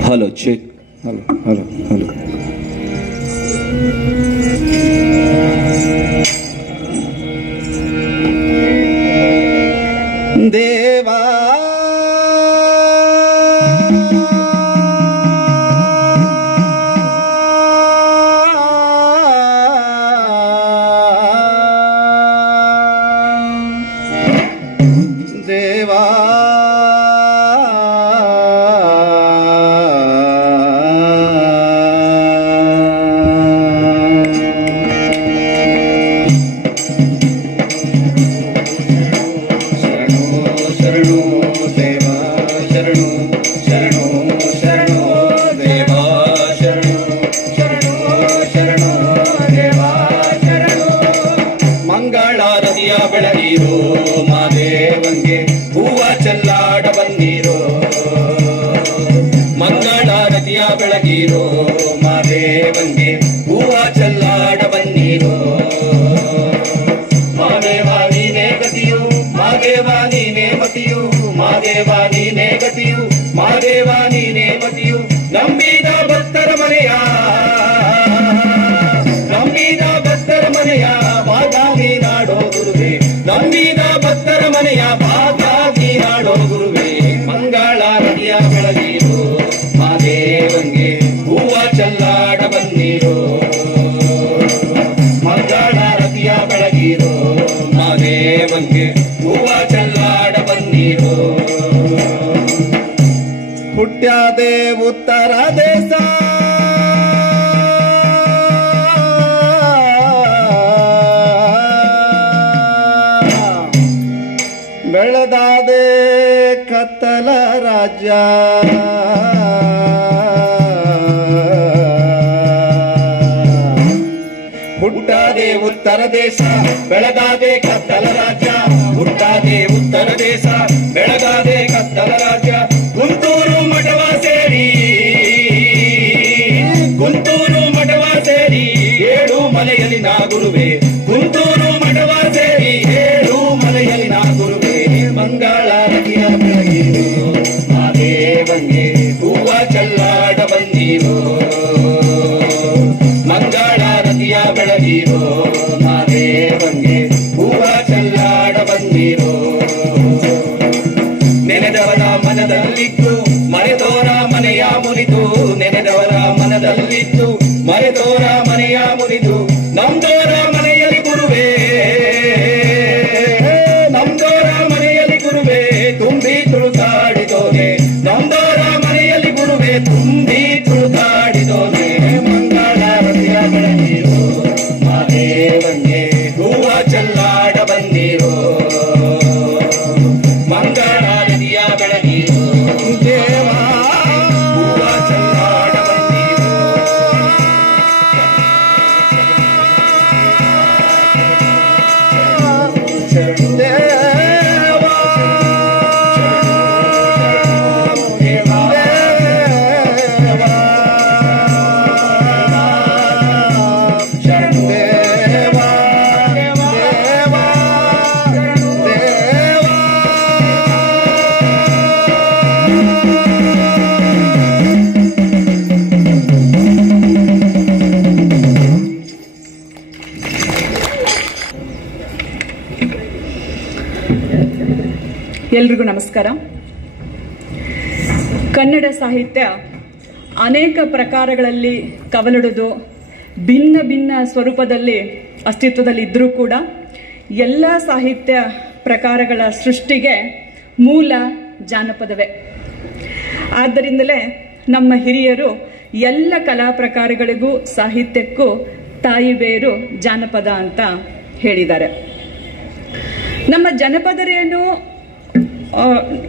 Hello, check. Hello. Deva ಬೆಳಗಿರೋ ಮಾದೇವಂಗೆ ಹೂವ ಚೆಲ್ಲಾಡ ಬಂದಿರೋ ಮಂಗಳಾರತಿಯ ಬೆಳಗಿರೋ ಮಾದೇವಂಗೆ ಹೂವ ಚೆಲ್ಲಾಡ ಬಂದಿರೋ ಮಾದೇವ ನೀನೇ ಗತಿಯು ಮಾದೇವ ನೀನೇ ಮತಿಯು ಮಾದೇವ ನೀನೇ ಗತಿಯು ಮಾದೇವ ನೀನೇ ಮತಿಯು ನಂಬಿದ ಭಕ್ತರ ಮನೆಯ ಬಾಗಾಗಿ ನಾಡೋ ಗುರುವೆ ನಂಬಿದ ಭಕ್ತರ ಮನೆಯ ಬಾಗಾಗಿ ನಾಡೋ ಗುರುವೆ ಮಂಗಳಾರತಿಯ ಬೆಳಗಿರೋ ಮಾದೇವಂಗೆ ಹೂವ ಚೆಲ್ಲಾಡ ಬಂದಿರೋ ಮಂಗಳಾರತಿಯ ಬೆಳಗಿರೋ ಮಾದೇವಂಗೆ ಹೂವ ಚೆಲ್ಲಾಡ ಬಂದಿರೋ ಹುಟ್ಟ್ಯಾದೆ ಉತ್ತರ ದೇಶ ಬೆಳೆದಾದೆ ಕತ್ತಲ ರಾಜ್ಯ ಹುಟ್ಟಾದೆ ಉತ್ತರ ದೇಶ ಬೆಳೆದಾದೆ ಕತ್ತಲ ರಾಜ್ಯ ಹುಟ್ಟಾದೆ ಉತ್ತರ ದೇಶ ಬೆಳೆದಾದೆ ಕತ್ತಲ ರಾಜ್ಯ ಗುಂಟೂರು ಮಠವ ಸೇರಿ ಏಳು ಮಲೆಯಲ್ಲಿ ನಾ ಗುರುವೆ ಗುಂಟೂರು ಮಠವ ಸೇರಿ ಏಳು ಮಲೆಯಲ್ಲಿ ನಾ ಗುರುವೆ ಮಂಗಳಾರತಿಯ ಬೆಳಗಿರೋ ಮಾದೇವಂಗೆ ಹೂವ ಚೆಲ್ಲಾಡ ಬಂದಿರೋ ಮಂಗಳಾರತಿಯ ಬೆಳಗಿರೋ ಮಾದೇವಂಗೆ ಹೂವ ಚೆಲ್ಲಾಡ ಬಂದಿರೋ ನೆನೆದವರ ಮನದಲ್ಲಿತ್ತು ಮರೆತೋರ ಮನೆಯ ಮುರಿದು ನೆನೆದವರ ಮನದಲ್ಲಿತ್ತು ಮರೆತೋರ ಮನೆಯ ಮುರಿದು ನಮ್ದೋರ ಮನೆಯಲ್ಲಿ ಗುರುವೆ ನಮ್ದೋರ ಮನೆಯಲ್ಲಿ ಗುರುವೆ ತುಂಬಿ ತುಳುಕಾಡಿದೋನೆ ನಮ್ದೋರ ಮನೆಯಲ್ಲಿ ಗುರುವೆ ತುಂಬಿ ತುಳುಕಾಡಿದೋನೆ ಮಂಗಳಾರತಿಯ ಬೆಳಗಿರೋ ಮಾದೇವಂಗೆ ಹೂವ ಚೆಲ್ಲಾಡ ಬಂದಿರೋ ಮಂಗಳಾರತಿಯ ಬೆಳಗಿರೋ ದೇವಾ ಹೂವ ಚೆಲ್ಲಾಡ ಬಂದಿರೋ ಎಲ್ರಿಗೂ ನಮಸ್ಕಾರ. ಕನ್ನಡ ಸಾಹಿತ್ಯ ಅನೇಕ ಪ್ರಕಾರಗಳಲ್ಲಿ ಕವಲೊಡೆದು ಭಿನ್ನ ಭಿನ್ನ ಸ್ವರೂಪದಲ್ಲಿ ಅಸ್ತಿತ್ವದಲ್ಲಿ ಇದ್ರೂ ಕೂಡ ಎಲ್ಲ ಸಾಹಿತ್ಯ ಪ್ರಕಾರಗಳ ಸೃಷ್ಟಿಗೆ ಮೂಲ ಜಾನಪದವೇ. ಆದ್ದರಿಂದಲೇ ನಮ್ಮ ಹಿರಿಯರು ಎಲ್ಲ ಕಲಾ ಪ್ರಕಾರಗಳಿಗೂ ಸಾಹಿತ್ಯಕ್ಕೂ ತಾಯಿ ಬೇರು ಜಾನಪದ ಅಂತ ಹೇಳಿದ್ದಾರೆ. ನಮ್ಮ ಜನಪದರೇನು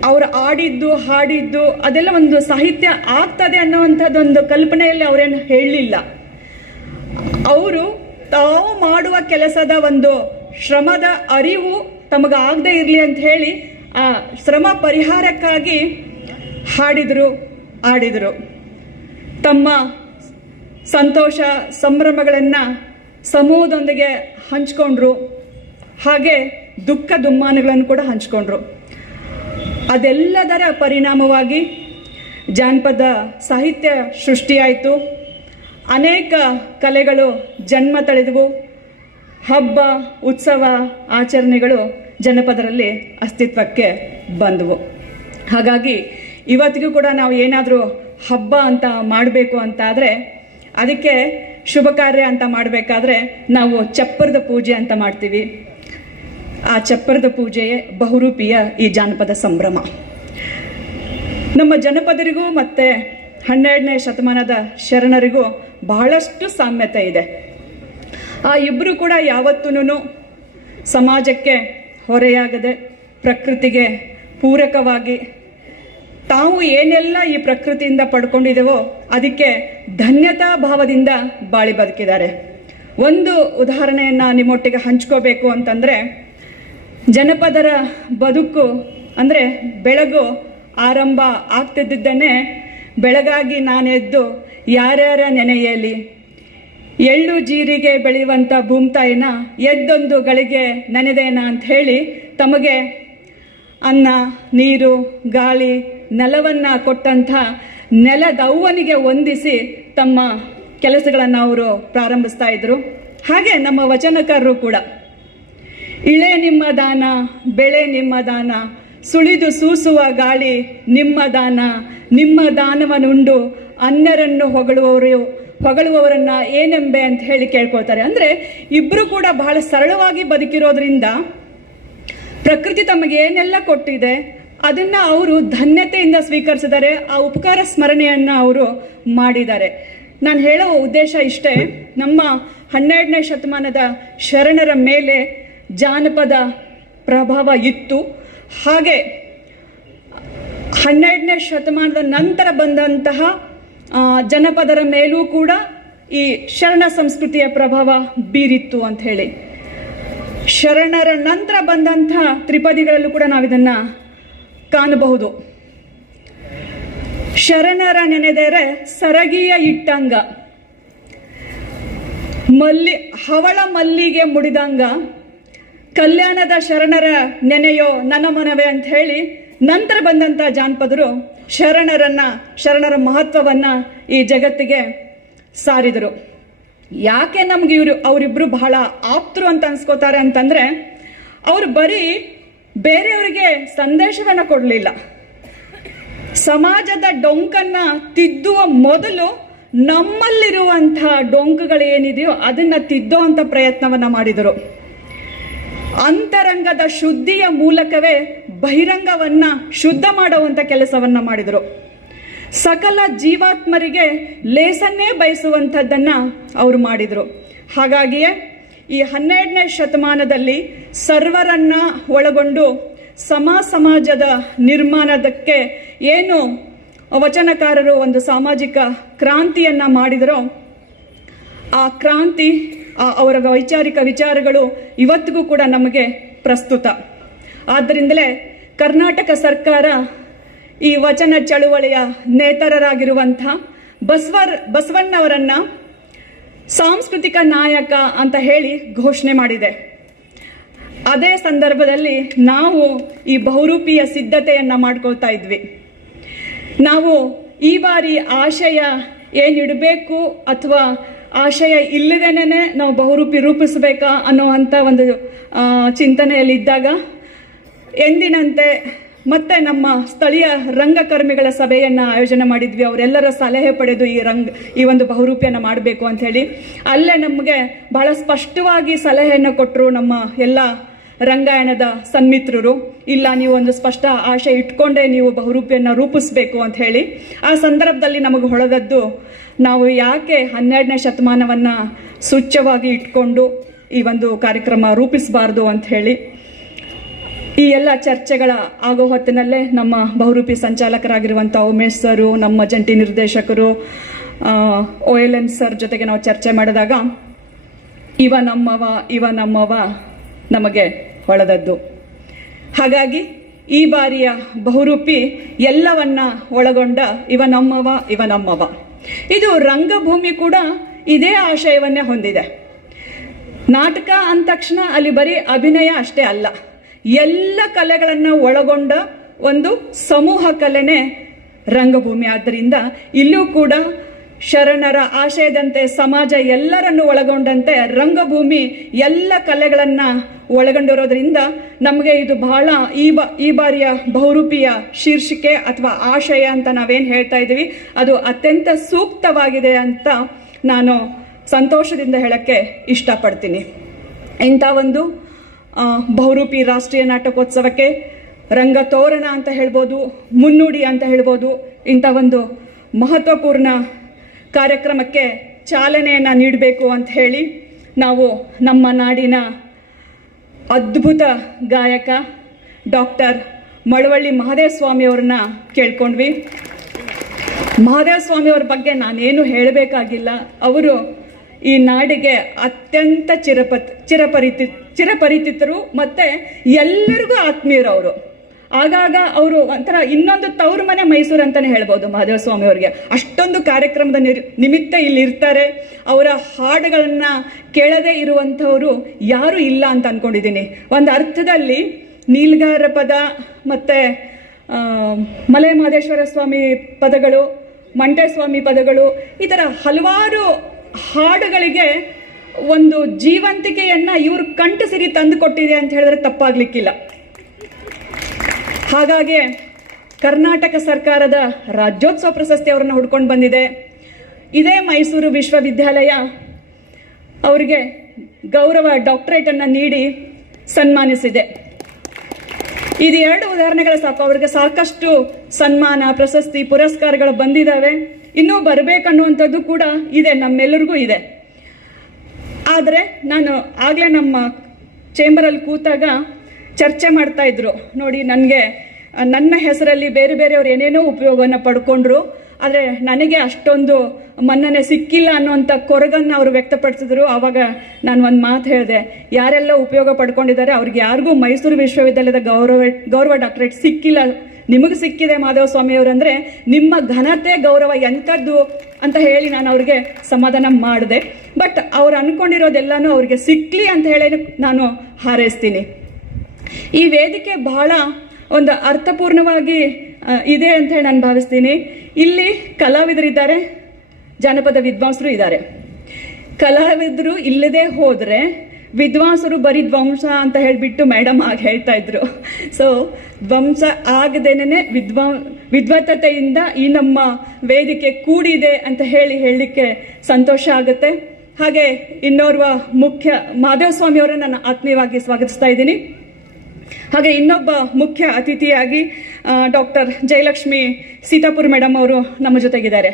ಅವ್ರು ಆಡಿದ್ದು ಹಾಡಿದ್ದು ಅದೆಲ್ಲ ಒಂದು ಸಾಹಿತ್ಯ ಆಗ್ತದೆ ಅನ್ನುವಂಥದ್ದೊಂದು ಕಲ್ಪನೆಯಲ್ಲಿ ಅವರೇನು ಹೇಳಲಿಲ್ಲ. ಅವರು ತಾವು ಮಾಡುವ ಕೆಲಸದ ಒಂದು ಶ್ರಮದ ಅರಿವು ತಮಗಾಗದೇ ಇರಲಿ ಅಂತ ಹೇಳಿ ಆ ಶ್ರಮ ಪರಿಹಾರಕ್ಕಾಗಿ ಹಾಡಿದ್ರು, ಆಡಿದರು. ತಮ್ಮ ಸಂತೋಷ ಸಂಭ್ರಮಗಳನ್ನು ಸಮೂಹದೊಂದಿಗೆ ಹಂಚ್ಕೊಂಡ್ರು, ಹಾಗೆ ದುಃಖ ದುಮ್ಮಾನಗಳನ್ನು ಕೂಡ ಹಂಚ್ಕೊಂಡ್ರು. ಅದೆಲ್ಲದರ ಪರಿಣಾಮವಾಗಿ ಜಾನಪದ ಸಾಹಿತ್ಯ ಸೃಷ್ಟಿಯಾಯಿತು. ಅನೇಕ ಕಲೆಗಳು ಜನ್ಮ ತಳೆದವು. ಹಬ್ಬ ಉತ್ಸವ ಆಚರಣೆಗಳು ಜನಪದರಲ್ಲಿ ಅಸ್ತಿತ್ವಕ್ಕೆ ಬಂದವು. ಹಾಗಾಗಿ ಇವತ್ತಿಗೂ ಕೂಡ ನಾವು ಏನಾದರೂ ಹಬ್ಬ ಅಂತ ಮಾಡಬೇಕು ಅಂತಾದರೆ, ಅದಕ್ಕೆ ಶುಭ ಕಾರ್ಯ ಅಂತ ಮಾಡಬೇಕಾದ್ರೆ ನಾವು ಚಪ್ಪರದ ಪೂಜೆ ಅಂತ ಮಾಡ್ತೀವಿ. ಆ ಚಪ್ಪರದ ಪೂಜೆಯೇ ಬಹುರೂಪಿಯ ಈ ಜಾನಪದ ಸಂಭ್ರಮ. ನಮ್ಮ ಜನಪದರಿಗೂ ಮತ್ತೆ 12ನೇ ಶತಮಾನದ ಶರಣರಿಗೂ ಬಹಳಷ್ಟು ಸಾಮ್ಯತೆ ಇದೆ. ಆ ಇಬ್ಬರು ಕೂಡ ಯಾವತ್ತೂ ಸಮಾಜಕ್ಕೆ ಹೊರೆಯಾಗದೆ ಪ್ರಕೃತಿಗೆ ಪೂರಕವಾಗಿ ತಾವು ಏನೆಲ್ಲ ಈ ಪ್ರಕೃತಿಯಿಂದ ಪಡ್ಕೊಂಡಿದ್ದೇವೋ ಅದಕ್ಕೆ ಧನ್ಯತಾ ಭಾವದಿಂದ ಬಾಳಿ ಬದುಕಿದ್ದಾರೆ. ಒಂದು ಉದಾಹರಣೆಯನ್ನು ನಿಮ್ಮೊಟ್ಟಿಗೆ ಹಂಚ್ಕೋಬೇಕು ಅಂತಂದರೆ, ಜನಪದರ ಬದುಕು ಅಂದರೆ ಬೆಳಗು ಆರಂಭ ಆಗ್ತಿದ್ದನ್ನೇ ಬೆಳಗಾಗಿ ನಾನೆದ್ದು ಯಾರ್ಯಾರ ನೆನೆಯಲಿ, ಎಳ್ಳು ಜೀರಿಗೆ ಬೆಳೆಯುವಂಥ ಭೂಮ್ತಾಯಿನ ಎದ್ದೊಂದು ಗಳಿಗೆ ನೆನೆದೇನ ಅಂತ ಹೇಳಿ ತಮಗೆ ಅನ್ನ ನೀರು ಗಾಳಿ ನೆಲವನ್ನು ಕೊಟ್ಟಂಥ ನೆಲದವ್ವನಿಗೆ ವಂದಿಸಿ ತಮ್ಮ ಕೆಲಸಗಳನ್ನು ಅವರು ಪ್ರಾರಂಭಿಸ್ತಾ ಇದ್ರು. ಹಾಗೆ ನಮ್ಮ ವಚನಕಾರರು ಕೂಡ ಇಳೆ ನಿಮ್ಮ ದಾನ ಬೆಳೆ ನಿಮ್ಮ ದಾನ ಸುಳಿದು ಸೂಸುವ ಗಾಳಿ ನಿಮ್ಮ ದಾನ, ನಿಮ್ಮ ದಾನವನ್ನುಂಡು ಅನ್ಯರನ್ನು ಹೊಗಳುವವರನ್ನ ಏನೆಂಬೆ ಅಂತ ಹೇಳಿ ಕೇಳ್ಕೊಳ್ತಾರೆ. ಅಂದ್ರೆ ಇಬ್ರು ಕೂಡ ಬಹಳ ಸರಳವಾಗಿ ಬದುಕಿರೋದ್ರಿಂದ ಪ್ರಕೃತಿ ತಮಗೆ ಏನೆಲ್ಲ ಕೊಟ್ಟಿದೆ ಅದನ್ನ ಅವರು ಧನ್ಯತೆಯಿಂದ ಸ್ವೀಕರಿಸಿದ್ದಾರೆ. ಆ ಉಪಕಾರ ಸ್ಮರಣೆಯನ್ನ ಅವರು ಮಾಡಿದ್ದಾರೆ. ನಾನು ಹೇಳೋ ಉದ್ದೇಶ ಇಷ್ಟೇ, ನಮ್ಮ 12ನೇ ಶತಮಾನದ ಶರಣರ ಮೇಲೆ ಜಾನಪದ ಪ್ರಭಾವ ಇತ್ತು. ಹಾಗೆ 12ನೇ ಶತಮಾನದ ನಂತರ ಬಂದಂತಹ ಜನಪದರ ಮೇಲೂ ಕೂಡ ಈ ಶರಣ ಸಂಸ್ಕೃತಿಯ ಪ್ರಭಾವ ಬೀರಿತ್ತು ಅಂತ ಹೇಳಿ. ಶರಣರ ನಂತರ ಬಂದಂತಹ ತ್ರಿಪದಿಗಳಲ್ಲೂ ಕೂಡ ನಾವಿದನ್ನ ಕಾಣಬಹುದು. ಶರಣರ ನೆನೆದರೆ ಸರಗಿಯ ಇಟ್ಟಂಗ, ಹವಳ ಮಲ್ಲಿಗೆ ಮುಡಿದಂಗ, ಕಲ್ಯಾಣದ ಶರಣರ ನೆನೆಯೋ ನನ್ನ ಮನವೇ ಅಂತ ಹೇಳಿ ನಂತರ ಬಂದಂತ ಜಾನಪದರು ಶರಣರ ಮಹತ್ವವನ್ನ ಈ ಜಗತ್ತಿಗೆ ಸಾರಿದರು. ಯಾಕೆ ನಮ್ಗೆ ಅವರಿಬ್ರು ಬಹಳ ಆಪ್ತರು ಅಂತ ಅನ್ಸ್ಕೋತಾರೆ ಅಂತಂದ್ರೆ, ಅವರು ಬರೀ ಬೇರೆಯವರಿಗೆ ಸಂದೇಶವನ್ನ ಕೊಡಲಿಲ್ಲ, ಸಮಾಜದ ಡೊಂಕನ್ನ ತಿದ್ದುವ ಮೊದಲು ನಮ್ಮಲ್ಲಿರುವಂತಹ ಡೊಂಕುಗಳೇನಿದೆಯೋ ಅದನ್ನ ತಿದ್ದುವಂತ ಪ್ರಯತ್ನವನ್ನ ಮಾಡಿದರು. ಅಂತರಂಗದ ಶುದ್ಧಿಯ ಮೂಲಕವೇ ಬಹಿರಂಗವನ್ನ ಶುದ್ಧ ಮಾಡುವಂತ ಕೆಲಸವನ್ನ ಮಾಡಿದರು. ಸಕಲ ಜೀವಾತ್ಮರಿಗೆ ಲೇಸನ್ನೇ ಬಯಸುವಂಥದ್ದನ್ನ ಅವರು ಮಾಡಿದರು. ಹಾಗಾಗಿಯೇ ಈ 12ನೇ ಶತಮಾನದಲ್ಲಿ ಸರ್ವರನ್ನ ಒಳಗೊಂಡು ಸಮಾಜದ ನಿರ್ಮಾಣದಕ್ಕೆ ಏನು ವಚನಕಾರರು ಒಂದು ಸಾಮಾಜಿಕ ಕ್ರಾಂತಿಯನ್ನ ಮಾಡಿದರೋ, ಆ ಕ್ರಾಂತಿ ಅವರ ವೈಚಾರಿಕ ವಿಚಾರಗಳು ಇವತ್ತಿಗೂ ಕೂಡ ನಮಗೆ ಪ್ರಸ್ತುತ. ಆದ್ದರಿಂದಲೇ ಕರ್ನಾಟಕ ಸರ್ಕಾರ ಈ ವಚನ ಚಳುವಳಿಯ ನೇತರರಾಗಿರುವಂಥ ಬಸವಣ್ಣವರನ್ನ ಸಾಂಸ್ಕೃತಿಕ ನಾಯಕ ಅಂತ ಹೇಳಿ ಘೋಷಣೆ ಮಾಡಿದೆ. ಅದೇ ಸಂದರ್ಭದಲ್ಲಿ ನಾವು ಈ ಬಹುರೂಪಿಯ ಸಿದ್ಧತೆಯನ್ನ ಮಾಡ್ಕೊಳ್ತಾ ಇದ್ವಿ. ನಾವು ಈ ಬಾರಿ ಆಶಯ ಏನಿಡಬೇಕು ಅಥವಾ ಆಶಯ ಇಲ್ಲದೇನೆ ನಾವು ಬಹುರೂಪಿ ರೂಪಿಸಬೇಕಾ ಅನ್ನುವಂಥ ಒಂದು ಚಿಂತನೆಯಲ್ಲಿದ್ದಾಗ ಎಂದಿನಂತೆ ಮತ್ತೆ ನಮ್ಮ ಸ್ಥಳೀಯ ರಂಗಕರ್ಮಿಗಳ ಸಭೆಯನ್ನ ಆಯೋಜನೆ ಮಾಡಿದ್ವಿ. ಅವರೆಲ್ಲರ ಸಲಹೆ ಪಡೆದು ಈ ಒಂದು ಬಹುರೂಪಿಯನ್ನ ಮಾಡಬೇಕು ಅಂತ ಹೇಳಿ ಅಲ್ಲೇ ನಮಗೆ ಬಹಳ ಸ್ಪಷ್ಟವಾಗಿ ಸಲಹೆಯನ್ನು ಕೊಟ್ಟರು ನಮ್ಮ ಎಲ್ಲ ರಂಗಾಯಣದ ಸನ್ಮಿತ್ರರು. ಇಲ್ಲ, ನೀವು ಒಂದು ಸ್ಪಷ್ಟ ಆಶೆ ಇಟ್ಕೊಂಡೇ ನೀವು ಬಹುರೂಪಿಯನ್ನ ರೂಪಿಸಬೇಕು ಅಂತ ಹೇಳಿ. ಆ ಸಂದರ್ಭದಲ್ಲಿ ನಮಗೆ ಹೊಳೆದದ್ದು, ನಾವು ಯಾಕೆ 12ನೇ ಶತಮಾನವನ್ನ ಸೂಚ್ಯವಾಗಿ ಇಟ್ಕೊಂಡು ಈ ಒಂದು ಕಾರ್ಯಕ್ರಮ ರೂಪಿಸಬಾರ್ದು ಅಂತ ಹೇಳಿ ಈ ಎಲ್ಲ ಚರ್ಚೆಗಳ ಆಗೋ ಹೊತ್ತಿನಲ್ಲೇ ನಮ್ಮ ಬಹುರೂಪಿ ಸಂಚಾಲಕರಾಗಿರುವಂತಹ ಉಮೇಶ್ ಸರು, ನಮ್ಮ ಜಂಟಿ ನಿರ್ದೇಶಕರು OLN ಸರ್ ಜೊತೆಗೆ ನಾವು ಚರ್ಚೆ ಮಾಡಿದಾಗ ಇವ ನಮ್ಮವ ನಮಗೆ ಹೊಳೆದದ್ದು. ಹಾಗಾಗಿ ಈ ಬಾರಿಯ ಬಹುರೂಪಿ ಎಲ್ಲವನ್ನ ಒಳಗೊಂಡ ಇವ ನಮ್ಮವ. ಇದು ರಂಗಭೂಮಿ ಕೂಡ ಇದೇ ಆಶಯವನ್ನೇ ಹೊಂದಿದೆ. ನಾಟಕ ಅಂದ ತಕ್ಷಣ ಅಲ್ಲಿ ಬರೀ ಅಭಿನಯ ಅಷ್ಟೇ ಅಲ್ಲ, ಎಲ್ಲ ಕಲೆಗಳನ್ನ ಒಳಗೊಂಡ ಒಂದು ಸಮೂಹ ಕಲೆನೇ ರಂಗಭೂಮಿ. ಆದ್ದರಿಂದ ಇಲ್ಲೂ ಕೂಡ ಶರಣರ ಆಶಯದಂತೆ ಸಮಾಜ ಎಲ್ಲರನ್ನು ಒಳಗೊಂಡಂತೆ ರಂಗಭೂಮಿ ಎಲ್ಲ ಕಲೆಗಳನ್ನ ಒಳಗೊಂಡಿರೋದ್ರಿಂದ ನಮಗೆ ಇದು ಬಹಳ ಈ ಬಾರಿಯ ಬಹುರೂಪಿಯ ಶೀರ್ಷಿಕೆ ಅಥವಾ ಆಶಯ ಅಂತ ನಾವೇನ್ ಹೇಳ್ತಾ ಇದೀವಿ ಅದು ಅತ್ಯಂತ ಸೂಕ್ತವಾಗಿದೆ ಅಂತ ನಾನು ಸಂತೋಷದಿಂದ ಹೇಳಕ್ಕೆ ಇಷ್ಟಪಡ್ತೀನಿ. ಇಂಥ ಒಂದು ಬಹುರೂಪಿ ರಾಷ್ಟ್ರೀಯ ನಾಟಕೋತ್ಸವಕ್ಕೆ ರಂಗತೋರಣ ಅಂತ ಹೇಳ್ಬೋದು, ಮುನ್ನುಡಿ ಅಂತ ಹೇಳ್ಬೋದು, ಇಂಥ ಒಂದು ಮಹತ್ವಪೂರ್ಣ ಕಾರ್ಯಕ್ರಮಕ್ಕೆ ಚಾಲನೆಯನ್ನ ನೀಡಬೇಕು ಅಂತ ಹೇಳಿ ನಾವು ನಮ್ಮ ನಾಡಿನ ಅದ್ಭುತ ಗಾಯಕ ಡಾಕ್ಟರ್ ಮಳವಳ್ಳಿ ಮಹದೇವ ಸ್ವಾಮಿ ಅವ್ರನ್ನ ಕೇಳ್ಕೊಂಡ್ವಿ. ಮಹದೇವ ಸ್ವಾಮಿ ಅವ್ರ ಬಗ್ಗೆ ನಾನೇನು ಹೇಳಬೇಕಾಗಿಲ್ಲ. ಅವರು ಈ ನಾಡಿಗೆ ಅತ್ಯಂತ ಚಿರಪರಿಚಿತರು ಮತ್ತೆ ಎಲ್ಲರಿಗೂ ಆತ್ಮೀಯರು. ಅವರು ಆಗಾಗ ಅವರು ಒಂಥರ ಇನ್ನೊಂದು ತವರು ಮನೆ ಮೈಸೂರು ಅಂತಾನೆ ಹೇಳ್ಬೋದು ಮಹದೇವ ಸ್ವಾಮಿ ಅವರಿಗೆ. ಅಷ್ಟೊಂದು ಕಾರ್ಯಕ್ರಮದ ನಿಮಿತ್ತ ಇಲ್ಲಿ ಇರ್ತಾರೆ. ಅವರ ಹಾಡುಗಳನ್ನ ಕೇಳದೇ ಇರುವಂತವರು ಯಾರು ಇಲ್ಲ ಅಂತ ಅನ್ಕೊಂಡಿದ್ದೀನಿ. ಒಂದು ಅರ್ಥದಲ್ಲಿ ನೀಲ್ಗಾರ ಪದ ಮತ್ತೆ ಮಲೆ ಮಹದೇಶ್ವರ ಸ್ವಾಮಿ ಪದಗಳು, ಮಂಟೇಸ್ವಾಮಿ ಪದಗಳು, ಈ ತರ ಹಲವಾರು ಹಾಡುಗಳಿಗೆ ಒಂದು ಜೀವಂತಿಕೆಯನ್ನ ಇವರು ಕಂಠು ಸಿರಿ ತಂದು ಕೊಟ್ಟಿದೆ ಅಂತ ಹೇಳಿದ್ರೆ ತಪ್ಪಾಗ್ಲಿಕ್ಕಿಲ್ಲ. ಹಾಗಾಗಿ ಕರ್ನಾಟಕ ಸರ್ಕಾರದ ರಾಜ್ಯೋತ್ಸವ ಪ್ರಶಸ್ತಿ ಅವರನ್ನ ಹುಡ್ಕೊಂಡು ಬಂದಿದೆ. ಇದೇ ಮೈಸೂರು ವಿಶ್ವವಿದ್ಯಾಲಯ ಅವರಿಗೆ ಗೌರವ ಡಾಕ್ಟರೇಟ್ ಅನ್ನ ನೀಡಿ ಸನ್ಮಾನಿಸಿದೆ. ಇದು 2 ಉದಾಹರಣೆಗಳ ಸಾಕು. ಅವರಿಗೆ ಸಾಕಷ್ಟು ಸನ್ಮಾನ, ಪ್ರಶಸ್ತಿ, ಪುರಸ್ಕಾರಗಳು ಬಂದಿದ್ದಾವೆ. ಇನ್ನೂ ಬರಬೇಕನ್ನುವಂಥದ್ದು ಕೂಡ ಇದೆ, ನಮ್ಮೆಲ್ಲರಿಗೂ ಇದೆ. ಆದರೆ ನಾನು ಆಗ್ಲೇ ನಮ್ಮ ಚೇಂಬರಲ್ಲಿ ಕೂತಾಗ ಚರ್ಚೆ ಮಾಡ್ತಾ ಇದ್ರು, ನೋಡಿ ನನ್ನ ಹೆಸರಲ್ಲಿ ಬೇರೆ ಬೇರೆಯವರು ಏನೇನೋ ಉಪಯೋಗವನ್ನು ಪಡ್ಕೊಂಡ್ರು, ಆದರೆ ನನಗೆ ಅಷ್ಟೊಂದು ಮನ್ನಣೆ ಸಿಕ್ಕಿಲ್ಲ ಅನ್ನುವಂಥ ಕೊರಗನ್ನು ಅವರು ವ್ಯಕ್ತಪಡಿಸಿದ್ರು. ಆವಾಗ ನಾನು ಒಂದು ಮಾತು ಹೇಳಿದೆ, ಯಾರೆಲ್ಲ ಉಪಯೋಗ ಪಡ್ಕೊಂಡಿದ್ದಾರೆ ಅವ್ರಿಗೆ ಯಾರಿಗೂ ಮೈಸೂರು ವಿಶ್ವವಿದ್ಯಾಲಯದ ಗೌರವ ಡಾಕ್ಟರೇಟ್ ಸಿಕ್ಕಿಲ್ಲ. ನಿಮಗೆ ಸಿಕ್ಕಿದೆ ಮಾಧವ ಸ್ವಾಮಿ ಅವರಂದ್ರೆ ನಿಮ್ಮ ಘನತೆ, ಗೌರವ ಎಂಥದ್ದು ಅಂತ ಹೇಳಿ ನಾನು ಅವ್ರಿಗೆ ಸಮಾಧಾನ ಮಾಡಿದೆ. ಬಟ್ ಅವ್ರು ಅನ್ಕೊಂಡಿರೋದೆಲ್ಲಾನು ಅವ್ರಿಗೆ ಸಿಕ್ಲಿ ಅಂತ ಹೇಳಿ ನಾನು ಹಾರೈಸ್ತೀನಿ. ಈ ವೇದಿಕೆ ಬಹಳ ಒಂದು ಅರ್ಥಪೂರ್ಣವಾಗಿ ಇದೆ ಅಂತ ಹೇಳಿ ನಾನು ಭಾವಿಸ್ತೀನಿ. ಇಲ್ಲಿ ಕಲಾವಿದರಿದ್ದಾರೆ, ಜಾನಪದ ವಿದ್ವಾಂಸರು ಇದ್ದಾರೆ. ಕಲಾವಿದರು ಇಲ್ಲದೆ ಹೋದ್ರೆ ವಿದ್ವಾಂಸರು ಬರೀ ಧ್ವಂಸ ಅಂತ ಹೇಳ್ಬಿಟ್ಟು ಮೇಡಮ್ ಆಗ ಹೇಳ್ತಾ ಇದ್ರು. ಸೊ ಧ್ವಂಸ ಆಗದೇನೆ ವಿದ್ವತ್ತತೆಯಿಂದ ಈ ನಮ್ಮ ವೇದಿಕೆ ಕೂಡಿದೆ ಅಂತ ಹೇಳಲಿಕ್ಕೆ ಸಂತೋಷ ಆಗುತ್ತೆ. ಹಾಗೆ ಇನ್ನೋರ್ವ ಮುಖ್ಯ ಮಹದೇವ ಸ್ವಾಮಿ ಅವರನ್ನ ನಾನು ಆತ್ಮೀಯವಾಗಿ ಸ್ವಾಗತಿಸ್ತಾ ಇದ್ದೀನಿ. ಹಾಗೆ ಇನ್ನೊಬ್ಬ ಮುಖ್ಯ ಅತಿಥಿಯಾಗಿ ಡಾಕ್ಟರ್ ಜಯಲಕ್ಷ್ಮಿ ಸೀತಾಪುರ್ ಮೇಡಮ್ ಅವರು ನಮ್ಮ ಜೊತೆಗಿದ್ದಾರೆ.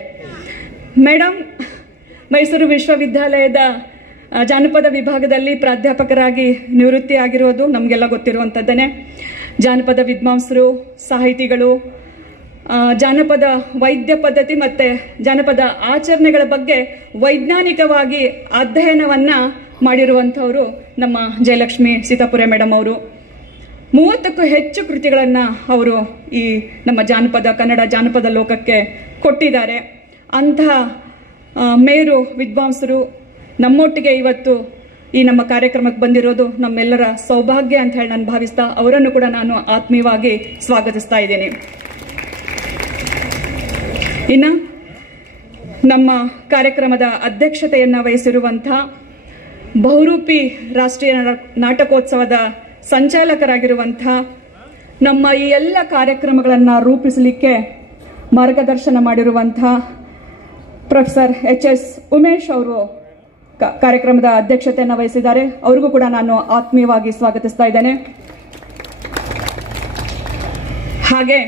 ಮೇಡಮ್ ಮೈಸೂರು ವಿಶ್ವವಿದ್ಯಾಲಯದ ಜಾನಪದ ವಿಭಾಗದಲ್ಲಿ ಪ್ರಾಧ್ಯಾಪಕರಾಗಿ ನಿವೃತ್ತಿ ಆಗಿರೋದು ನಮಗೆಲ್ಲ ಗೊತ್ತಿರುವಂಥದ್ದೇನೆ. ಜಾನಪದ ವಿದ್ವಾಂಸರು, ಸಾಹಿತಿಗಳು, ಜಾನಪದ ವೈದ್ಯ ಪದ್ಧತಿ ಮತ್ತೆ ಜಾನಪದ ಆಚರಣೆಗಳ ಬಗ್ಗೆ ವೈಜ್ಞಾನಿಕವಾಗಿ ಅಧ್ಯಯನವನ್ನ ಮಾಡಿರುವಂಥವರು ನಮ್ಮ ಜಯಲಕ್ಷ್ಮಿ ಸೀತಾಪುರ ಮೇಡಮ್ ಅವರು. 30ಕ್ಕೂ ಹೆಚ್ಚು ಕೃತಿಗಳನ್ನ ಅವರು ಈ ನಮ್ಮ ಕನ್ನಡ ಜಾನಪದ ಲೋಕಕ್ಕೆ ಕೊಟ್ಟಿದ್ದಾರೆ. ಅಂತಹ ಮೇರು ವಿದ್ವಾಂಸರು ನಮ್ಮೊಟ್ಟಿಗೆ ಇವತ್ತು ಈ ನಮ್ಮ ಕಾರ್ಯಕ್ರಮಕ್ಕೆ ಬಂದಿರೋದು ನಮ್ಮೆಲ್ಲರ ಸೌಭಾಗ್ಯ ಅಂತ ಹೇಳಿ ನಾನು ಭಾವಿಸ್ತಾ ಅವರನ್ನು ಕೂಡ ನಾನು ಆತ್ಮೀಯವಾಗಿ ಸ್ವಾಗತಿಸ್ತಾ ಇದ್ದೇನೆ. ಇನ್ನು ನಮ್ಮ ಕಾರ್ಯಕ್ರಮದ ಅಧ್ಯಕ್ಷತೆಯನ್ನ ವಹಿಸಿರುವಂತಹ ಬಹುರೂಪಿ ರಾಷ್ಟ್ರೀಯ ನಾಟಕೋತ್ಸವದ ಸಂಚಾಲಕರಾಗಿರುವಂತಹ ನಮ್ಮ ಈ ಎಲ್ಲ ಕಾರ್ಯಕ್ರಮಗಳನ್ನು ರೂಪಿಸಲಿಕ್ಕೆ ಮಾರ್ಗದರ್ಶನ ಮಾಡಿರುವಂಥ ಪ್ರೊಫೆಸರ್ ಎಚ್.ಎಸ್. ಉಮೇಶ್ ಅವರು ಕಾರ್ಯಕ್ರಮದ ಅಧ್ಯಕ್ಷತೆಯನ್ನು ವಹಿಸಿದ್ದಾರೆ. ಅವರಿಗೂ ಕೂಡ ನಾನು ಆತ್ಮೀಯವಾಗಿ ಸ್ವಾಗತಿಸ್ತಾ ಇದ್ದೇನೆ. ಹಾಗೆ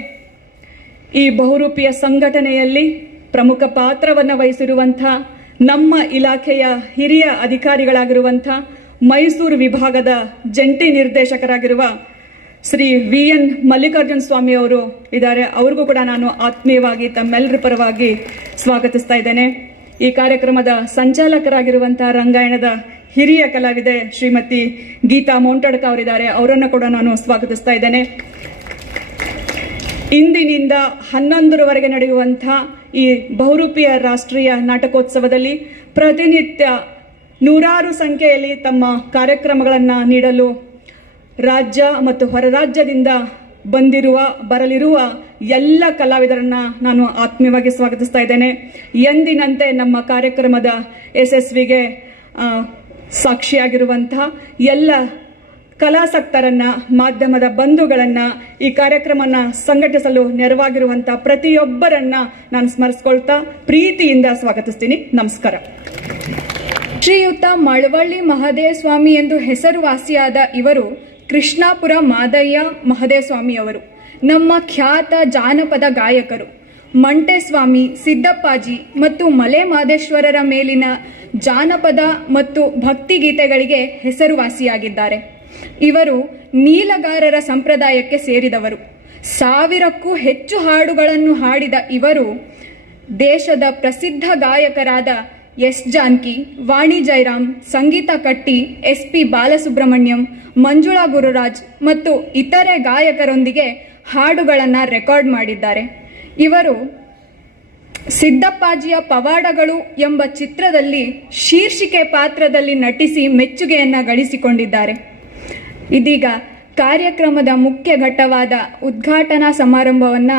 ಈ ಬಹುರೂಪಿಯ ಸಂಘಟನೆಯಲ್ಲಿ ಪ್ರಮುಖ ಪಾತ್ರವನ್ನು ವಹಿಸಿರುವಂಥ ನಮ್ಮ ಇಲಾಖೆಯ ಹಿರಿಯ ಅಧಿಕಾರಿಗಳಾಗಿರುವಂಥ ಮೈಸೂರು ವಿಭಾಗದ ಜಂಟಿ ನಿರ್ದೇಶಕರಾಗಿರುವ ಶ್ರೀ ವಿ.ಎನ್. ಮಲ್ಲಿಕಾರ್ಜುನ ಸ್ವಾಮಿ ಅವರು ಇದ್ದಾರೆ. ಅವ್ರಿಗೂ ಕೂಡ ನಾನು ಆತ್ಮೀಯವಾಗಿ ತಮ್ಮೆಲ್ಲರ ಪರವಾಗಿ ಸ್ವಾಗತಿಸ್ತಾ ಇದ್ದೇನೆ. ಈ ಕಾರ್ಯಕ್ರಮದ ಸಂಚಾಲಕರಾಗಿರುವಂತಹ ರಂಗಾಯಣದ ಹಿರಿಯ ಕಲಾವಿದೆ ಶ್ರೀಮತಿ ಗೀತಾ ಮೌಂಟಡ್ಕ ಅವರಿದ್ದಾರೆ. ಅವರನ್ನು ಕೂಡ ನಾನು ಸ್ವಾಗತಿಸ್ತಾ ಇದ್ದೇನೆ. ಇಂದಿನಿಂದ 11ರವರೆಗೆ ನಡೆಯುವಂಥ ಈ ಬಹುರೂಪಿಯ ರಾಷ್ಟ್ರೀಯ ನಾಟಕೋತ್ಸವದಲ್ಲಿ ಪ್ರತಿನಿತ್ಯ ನೂರಾರು ಸಂಖ್ಯೆಯಲ್ಲಿ ತಮ್ಮ ಕಾರ್ಯಕ್ರಮಗಳನ್ನು ನೀಡಲು ರಾಜ್ಯ ಮತ್ತು ಹೊರ ರಾಜ್ಯದಿಂದ ಬರಲಿರುವ ಎಲ್ಲ ಕಲಾವಿದರನ್ನ ನಾನು ಆತ್ಮೀಯವಾಗಿ ಸ್ವಾಗತಿಸ್ತಾ ಇದ್ದೇನೆ. ಎಂದಿನಂತೆ ನಮ್ಮ ಕಾರ್ಯಕ್ರಮದ ಯಶಸ್ವಿಗೆ ಸಾಕ್ಷಿಯಾಗಿರುವಂತಹ ಎಲ್ಲ ಕಲಾಸಕ್ತರನ್ನ, ಮಾಧ್ಯಮದ ಬಂಧುಗಳನ್ನ, ಈ ಕಾರ್ಯಕ್ರಮನ ಸಂಘಟಿಸಲು ನೆರವಾಗಿರುವಂತಹ ಪ್ರತಿಯೊಬ್ಬರನ್ನ ನಾನು ಸ್ಮರಿಸಿಕೊಳ್ತಾ ಪ್ರೀತಿಯಿಂದ ಸ್ವಾಗತಿಸ್ತೀನಿ. ನಮಸ್ಕಾರ. ಶ್ರೀಯುತ ಮಳವಳ್ಳಿ ಮಹದೇವ ಸ್ವಾಮಿ ಎಂದು ಹೆಸರುವಾಸಿಯಾದ ಇವರು ಕೃಷ್ಣಾಪುರ ಮಾದಯ್ಯ ಮಹದೇವ ಸ್ವಾಮಿಯವರು ನಮ್ಮ ಖ್ಯಾತ ಜಾನಪದ ಗಾಯಕರು. ಮಂಟೇಸ್ವಾಮಿ, ಸಿದ್ದಪ್ಪಾಜಿ ಮತ್ತು ಮಲೆ ಮಾದೇಶ್ವರರ ಮೇಲಿನ ಜಾನಪದ ಮತ್ತು ಭಕ್ತಿಗೀತೆಗಳಿಗೆ ಹೆಸರುವಾಸಿಯಾಗಿದ್ದಾರೆ. ಇವರು ನೀಲಗಾರರ ಸಂಪ್ರದಾಯಕ್ಕೆ ಸೇರಿದವರು. 1000ಕ್ಕೂ ಹೆಚ್ಚು ಹಾಡುಗಳನ್ನು ಹಾಡಿದ ಇವರು ದೇಶದ ಪ್ರಸಿದ್ಧ ಗಾಯಕರಾದ ಎಸ್. ಜಾನಕಿ, ವಾಣಿ ಜಯರಾಮ್, ಸಂಗೀತ ಕಟ್ಟಿ, ಎಸ್.ಪಿ. ಬಾಲಸುಬ್ರಹ್ಮಣ್ಯಂ, ಮಂಜುಳಾ ಗುರುರಾಜ್ ಮತ್ತು ಇತರೆ ಗಾಯಕರೊಂದಿಗೆ ಹಾಡುಗಳನ್ನು ರೆಕಾರ್ಡ್ ಮಾಡಿದ್ದಾರೆ. ಇವರು ಸಿದ್ದಪ್ಪಾಜಿಯ ಪವಾಡಗಳು ಎಂಬ ಚಿತ್ರದಲ್ಲಿ ಶೀರ್ಷಿಕೆ ಪಾತ್ರದಲ್ಲಿ ನಟಿಸಿ ಮೆಚ್ಚುಗೆಯನ್ನ ಗಳಿಸಿಕೊಂಡಿದ್ದಾರೆ. ಇದೀಗ ಕಾರ್ಯಕ್ರಮದ ಮುಖ್ಯ ಘಟ್ಟವಾದ ಉದ್ಘಾಟನಾ ಸಮಾರಂಭವನ್ನ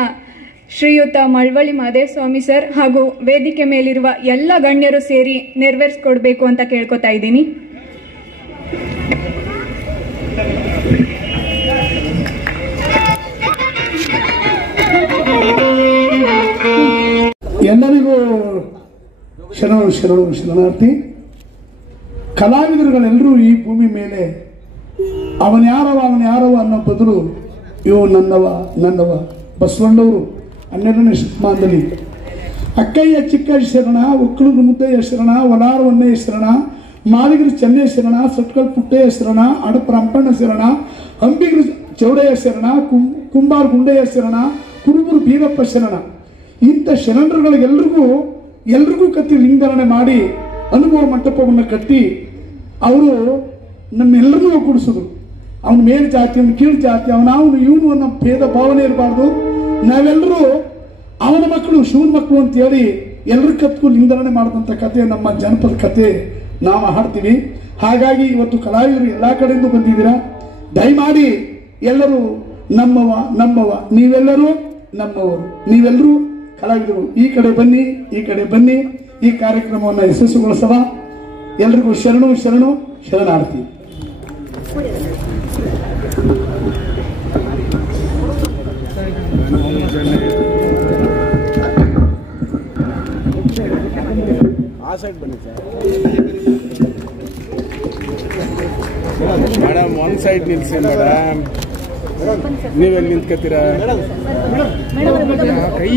ಶ್ರೀಯುತ ಮಳವಳ್ಳಿ ಮಹದೇವ ಸ್ವಾಮಿ ಸರ್ ಹಾಗೂ ವೇದಿಕೆ ಮೇಲಿರುವ ಎಲ್ಲ ಗಣ್ಯರು ಸೇರಿ ನೆರವೇರಿಸಿಕೊಡ್ಬೇಕು ಅಂತ ಕೇಳ್ಕೊತಾ ಇದ್ದೀನಿ. ಎಲ್ಲರಿಗೂ ಶರಣಾರ್ಥಿ. ಕಲಾವಿದರುಗಳೆಲ್ಲರೂ ಈ ಭೂಮಿ ಮೇಲೆ ಅವನ್ಯಾರವ ಅನ್ನೋ ಬದಲು ಇವು ನನ್ನವ ಬಸವಣ್ಣವರು 12ನೇ ಶತಮಾನದಲ್ಲಿ ಅಕ್ಕಯ್ಯ ಚಿಕ್ಕ ಶರಣ, ಒಕ್ಕಲೂರು ಮುದ್ದಯ್ಯ ಶರಣ, ವಲಾರ ವನ್ನಯ್ಯ ಶರಣ, ಮಾಲಿಗರು ಚೆನ್ನೈ ಶರಣ, ಸಟ್ಕಲ್ ಪುಟ್ಟಯ್ಯ ಶರಣ, ಅಡಪ ರಂಪಣ್ಣ ಶರಣ, ಅಂಬಿಗರು ಚೌಡಯ್ಯ ಶರಣ, ಕುಂಬಾರ ಗುಂಡಯ್ಯ ಶರಣ, ಕುರುಬರು ಬೀರಪ್ಪ ಶರಣ. ಇಂಥ ಶರಣರುಗಳಿಗೆಲ್ಲರಿಗೂ ಕತ್ತಿ ಲಿಂಗರಣೆ ಮಾಡಿ ಅನುಭವ ಮಂಟಪವನ್ನು ಕಟ್ಟಿ ಅವರು ನಮ್ಮೆಲ್ಲರನ್ನೂ ಒಗ್ಗೂಡಿಸಿದ್ರು. ಅವನ ಮೇಲು ಜಾತಿ, ಅವನ ಕೀಳು ಜಾತಿ, ಅವನು ಇವನು ಅನ್ನೋ ಭೇದ ಭಾವನೆ ಇರಬಾರ್ದು. ನಾವೆಲ್ಲರೂ ಅವನ ಮಕ್ಕಳು, ಶಿವನ ಮಕ್ಕಳು ಅಂತೇಳಿ ಎಲ್ಲರ ಕತ್ಗೂ ಲಿಂಗರಣೆ ಮಾಡಿದಂಥ ಕತೆ ನಮ್ಮ ಜನಪದ ಕತೆ ನಾವು ಹಾಡ್ತೀವಿ. ಹಾಗಾಗಿ ಇವತ್ತು ಕಲಾವಿದರು ಎಲ್ಲ ಕಡೆಯಿಂದ ಬಂದಿದ್ದೀರಾ. ದಯಮಾಡಿ ಎಲ್ಲರೂ ನಮ್ಮವ, ನೀವೆಲ್ಲರೂ ನಮ್ಮವರು, ನೀವೆಲ್ಲರೂ ಕಲಾವಿದರು ಈ ಕಡೆ ಬನ್ನಿ. ಈ ಕಾರ್ಯಕ್ರಮವನ್ನು ಯಶಸ್ಸುಗೊಳಿಸವ. ಎಲ್ರಿಗೂ ಶರಣಾರ್ಥಿ. ಮೇಡಮ್ ಒಂದು ಸೈಡ್ ನಿಲ್ಸಿ ಮೇಡಮ್. ನೀವೆಲ್ಲಿ ನಿಂತ್ಕೋತೀರಾ? ಕೈ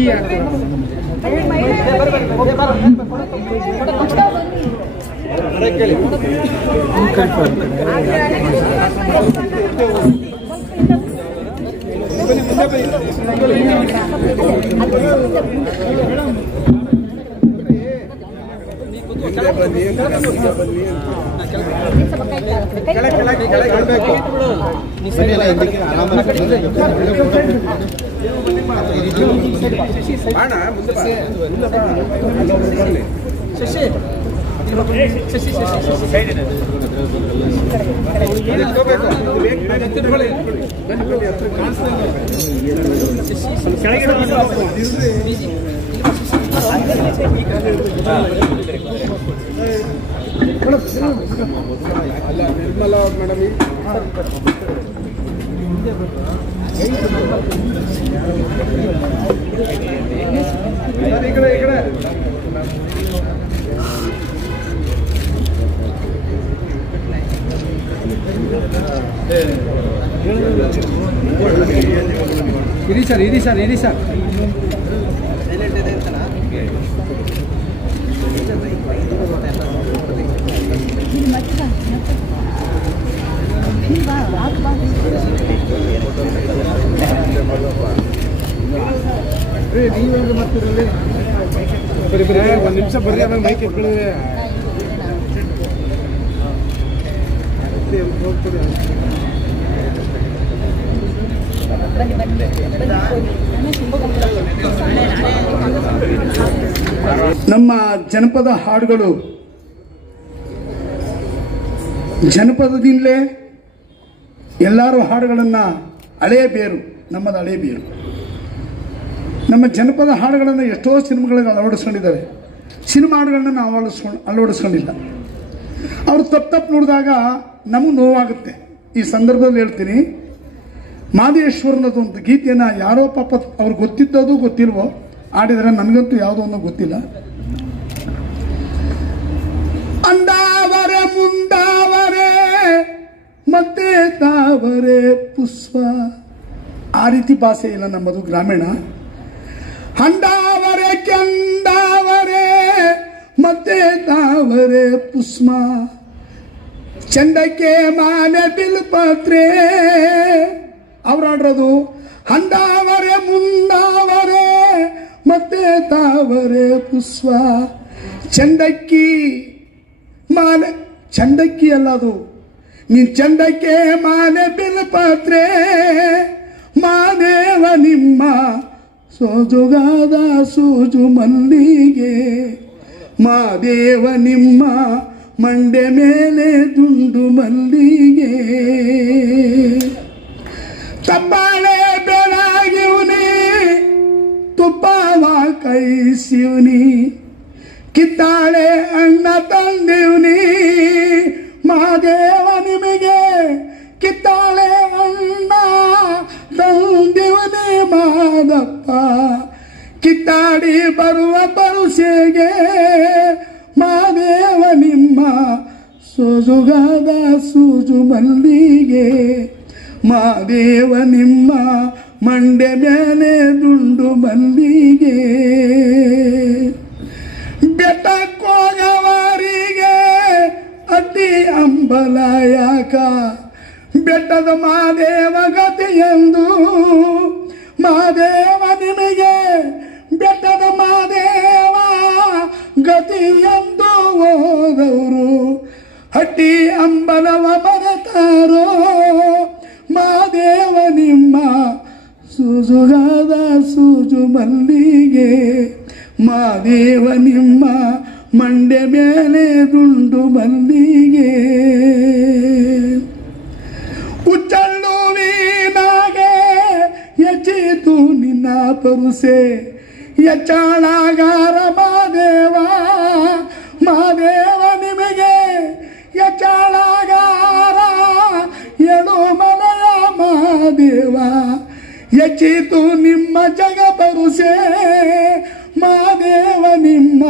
ನಿರ್ಮಲಾ ಮೇಡಮ್ ಇರಿ ಸರ್ ಒಂದು ನಿಮಿಷ ಬರ್ರಿ, ಆಮೇಲೆ ಮೈಕ್ ಎತ್ಕೊಳ್ಳಿ. ನಮ್ಮ ಜನಪದ ಹಾಡುಗಳು ಜನಪದದಿಂದಲೇ ಎಲ್ಲರೂ ಹಾಡುಗಳನ್ನು ಹಳೆಯ ಬೇರು, ನಮ್ಮದು ಹಳೆಯ ಬೇರು. ನಮ್ಮ ಜನಪದ ಹಾಡುಗಳನ್ನು ಎಷ್ಟೋ ಸಿನಿಮಾಗಳಿಗೆ ಅಳವಡಿಸ್ಕೊಂಡಿದ್ದಾರೆ. ಸಿನಿಮಾ ಹಾಡುಗಳನ್ನ ನಾವು ಅಳವಡಿಸ್ಕೊಂಡಿಲ್ಲ. ಅವರು ತಪ್ಪು ನೋಡಿದಾಗ ನಮಗೆ ನೋವಾಗುತ್ತೆ. ಈ ಸಂದರ್ಭದಲ್ಲಿ ಹೇಳ್ತೀನಿ, ಮಾದೇಶ್ವರನದು ಒಂದು ಗೀತೆಯನ್ನು ಯಾರೋ ಪಾಪ ಅವ್ರು ಗೊತ್ತಿದ್ದದು ಗೊತ್ತಿಲ್ವೋ ಆಡಿದರೆ, ನನಗಂತೂ ಯಾವುದೋ ಒಂದು ಗೊತ್ತಿಲ್ಲ. ಅಂದಾವರೆ ಮುಂದಾವರೆ ಮತ್ತೆ ತಾವರೆ ಪುಷ್ಪ, ಆ ರೀತಿ ಭಾಷೆ ಇಲ್ಲ ನಮ್ಮದು ಗ್ರಾಮೀಣ. ಅಂಡಾವರೆ ಕೆಂಡಾವರೆ ಮತ್ತೆ ತಾವರೆ ಪುಷ್ಪ, ಚಂಡಕ್ಕೆ ಮಾನೆ ಬಿಲ್ಪತ್ರೆ ಅವ್ರು ಆಡ್ರದು. ಅಂಡಾವರೆ ಮುಂದಾವರೆ ಮತ್ತೆ ತಾವರೆ ಪುಷ್ಪ, ಚಂಡಕ್ಕಿ ಮಾನೆ, ಚಂಡಕ್ಕಿ ಅಲ್ಲ ಅದು, ನೀನ್ ಚಂಡಕ್ಕೆ ಮಾನೆ ಬಿಲ್ಪತ್ರೆ, ಮಾದೇವ ನಿಮ್ಮ ಸೋಜುಗಾದ ಸೂಜು ಮಲ್ಲಿಗೆ, ಮಾದೇವ ನಿಮ್ಮ ಮಂಡೆ ಮೇಲೆ ದುಂಡು ಮಲ್ಲಿಗೆ. ತಪ್ಪಾಳೆ ಬೆಳಗಿವ್ನಿ ತುಪ್ಪವ ಕೈಸಿವ್ನಿ, ಕಿತ್ತಾಳೆ ಅಣ್ಣ ತಂದಿವ್ನಿ, ಮಾದೇವ ನಿಮಗೆ ಕಿತ್ತಾಳೆ ಅಣ್ಣ ತಂದಿವ್ನಿ ಮಾದಪ್ಪ. ಕಿತ್ತಾಡಿ ಬರುವ ಬರುಸೆಗೆ ಮಾದೇವ ನಿಮ್ಮ ಸೋಜುಗಾದ ಸೂಜು ಮಲ್ಲಿಗೆ, ಮಾದೇವ ನಿಮ್ಮ ಮಂಡೆ ಮೇಲೆ ದುಂಡು ಮಲ್ಲಿಗೆ. ಬೆಟ್ಟಕ್ಕೋಗವರಿಗೆ ಅತಿ ಅಂಬಲ ಯಾಕ, ಬೆಟ್ಟದ ಮಾದೇವ ಗತಿಯೆಂದು, ಮಾದೇವ ನಿಮಗೆ ಬೆಟ್ಟದ ಮಾದೇವ ಗತಿಯೆಂದು ಹೋದವರು, ಹಟ್ಟಿ ಅಂಬಲವ ಮರೆತಾರೋ, ಮಾದೇವ ನಿಮ್ಮ ಸೂಜುಗಾದ ಸೂಜು ಮಲ್ಲಿಗೆ, ಮಾದೇವ ನಿಮ್ಮ ಮಂಡೆ ಮೇಲೆ ದುಂಡು ಮಲ್ಲಿಗೆ. ಉಚ್ಚಳ್ಳುವಿನಾಗೆ ಎಚ್ಚಿತು ನಿನ್ನ ಪರುಸೆ, ಎಚ್ಚಾಳಗಾರ ಮಾದೇವ, ಮಾದೇವ ನಿಮಗೆ ಎಚ್ಚಾಳಗಾರ ಎಳು ಮಲಯ ಮಾದೇವ, ಎಚ್ಚಿತು ನಿಮ್ಮ ಜಗ ಪರುಸೆ, ಮಾದೇವ ನಿಮ್ಮ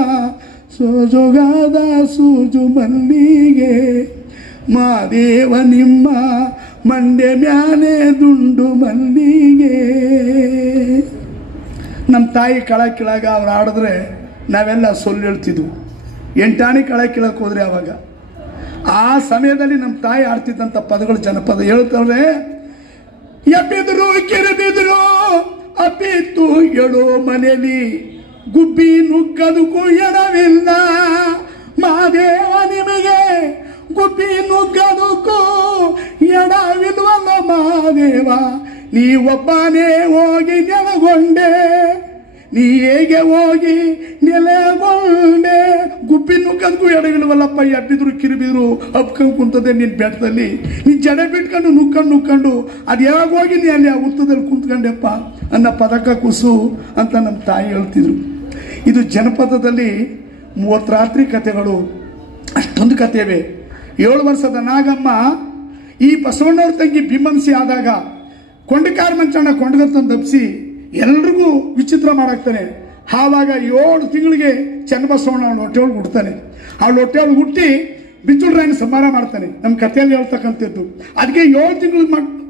ಸೋಜುಗಾದ ಸೂಜು ಮಲ್ಲಿಗೆ, ಮಾದೇವ ನಿಮ್ಮ ಮಂಡೆ ಮ್ಯಾಲೆ ದುಂಡು ಮಲ್ಲಿಗೆ. ನಮ್ಮ ತಾಯಿ ಕಳ ಕೆಳಗ ಅವ್ರು ಆಡಿದ್ರೆ ನಾವೆಲ್ಲ ಸೊಲ್ಲು ಹೇಳ್ತಿದ್ವು. ಎಂಟಾಣಿ ಕಳ ಕೆಳಕ್ಕೆ ಹೋದ್ರೆ ಅವಾಗ ಆ ಸಮಯದಲ್ಲಿ ನಮ್ಮ ತಾಯಿ ಆಡ್ತಿದ್ದಂಥ ಪದಗಳು ಜನಪದ ಹೇಳ್ತವ್ರೆ. ಎಬ್ಬಿದ್ರು ಕಿರಿಬಿದ್ರು ಅಪ್ಪಿತ್ತು ಎಳೋ ಮನೆಯಲ್ಲಿ, ಗುಬ್ಬಿ ನುಗ್ಗದಕ್ಕೂ ಎಡವಿಲ್ಲ, ಮಾದೇವ ನಿಮಗೆ ಗುಬ್ಬಿ ನುಗ್ಗದಕ್ಕೂ ಎಡವಿಲ್ವಲ್ಲ ಮಾದೇವ. ನೀವೊಬ್ಬನೇ ಹೋಗಿ ನೆಲಗೊಂಡೆ, ನೀ ಹೇಗೆ ಹೋಗಿ ನೆಲೆಗೊಂಡೆ, ಗುಬ್ಬಿ ನುಗ್ಗದಕ್ಕೂ ಎಡವಿಲ್ವಲ್ಲಪ್ಪ. ಎಬ್ಬಿದ್ರು ಕಿರಿಬಿದ್ರು ಅಪ್ಕೊಂಡು ಕುಂತದೆ ನಿನ್ನ ಬೆಟ್ಟದಲ್ಲಿ, ನೀನು ಜಡೆ ಬಿಟ್ಕೊಂಡು ನುಗ್ಕೊಂಡು ಅದು ಯಾವಾಗ ಹೋಗಿ ನೀ ಅಲ್ಲಿ ಆ ಹುತ್ತದಲ್ಲಿ ಕುಂತ್ಕೊಂಡೆಪ್ಪ ಅನ್ನೋ ಪದಕ ಕುಸು ಅಂತ ನಮ್ಮ ತಾಯಿ ಹೇಳ್ತಿದ್ರು. ಇದು ಜನಪದದಲ್ಲಿ 30 ರಾತ್ರಿ ಕಥೆಗಳು, ಅಷ್ಟೊಂದು ಕಥೆವೆ. 7 ವರ್ಷದ ನಾಗಮ್ಮ ಈ ಬಸವಣ್ಣವ್ರ ತಂಗಿ ಬಿಮ್ಮನ್ಸಿ ಆದಾಗ ಕೊಂಡಕಾರ ಮಂಚಣ್ಣ ಕೊಂಡಗತ್ತನ್ನು ತಪ್ಪಿಸಿ ಎಲ್ರಿಗೂ ವಿಚಿತ್ರ ಮಾಡಾಕ್ತಾನೆ. ಆವಾಗ 7 ತಿಂಗಳಿಗೆ ಚನ್ನಬಸವಣ್ಣ ಅವನು ಹೊಟ್ಟೆಯೊಳಗೆ ಹುಡ್ತಾನೆ. ಅವಳು ಹೊಟ್ಟೆಯೊಳಗೆ ಹುಟ್ಟಿ ಬಿಚ್ಚುಳ್ರಾಯನ ಸಂಹಾರ ಮಾಡ್ತಾನೆ. ನಮ್ಮ ಕಥೆಯಲ್ಲಿ ಹೇಳ್ತಕ್ಕಂಥದ್ದು. ಅದಕ್ಕೆ 7 ತಿಂಗಳು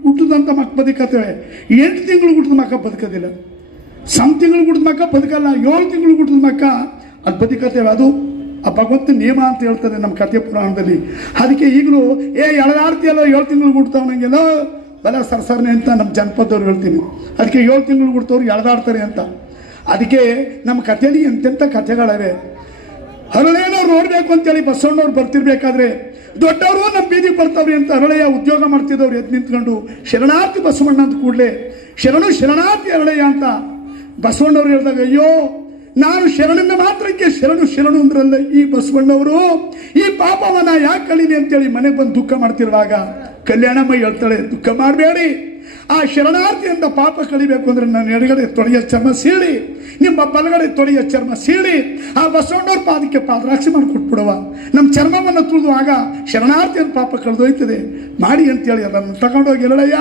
ಹುಟ್ಟಿದಂಥ ಮಕ್ಕ ಬದುಕತ್ತವೆ, 8 ತಿಂಗಳು ಹುಟ್ಟಿದ ಮಕ್ಕ ಬದುಕೋದಿಲ್ಲ. ಸಮ್ ತಿಂಗಳು ಹುಟ್ಟಿದ ಮಕ್ಕ ಬದುಕಲ್ಲ, 7 ತಿಂಗಳು ಹುಟ್ಟಿದ ಮಕ್ಕ ಅದು ಬದುಕತ್ತೇವೆ. ಅದು ಆ ಭಗವಂತ ನಿಯಮ ಅಂತ ಹೇಳ್ತಾರೆ ನಮ್ಮ ಕಥೆ ಪುರಾಣದಲ್ಲಿ. ಅದಕ್ಕೆ ಈಗಲೂ ಎಳದಾಡ್ತೀಯಲ್ಲ 7 ತಿಂಗಳು ಹುಡ್ತಾವ ನಂಗೆಲ್ಲ ಬಲ ಸರ್ಸರ್ನೆ ಅಂತ ನಮ್ಮ ಜನಪದವ್ರು ಹೇಳ್ತೀವಿ. ಅದಕ್ಕೆ 7 ತಿಂಗಳು ಹುಡ್ತವ್ರು ಎಳೆದಾಡ್ತಾರೆ ಅಂತ. ಅದಕ್ಕೆ ನಮ್ಮ ಕಥೆಯಲ್ಲಿ ಎಂತೆಂಥ ಕಥೆಗಳವೆ. ಹರಳೆಯನವ್ರು ನೋಡ್ಬೇಕು ಅಂತೇಳಿ ಬಸವಣ್ಣವ್ರು ಬರ್ತಿರ್ಬೇಕಾದ್ರೆ ದೊಡ್ಡವರು ನಮ್ಮ ಬೀದಿ ಬರ್ತಾವ್ರಿ ಅಂತ ಹರಳೆಯ ಉದ್ಯೋಗ ಮಾಡ್ತಿದ್ದವ್ರು ಎದ್ದು ನಿಂತ್ಕೊಂಡು ಶರಣಾರ್ಥಿ ಬಸವಣ್ಣ ಅಂತ ಕೂಡಲೇ ಶರಣಾರ್ಥಿ ಹರಳೆಯ ಅಂತ ಬಸವಣ್ಣವ್ರು ಹೇಳಿದಾಗ, ಅಯ್ಯೋ ನಾನು ಶರಣನ್ನ ಮಾತ್ರಕ್ಕೆ ಶರಣು ಅಂದ್ರಲ್ಲ ಈ ಬಸವಣ್ಣವರು, ಈ ಪಾಪವನ್ನ ಯಾಕೆ ಕಳೀನಿ ಅಂತೇಳಿ ಮನೆಗೆ ಬಂದು ದುಃಖ ಮಾಡ್ತಿರುವಾಗ ಕಲ್ಯಾಣಮ್ಮ ಹೇಳ್ತಾಳೆ, ದುಃಖ ಮಾಡಬೇಡಿ, ಆ ಶರಣಾರ್ಥಿಯಿಂದ ಪಾಪ ಕಳಿಬೇಕು ಅಂದ್ರೆ ನನ್ನ ಎಡಗಡೆ ತೊಡೆಯ ಚರ್ಮ ಸೀಳಿ, ನಿಮ್ಮ ಬಲಗಡೆ ತೊಡೆಯ ಚರ್ಮ ಸೀಳಿ ಆ ಬಸವಣ್ಣವ್ರ ಪಾದಕ್ಕೆ ಪಾದರಾಕ್ಷಿ ಮಾಡಿ ಕೊಟ್ಬಿಡುವ, ನಮ್ಮ ಚರ್ಮವನ್ನು ತುಳಿದು ಆಗ ಶರಣಾರ್ಥಿಯ ಪಾಪ ಕಳೆದೋಯ್ತದೆ ಮಾಡಿ ಅಂತೇಳಿ ಅದನ್ನು ತಗೊಂಡೋಗಿ ಎಲ್ಲಯ್ಯ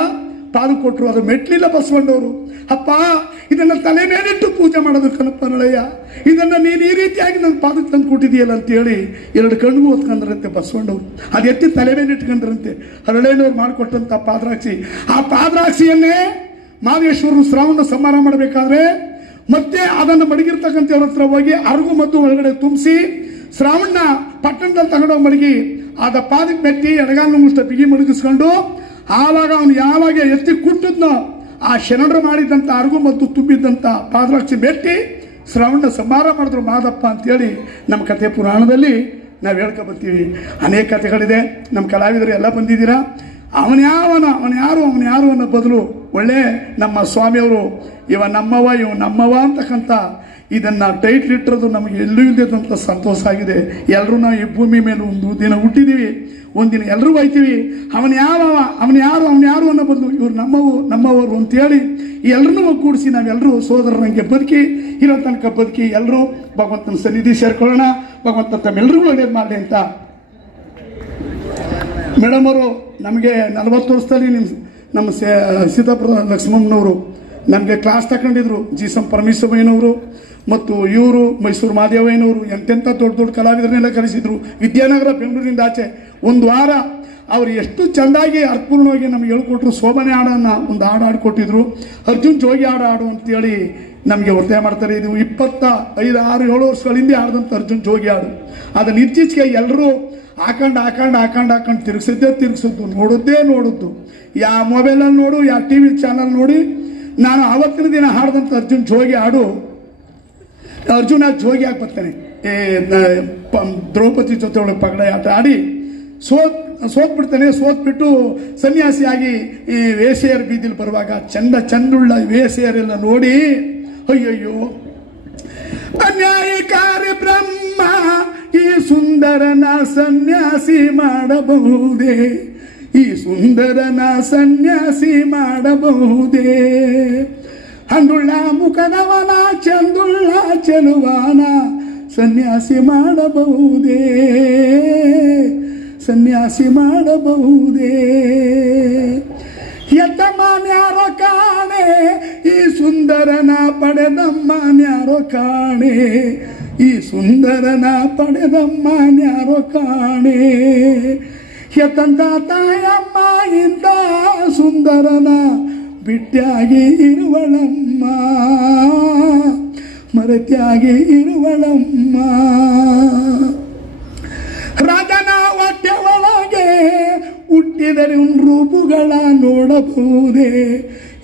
ಪಾದ ಕೊಟ್ಟರು. ಅದು ಮೆಟ್ಲಿಲ್ಲ ಬಸವಣ್ಣವರು. ಅಪ್ಪ ಇದನ್ನ ತಲೆ ಮೇಲಿಟ್ಟು ಪೂಜೆ ಮಾಡೋದು ಕಣಪ್ಪ ನಳಯ್ಯ, ಇದನ್ನ ನೀನು ಈ ರೀತಿಯಾಗಿ ನನ್ನ ಪಾದಕ್ಕೆ ತಂದು ಕೊಟ್ಟಿದೆಯಲ್ಲ ಅಂತೇಳಿ 2 ಕಣ್ಗೂ ಹೊತ್ಕೊಂಡ್ರಂತೆ ಬಸವಣ್ಣವ್ರು. ಅದು ಎತ್ತಿ ತಲೆ ಮೇಲೆ ಇಟ್ಕೊಂಡ್ರಂತೆ. ಹರಳೇನವ್ರು ಮಾಡಿಕೊಟ್ಟಂತ ಪಾದರಾಕ್ಷಿ, ಆ ಪಾದರಾಕ್ಷಿಯನ್ನೇ ಮಾದೇಶ್ವರರು ಶ್ರಾವಣ ಸಂಹಾರ ಮಾಡಬೇಕಾದ್ರೆ ಮತ್ತೆ ಅದನ್ನು ಮಡಗಿರ್ತಕ್ಕಂಥವ್ರ ಹತ್ರ ಹೋಗಿ ಅರಗು ಮದ್ದು ಒಳಗಡೆ ತುಂಬಿಸಿ ಶ್ರಾವಣ ಪಟ್ಟಣದಲ್ಲಿ ತಗೊಂಡೋಗಿ ಮಡಗಿ ಅದ ಪಾದಕ್ಕೆ ಮೆಟ್ಟಿ ಎಡಗಾಲ ಮುಷ್ಟ ಬಿಗಿ ಮಡಗಿಸ್ಕೊಂಡು ಆವಾಗ ಅವನು ಯಾವಾಗ ಎತ್ತಿ ಕುಟ್ಟಿದ್ನೋ ಆ ಶರಣರು ಮಾಡಿದಂಥ ಅರಗು ಮತ್ತು ತುಂಬಿದ್ದಂಥ ಪಾದರಾಕ್ಷಿ ಮೆಟ್ಟಿ ಶ್ರಾವಣ ಸಂಹಾರ ಮಾಡಿದ್ರು ಮಾದಪ್ಪ ಅಂತೇಳಿ ನಮ್ಮ ಕಥೆ ಪುರಾಣದಲ್ಲಿ ನಾವು ಹೇಳ್ಕೊಬರ್ತೀವಿ. ಅನೇಕ ಕಥೆಗಳಿದೆ. ನಮ್ಮ ಕಲಾವಿದರು ಎಲ್ಲ ಬಂದಿದ್ದೀರಾ. ಅವನ್ಯಾರು ಅನ್ನೋ ಬದಲು ಒಳ್ಳೆ ನಮ್ಮ ಸ್ವಾಮಿಯವರು ಇವ ನಮ್ಮವ ಅಂತಕ್ಕಂಥ ಇದನ್ನ ಟೈಟ್ಲ್ ಇಟ್ಟಿರೋದು ನಮಗೆ ಎಲ್ಲೂ ಇಲ್ಲದಂಥ ಸಂತೋಷ ಆಗಿದೆ. ಎಲ್ಲರೂ ನಾವು ಈ ಭೂಮಿ ಮೇಲೆ ಒಂದು ದಿನ ಹುಟ್ಟಿದೀವಿ, ಒಂದಿನ ಎಲ್ಲರೂ ಹೋಯ್ತೀವಿ. ಅವನ್ಯಾರು ಅನ್ನೋ ಬದಲು ಇವ್ರು ನಮ್ಮವರು ಅಂತೇಳಿ ಎಲ್ಲರನ್ನೂ ಒಗ್ಗೂಡಿಸಿ ನಾವೆಲ್ಲರೂ ಸೋದರರಂಗೆ ಬದುಕಿ ಇರೋ ತನಕ ಬದುಕಿ ಎಲ್ಲರೂ ಭಗವಂತನ ಸನ್ನಿಧಿ ಸೇರ್ಕೊಳ್ಳೋಣ. ಭಗವಂತ ತಮ್ಮೆಲ್ಲರಿಗೂ ಒಳ್ಳೇದು ಮಾಡಲಿ ಅಂತ ಮೇಡಮ್ ಅವರು ನಮಗೆ 40 ವರ್ಷದಲ್ಲಿ ನಮ್ಮ ಸೀತಾಪುರ ಲಕ್ಷ್ಮಮ್ಮನವರು ನಮಗೆ ಕ್ಲಾಸ್ ತಗೊಂಡಿದ್ರು. ಜಿ ಸಂ ಪರಮೇಶ್ವರಯ್ಯನವರು ಮತ್ತು ಇವರು ಮೈಸೂರು ಮಾದೇವಯ್ಯನವರು ಎಂತೆಂಥ ದೊಡ್ಡ ಕಲಾವಿದರನ್ನೆಲ್ಲ ಕರೆಸಿದ್ರು. ವಿದ್ಯಾನಗರ ಬೆಂಗಳೂರಿನಿಂದ ಆಚೆ 1 ವಾರ ಅವರು ಎಷ್ಟು ಚೆಂದಾಗಿ ಅರ್ಥಪೂರ್ಣವಾಗಿ ನಮ್ಗೆ ಹೇಳ್ಕೊಟ್ರು. ಶೋಭನೆ ಹಾಡನ್ನು ಒಂದು ಹಾಡು ಹಾಡ್ಕೊಟ್ಟಿದ್ರು. ಅರ್ಜುನ್ ಜೋಗಿ ಹಾಡು ಅಂತೇಳಿ ನಮಗೆ ಒತ್ತಾಯ ಮಾಡ್ತಾರೆ. ಇದು 25, 6, 7 ವರ್ಷಗಳ ಹಿಂದೆ ಆಡಿದಂಥ ಅರ್ಜುನ್ ಜೋಗಿ ಹಾಡು. ಅದನ್ನು ಇತ್ತೀಚೆಗೆ ಎಲ್ಲರೂ ಹಾಕೊಂಡು ತಿರುಗಿಸಿದ್ದು ನೋಡುದ್ದು. ಯಾವ ಮೊಬೈಲಲ್ಲಿ ನೋಡು, ಯಾವ TV ಚಾನಲ್ ನೋಡಿ. ನಾನು ಆವತ್ತಿನ ದಿನ ಹಾಡಿದಂಥ ಅರ್ಜುನ್ ಜೋಗಿ ಹಾಡು, ಅರ್ಜುನ ಜೋಗಿ ಆಗಿ ಬರ್ತಾನೆ. ದ್ರೌಪದಿ ಜೊತೆ ಒಳಗೆ ಪಗಡೆ ಆಟ ಆಡಿ ಸೋತ್ಬಿಡ್ತಾನೆ. ಸೋತ್ಬಿಟ್ಟು ಸನ್ಯಾಸಿಯಾಗಿ ಈ ವೇಸೆಯರ್ ಬೀದಿಲಿ ಬರುವಾಗ ಚಂದುಳ್ಳ ವೇಸೆಯರೆಲ್ಲ ನೋಡಿ ಅಯ್ಯಯ್ಯೋ ಅನ್ಯಾಯಕಾರಿ ಬ್ರಹ್ಮ ಈ ಸುಂದರನ ಸನ್ಯಾಸಿ ಮಾಡಬಹುದೇ, ಈ ಸುಂದರನ ಸನ್ಯಾಸಿ ಮಾಡಬಹುದೇ, ಹಂಡುಳ್ಳ ಮುಖದವನ ಚಂದುಳ್ಳ ಚೆಲುವಾನ ಸನ್ಯಾಸಿ ಮಾಡಬಹುದೇ, ಸನ್ಯಾಸಿ ಮಾಡಬಹುದೇ. ಎತ್ತಮ್ಮನ್ಯಾರೋ ಕಾಣೆ ಈ ಸುಂದರನ ಪಡೆದಮ್ಮನ್ಯಾರೋ ಕಾಣೆ, ಈ ಸುಂದರನ ಪಡೆದಮ್ಮನ್ಯಾರೋ ಕಾಣೆ. ಎತ್ತಂತ ತಾಯಮ್ಮ ಇಂದ ಸುಂದರನ ಬಿಟ್ಟಾಗಿ ಇರುವಳಮ್ಮ, ಮರೆತ್ಯಾಗಿ ಇರುವಳಮ್ಮ. ರಾಜನ ಹೊಟ್ಟೆ ಒಳಗೆ ಹುಟ್ಟಿದರೆ ರೂಪುಗಳ ನೋಡಬಹುದೇ,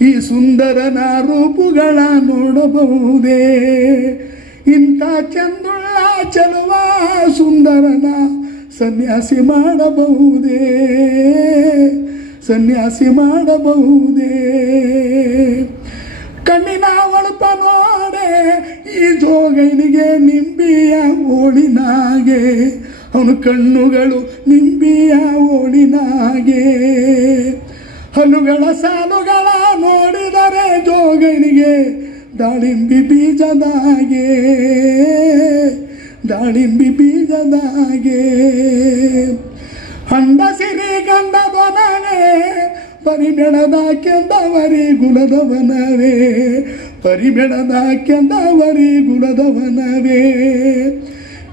ಈ ಸುಂದರನ ರೂಪುಗಳ ನೋಡಬಹುದೇ. ಇಂಥ ಚಂದುಳ್ಳ ಚೆಲುವ ಸುಂದರನ ಸನ್ಯಾಸಿ ಮಾಡಬಹುದೇ, ಸನ್ಯಾಸಿ ಮಾಡಬಹುದೇ. ಕಣ್ಣಿನ ಒಳಪ ನೋಡೆ ಈ ಜೋಗೈನಿಗೆ ನಿಂಬಿಯ ಓಡಿನಾಗೆ, ಅವನು ಕಣ್ಣುಗಳು ನಿಂಬಿಯ ಓಡಿನಾಗೆ. ಹಲ್ಲುಗಳ ಸಾಲುಗಳ ನೋಡಿದರೆ ಜೋಗೈನಿಗೆ ದಾಳಿಂಬಿ ಬೀಜದಾಗೆ, ದಾಳಿಂಬಿ ಬೀಜದಾಗೆ. ಹಂಡ ಸಿರಿ ಗಂಧದೊನಗೆ ಪರಿಮೆಣದ ಕೆಂದವರಿ ಗುಣದವನವೇ, ಪರಿಮೆಣದ ಕೆಂದವರಿ ಗುಣದವನವೇ,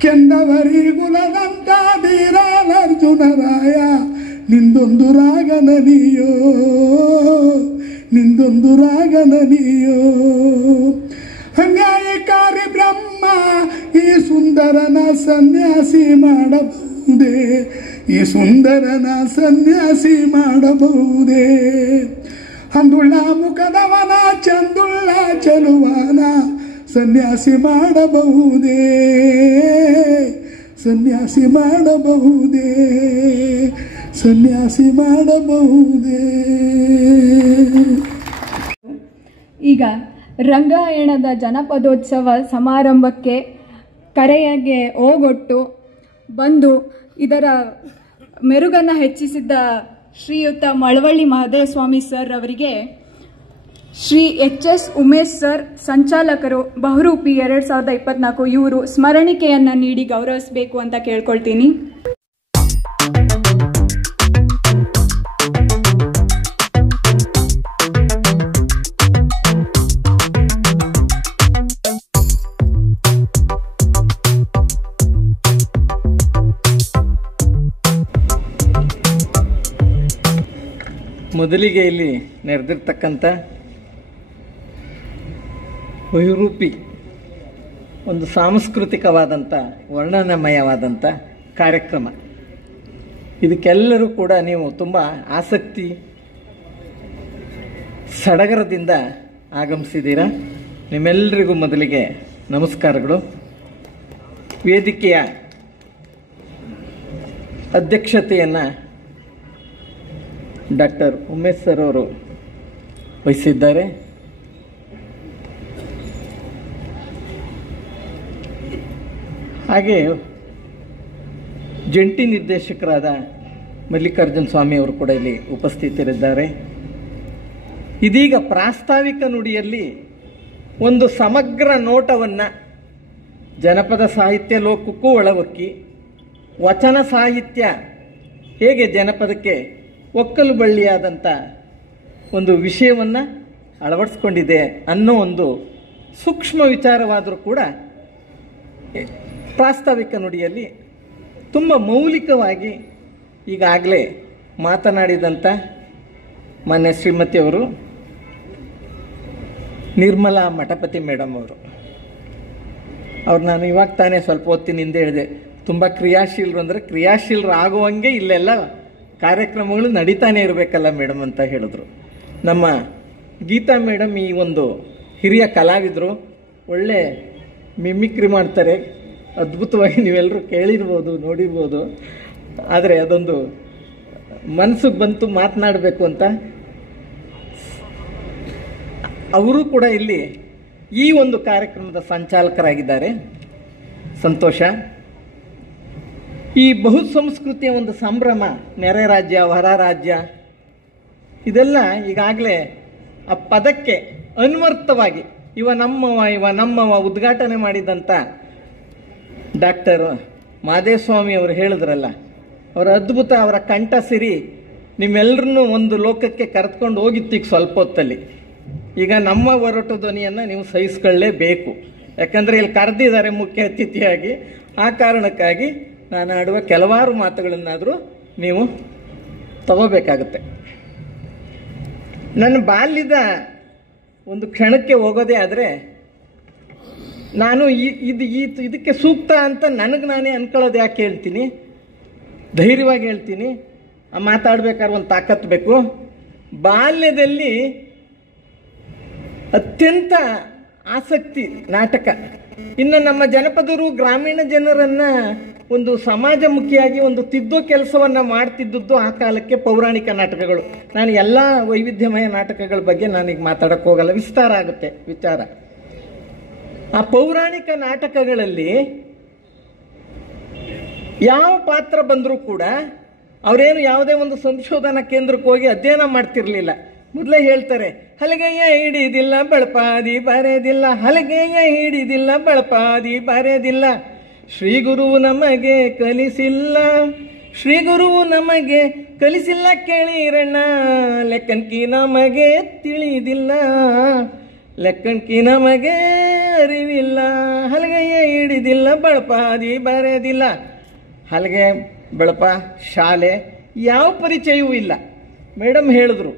ಕೆಂದವರಿ ಗುಣದಂತ ಧೀರಾರ್ಜುನರಾಯ ನಿಂದೊಂದು ರಾಗನನಿಯೋ, ನಿಂದೊಂದು ರಾಗನನಿಯೋ. ಅನ್ಯಾಯಕಾರಿ ಬ್ರಹ್ಮ ಈ ಸುಂದರನ ಸನ್ಯಾಸಿ ಮಾಡಬಹುದೇ, ಈ ಸುಂದರನ ಸನ್ಯಾಸಿ ಮಾಡಬಹುದೇ. ಅಂದುಳ್ಳ ಮುಖದವನ ಚಂದುಳ್ಳ ಚಲುವನ ಸನ್ಯಾಸಿ ಮಾಡಬಹುದೇ, ಸನ್ಯಾಸಿ ಮಾಡಬಹುದೇ, ಸನ್ಯಾಸಿ ಮಾಡಬಹುದೇ. ಈಗ ರಂಗಾಯಣದ ಜನಪದೋತ್ಸವ ಸಮಾರಂಭಕ್ಕೆ ಕರೆಯಾಗೆ ಓಗೊಟ್ಟು ಬಂದು ಇದರ ಮೆರುಗನ್ನು ಹೆಚ್ಚಿಸಿದ್ದ ಶ್ರೀಯುತ ಮಳವಳ್ಳಿ ಮಹದೇವಸ್ವಾಮಿ ಸರ್ ಅವರಿಗೆ ಶ್ರೀ ಎಚ್.ಎಸ್. ಉಮೇಶ್ ಸರ್ ಸಂಚಾಲಕರು ಬಹುರೂಪಿ 2024 ಇವರು ಸ್ಮರಣಿಕೆಯನ್ನು ನೀಡಿ ಗೌರವಿಸಬೇಕು ಅಂತ ಕೇಳ್ಕೊಳ್ತೀನಿ. ಮೊದಲಿಗೆ ಇಲ್ಲಿ ನೆರೆದಿರ್ತಕ್ಕಂಥ ಬಹುರೂಪಿ ಒಂದು ಸಾಂಸ್ಕೃತಿಕವಾದಂಥ ವರ್ಣನಮಯವಾದಂಥ ಕಾರ್ಯಕ್ರಮ. ಇದಕ್ಕೆಲ್ಲರೂ ಕೂಡ ನೀವು ತುಂಬ ಆಸಕ್ತಿ ಸಡಗರದಿಂದ ಆಗಮಿಸಿದ್ದೀರಾ. ನಿಮ್ಮೆಲ್ಲರಿಗೂ ಮೊದಲಿಗೆ ನಮಸ್ಕಾರಗಳು. ವೇದಿಕೆಯ ಅಧ್ಯಕ್ಷತೆಯನ್ನು ಡಾಕ್ಟರ್ ಉಮೇಶ್ ಸರ್ ಅವರು ವಹಿಸಿದ್ದಾರೆ. ಹಾಗೆ ಜಂಟಿ ನಿರ್ದೇಶಕರಾದ ಮಲ್ಲಿಕಾರ್ಜುನ ಸ್ವಾಮಿ ಅವರು ಕೂಡ ಇಲ್ಲಿ ಉಪಸ್ಥಿತರಿದ್ದಾರೆ. ಇದೀಗ ಪ್ರಾಸ್ತಾವಿಕ ನುಡಿಯಲ್ಲಿ ಒಂದು ಸಮಗ್ರ ನೋಟವನ್ನು ಜನಪದ ಸಾಹಿತ್ಯ ಲೋಕಕ್ಕೂ ಒಳವಕ್ಕಿ ವಚನ ಸಾಹಿತ್ಯ ಹೇಗೆ ಜನಪದಕ್ಕೆ ಒಕ್ಕಲು ಬಳ್ಳಿಯಾದಂಥ ಒಂದು ವಿಷಯವನ್ನು ಅಳವಡಿಸ್ಕೊಂಡಿದೆ ಅನ್ನೋ ಒಂದು ಸೂಕ್ಷ್ಮ ವಿಚಾರವಾದರೂ ಕೂಡ ಪ್ರಾಸ್ತಾವಿಕ ನುಡಿಯಲ್ಲಿ ತುಂಬ ಮೌಲಿಕವಾಗಿ ಈಗಾಗಲೇ ಮಾತನಾಡಿದಂಥ ಮಾನ್ಯ ಶ್ರೀಮತಿಯವರು ನಿರ್ಮಲಾ ಮಠಪತಿ ಮೇಡಮ್ ಅವ್ರು ನಾನು ಇವಾಗ ತಾನೇ ಸ್ವಲ್ಪ ಹೊತ್ತಿನ ಹಿಂದೆ ಹೇಳಿದೆ, ತುಂಬ ಕ್ರಿಯಾಶೀಲರು ಅಂದರೆ ಕ್ರಿಯಾಶೀಲರು ಆಗುವಂಗೆ ಇಲ್ಲೆಲ್ಲ ಕಾರ್ಯಕ್ರಮಗಳು ನಡೀತಾನೆ ಇರಬೇಕಲ್ಲ ಮೇಡಮ್ ಅಂತ ಹೇಳಿದ್ರು. ನಮ್ಮ ಗೀತಾ ಮೇಡಮ್ ಈ ಒಂದು ಹಿರಿಯ ಕಲಾವಿದರು, ಒಳ್ಳೆ ಮಿಮಿಕ್ರಿ ಮಾಡ್ತಾರೆ, ಅದ್ಭುತವಾಗಿ ನೀವೆಲ್ಲರೂ ಕೇಳಿರ್ಬೋದು ನೋಡಿರ್ಬೋದು. ಆದರೆ ಅದೊಂದು ಮನಸ್ಸಿಗೆ ಬಂತು ಮಾತನಾಡಬೇಕು ಅಂತ. ಅವರು ಕೂಡ ಇಲ್ಲಿ ಈ ಒಂದು ಕಾರ್ಯಕ್ರಮದ ಸಂಚಾಲಕರಾಗಿದ್ದಾರೆ, ಸಂತೋಷ. ಈ ಬಹು ಸಂಸ್ಕೃತಿಯ ಒಂದು ಸಂಭ್ರಮ, ನೆರೆ ರಾಜ್ಯ ಹೊರ ರಾಜ್ಯ ಇದೆಲ್ಲ ಈಗಾಗಲೇ ಆ ಪದಕ್ಕೆ ಅನ್ವರ್ಥವಾಗಿ ಇವ ನಮ್ಮವ ಉದ್ಘಾಟನೆ ಮಾಡಿದಂಥ ಡಾಕ್ಟರ್ ಮಾದೇಸ್ವಾಮಿ ಅವರು ಹೇಳಿದ್ರಲ್ಲ, ಅವರ ಅದ್ಭುತ, ಅವರ ಕಂಠ ಸಿರಿ ನಿಮ್ಮೆಲ್ಲರನ್ನೂ ಒಂದು ಲೋಕಕ್ಕೆ ಕರೆದುಕೊಂಡು ಹೋಗಿತ್ತು ಈಗ ಸ್ವಲ್ಪ ಹೊತ್ತಲ್ಲಿ. ಈಗ ನಮ್ಮ ಹೊರಟು ಧ್ವನಿಯನ್ನು ನೀವು ಸಹಿಸ್ಕೊಳ್ಳೇಬೇಕು, ಯಾಕಂದರೆ ಇಲ್ಲಿ ಕರೆದಿದ್ದಾರೆ ಮುಖ್ಯ ಅತಿಥಿಯಾಗಿ. ಆ ಕಾರಣಕ್ಕಾಗಿ ನಾನು ಆಡುವ ಕೆಲವಾರು ಮಾತುಗಳನ್ನಾದರೂ ನೀವು ತಗೋಬೇಕಾಗುತ್ತೆ. ನನ್ನ ಬಾಲ್ಯದ ಒಂದು ಕ್ಷಣಕ್ಕೆ ಹೋಗೋದೇ ಆದರೆ ನಾನು ಇದಕ್ಕೆ ಸೂಕ್ತ ಅಂತ ನನಗೆ ನಾನೇ ಅನ್ಕೊಳ್ಳೋದು ಯಾಕೆ ಹೇಳ್ತೀನಿ, ಧೈರ್ಯವಾಗಿ ಹೇಳ್ತೀನಿ. ಮಾತಾಡ್ಬೇಕಾದ್ರೆ ಒಂದು ತಾಕತ್ತು ಬೇಕು. ಬಾಲ್ಯದಲ್ಲಿ ಅತ್ಯಂತ ಆಸಕ್ತಿ ನಾಟಕ. ಇನ್ನು ನಮ್ಮ ಜನಪದರು ಗ್ರಾಮೀಣ ಜನರನ್ನ ಒಂದು ಸಮಾಜಮುಖಿಯಾಗಿ ಒಂದು ತಿದ್ದೋ ಕೆಲಸವನ್ನ ಮಾಡ್ತಿದ್ದದ್ದು ಆ ಕಾಲಕ್ಕೆ ಪೌರಾಣಿಕ ನಾಟಕಗಳು. ನಾನು ಎಲ್ಲ ವೈವಿಧ್ಯಮಯ ನಾಟಕಗಳ ಬಗ್ಗೆ ನಾನೀಗ ಮಾತಾಡಕ್ಕೆ ಹೋಗಲ್ಲ, ವಿಸ್ತಾರ ಆಗುತ್ತೆ ವಿಚಾರ. ಆ ಪೌರಾಣಿಕ ನಾಟಕಗಳಲ್ಲಿ ಯಾವ ಪಾತ್ರ ಬಂದರೂ ಕೂಡ ಅವರೇನು ಯಾವುದೇ ಒಂದು ಸಂಶೋಧನಾ ಕೇಂದ್ರಕ್ಕೆ ಹೋಗಿ ಅಧ್ಯಯನ ಮಾಡ್ತಿರ್ಲಿಲ್ಲ. ಮೊದಲೇ ಹೇಳ್ತಾರೆ, ಹಲಗೆಯ ಹಿಡಿದಿಲ್ಲ ಬಳಪಾದಿ ಬರೆದಿಲ್ಲ, ಹಲಗೆಯ ಹಿಡಿದಿಲ್ಲ ಬಳಪಾದಿ ಬರೆದಿಲ್ಲ, ಶ್ರೀ ಗುರು ನಮಗೆ ಕಲಿಸಿಲ್ಲ, ಶ್ರೀ ಗುರುವು ನಮಗೆ ಕಲಿಸಿಲ್ಲ ಕೇಳಿರಣ್ಣ, ಲೆಕ್ಕನ್ಕಿ ನಮಗೆ ತಿಳಿದಿಲ್ಲ, ಲೆಕ್ಕನ್ಕಿ ನಮಗೆ ಅರಿವಿಲ್ಲ, ಹಲಗೆಯ ಹಿಡಿದಿಲ್ಲ, ಬಳಪಾದಿ ಬರೆದಿಲ್ಲ. ಹಲಗೆ ಬಳಪ ಶಾಲೆ ಯಾವ ಪರಿಚಯವೂ ಇಲ್ಲ. ಮೇಡಮ್ ಹೇಳಿದ್ರು,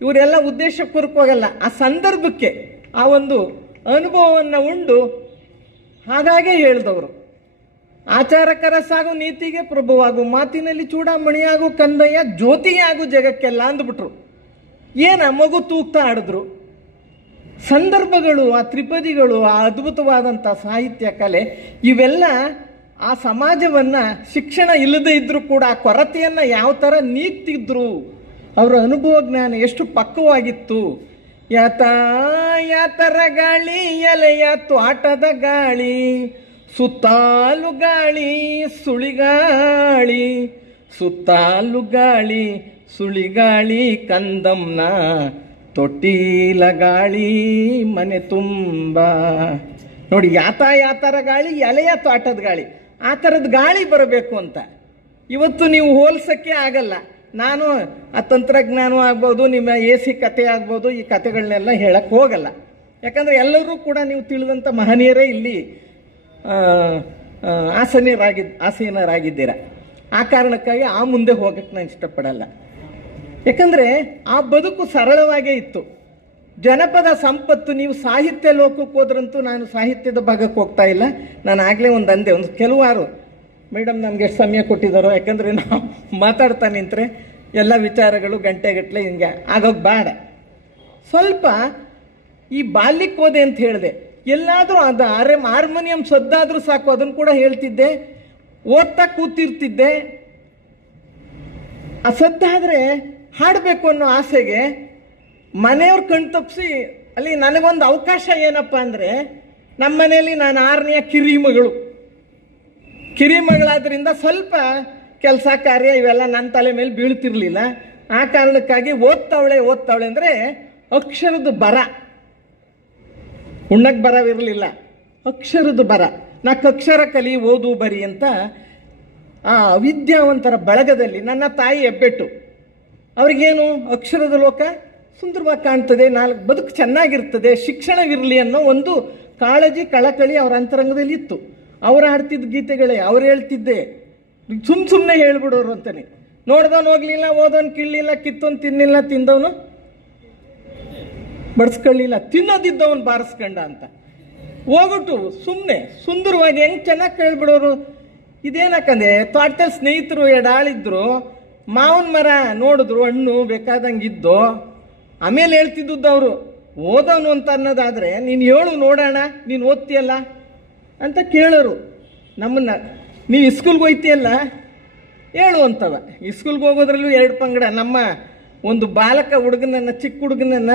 ಇವರೆಲ್ಲ ಉದ್ದೇಶಪೂರ್ವಕವಾಗಲ್ಲ, ಆ ಸಂದರ್ಭಕ್ಕೆ ಆ ಒಂದು ಅನುಭವವನ್ನು ಉಂಡು ಹಾಗಾಗೆ ಹೇಳಿದವರು. ಆಚಾರಕರ ಸಾಗು ನೀತಿಗೆ ಪ್ರಭುವಾಗು, ಮಾತಿನಲ್ಲಿ ಚೂಡಾಮಣಿಯಾಗು ಕಂದಯ್ಯ, ಜ್ಯೋತಿಯಾಗು ಜಗಕ್ಕೆಲ್ಲ ಅಂದ್ಬಿಟ್ರು. ಏನ ಮಗು ತೂಗ್ತಾ ಆಡಿದ್ರು. ಸಂದರ್ಭಗಳು, ಆ ತ್ರಿಪದಿಗಳು, ಆ ಅದ್ಭುತವಾದಂಥ ಸಾಹಿತ್ಯ ಕಲೆ ಇವೆಲ್ಲ ಆ ಸಮಾಜವನ್ನ ಶಿಕ್ಷಣ ಇಲ್ಲದೆ ಇದ್ರೂ ಕೂಡ ಆ ಕೊರತೆಯನ್ನ ಯಾವ ಥರ ನೀಗ್ತಿದ್ರು, ಅವರ ಅನುಭವ ಜ್ಞಾನ ಎಷ್ಟು ಪಕ್ವವಾಗಿತ್ತು. ಯಾತರ ಗಾಳಿ ಎಲೆಯ ತ್ವಾಟದ ಗಾಳಿ, ಸುತ್ತಾಲು ಗಾಳಿ ಸುಳಿಗಾಳಿ, ಸುತ್ತಾಲು ಗಾಳಿ ಸುಳಿಗಾಳಿ, ಕಂದಮ್ನ ತೊಟ್ಟಿಲ ಗಾಳಿ ಮನೆ ತುಂಬ. ನೋಡಿ, ಯಾತರ ಗಾಳಿ ಎಲೆಯ ತ್ವಾಟದ ಗಾಳಿ, ಆ ಥರದ ಗಾಳಿ ಬರಬೇಕು ಅಂತ ಇವತ್ತು ನೀವು ಹೋಲ್ಸಕ್ಕೆ ಆಗಲ್ಲ. ನಾನು ಆ ತಂತ್ರಜ್ಞಾನ ಆಗ್ಬೋದು, ನಿಮ್ಮ AC ಕತೆ ಆಗ್ಬೋದು, ಈ ಕತೆಗಳನ್ನೆಲ್ಲ ಹೇಳಕ್ಕೆ ಹೋಗಲ್ಲ. ಯಾಕಂದರೆ ಎಲ್ಲರೂ ಕೂಡ ನೀವು ತಿಳಿದಂಥ ಮಹನೀಯರೇ ಇಲ್ಲಿ ಆಸೀನರಾಗಿದ್ದೀರ. ಆ ಕಾರಣಕ್ಕಾಗಿ ಆ ಮುಂದೆ ಹೋಗಕ್ಕೆ ನಾನು ಇಷ್ಟಪಡಲ್ಲ. ಯಾಕಂದರೆ ಆ ಬದುಕು ಸರಳವಾಗೇ ಇತ್ತು. ಜನಪದ ಸಂಪತ್ತು, ನೀವು ಸಾಹಿತ್ಯ ಲೋಕಕ್ಕೆ ಹೋದ್ರಂತೂ, ನಾನು ಸಾಹಿತ್ಯದ ಭಾಗಕ್ಕೆ ಹೋಗ್ತಾ ಇಲ್ಲ. ನಾನು ಆಗಲೇ ಒಂದು ಕೆಲವಾರು ಮೇಡಮ್ ನಮ್ಗೆ ಎಷ್ಟು ಸಮಯ ಕೊಟ್ಟಿದ್ದಾರೋ, ಯಾಕಂದರೆ ನಾವು ಮಾತಾಡ್ತಾ ನಿಂತರೆ ಎಲ್ಲ ವಿಚಾರಗಳು ಗಂಟೆಗಟ್ಟಲೆ ಹಿಂಗೆ ಆಗೋಗಿ ಬೇಡ. ಸ್ವಲ್ಪ ಈ ಬಾಲ್ಯಕ್ಕೆ ಹೋದೆ ಅಂತ ಹೇಳಿದೆ, ಎಲ್ಲಾದರೂ ಅದು ಹಾರ್ಮೋನಿಯಂ ಸದ್ದಾದರೂ ಸಾಕು, ಅದನ್ನು ಕೂಡ ಹೇಳ್ತಿದ್ದೆ, ಓದ್ತಾ ಕೂತಿರ್ತಿದ್ದೆ. ಆ ಸದ್ದಾದರೆ ಹಾಡಬೇಕು ಅನ್ನೋ ಆಸೆಗೆ ಮನೆಯವ್ರ ಕಣ್ ತಪ್ಪಿಸಿ ಅಲ್ಲಿ ನನಗೊಂದು ಅವಕಾಶ ಏನಪ್ಪ ಅಂದರೆ, ನಮ್ಮ ಮನೆಯಲ್ಲಿ ನಾನು 6ನೇ ಕಿರಿಮಗಳಾದ್ರಿಂದ ಸ್ವಲ್ಪ ಕೆಲಸ ಕಾರ್ಯ ಇವೆಲ್ಲ ನನ್ನ ತಲೆ ಮೇಲೆ ಬೀಳ್ತಿರ್ಲಿಲ್ಲ. ಆ ಕಾರಣಕ್ಕಾಗಿ ಓದ್ತಾವಳೆ ಅಂದರೆ ಅಕ್ಷರದ ಬರ, ಉಣ್ಣಕ್ಕೆ ಬರವಿರಲಿಲ್ಲ, ಅಕ್ಷರದ ಬರ. ಅಕ್ಷರ ಕಲಿ ಓದು ಬರಿ ಅಂತ ಆ ಅವಿದ್ಯಾವಂತರ ಬಳಗದಲ್ಲಿ ನನ್ನ ತಾಯಿ ಹೆಬ್ಬೆಟ್ಟು. ಅವ್ರಿಗೇನು ಅಕ್ಷರದ ಲೋಕ ಸುಂದರವಾಗಿ ಕಾಣ್ತದೆ, ಬದುಕು ಚೆನ್ನಾಗಿರ್ತದೆ, ಶಿಕ್ಷಣವಿರಲಿ ಅನ್ನೋ ಒಂದು ಕಾಳಜಿ ಕಳಕಳಿ ಅವರ ಅಂತರಂಗದಲ್ಲಿ ಇತ್ತು. ಅವ್ರು ಹಾಡ್ತಿದ್ದ ಗೀತೆಗಳೇ ಅವ್ರು ಹೇಳ್ತಿದ್ದೆ, ಸುಮ್ಮನೆ ಹೇಳ್ಬಿಡೋರು ಅಂತಾನೆ. ನೋಡ್ದವನು ಹೋಗ್ಲಿಲ್ಲ, ಓದೋನು ಕೀಳಲಿಲ್ಲ, ಕಿತ್ತೋನು ತಿನ್ನಿಲ್ಲ, ತಿಂದವನು ಬಡ್ಸ್ಕೊಳ್ಳಿಲ್ಲ, ತಿನ್ನೋದಿದ್ದವನು ಬಾರಿಸ್ಕೊಂಡ ಅಂತ ಹೋಗ್ಬಿಟ್ಟು ಸುಮ್ಮನೆ ಸುಂದರವಾಗಿ ಹೆಂಗೆ ಚೆನ್ನಾಗಿ ಕೇಳ್ಬಿಡೋರು. ಇದೇನಕ್ಕಂದ್ರೆ ತೋಟದಲ್ಲಿ ಸ್ನೇಹಿತರು ಎಡಾಳಿದ್ರು, ಮಾವನ ಮರ ನೋಡಿದ್ರು, ಹಣ್ಣು ಬೇಕಾದಂಗಿದ್ದು, ಆಮೇಲೆ ಹೇಳ್ತಿದ್ದದ್ದು ಅವರು ಓದೋನು ಅಂತ ಅನ್ನೋದಾದ್ರೆ, ನೀನು ಹೇಳು ನೋಡೋಣ, ನೀನು ಓದ್ತೀಯಲ್ಲ ಅಂತ ಕೇಳೋರು ನಮ್ಮನ್ನ. ನೀವು ಇಸ್ಕೂಲ್ಗೆ ಹೋಯ್ತಿಯಲ್ಲ ಹೇಳು ಅಂತವ. ಇಸ್ಕೂಲ್ಗೆ ಹೋಗೋದ್ರಲ್ಲೂ 2 ಪಂಗಡ. ನಮ್ಮ ಒಂದು ಬಾಲಕ ಹುಡುಗನನ್ನ, ಚಿಕ್ಕ ಹುಡುಗನನ್ನ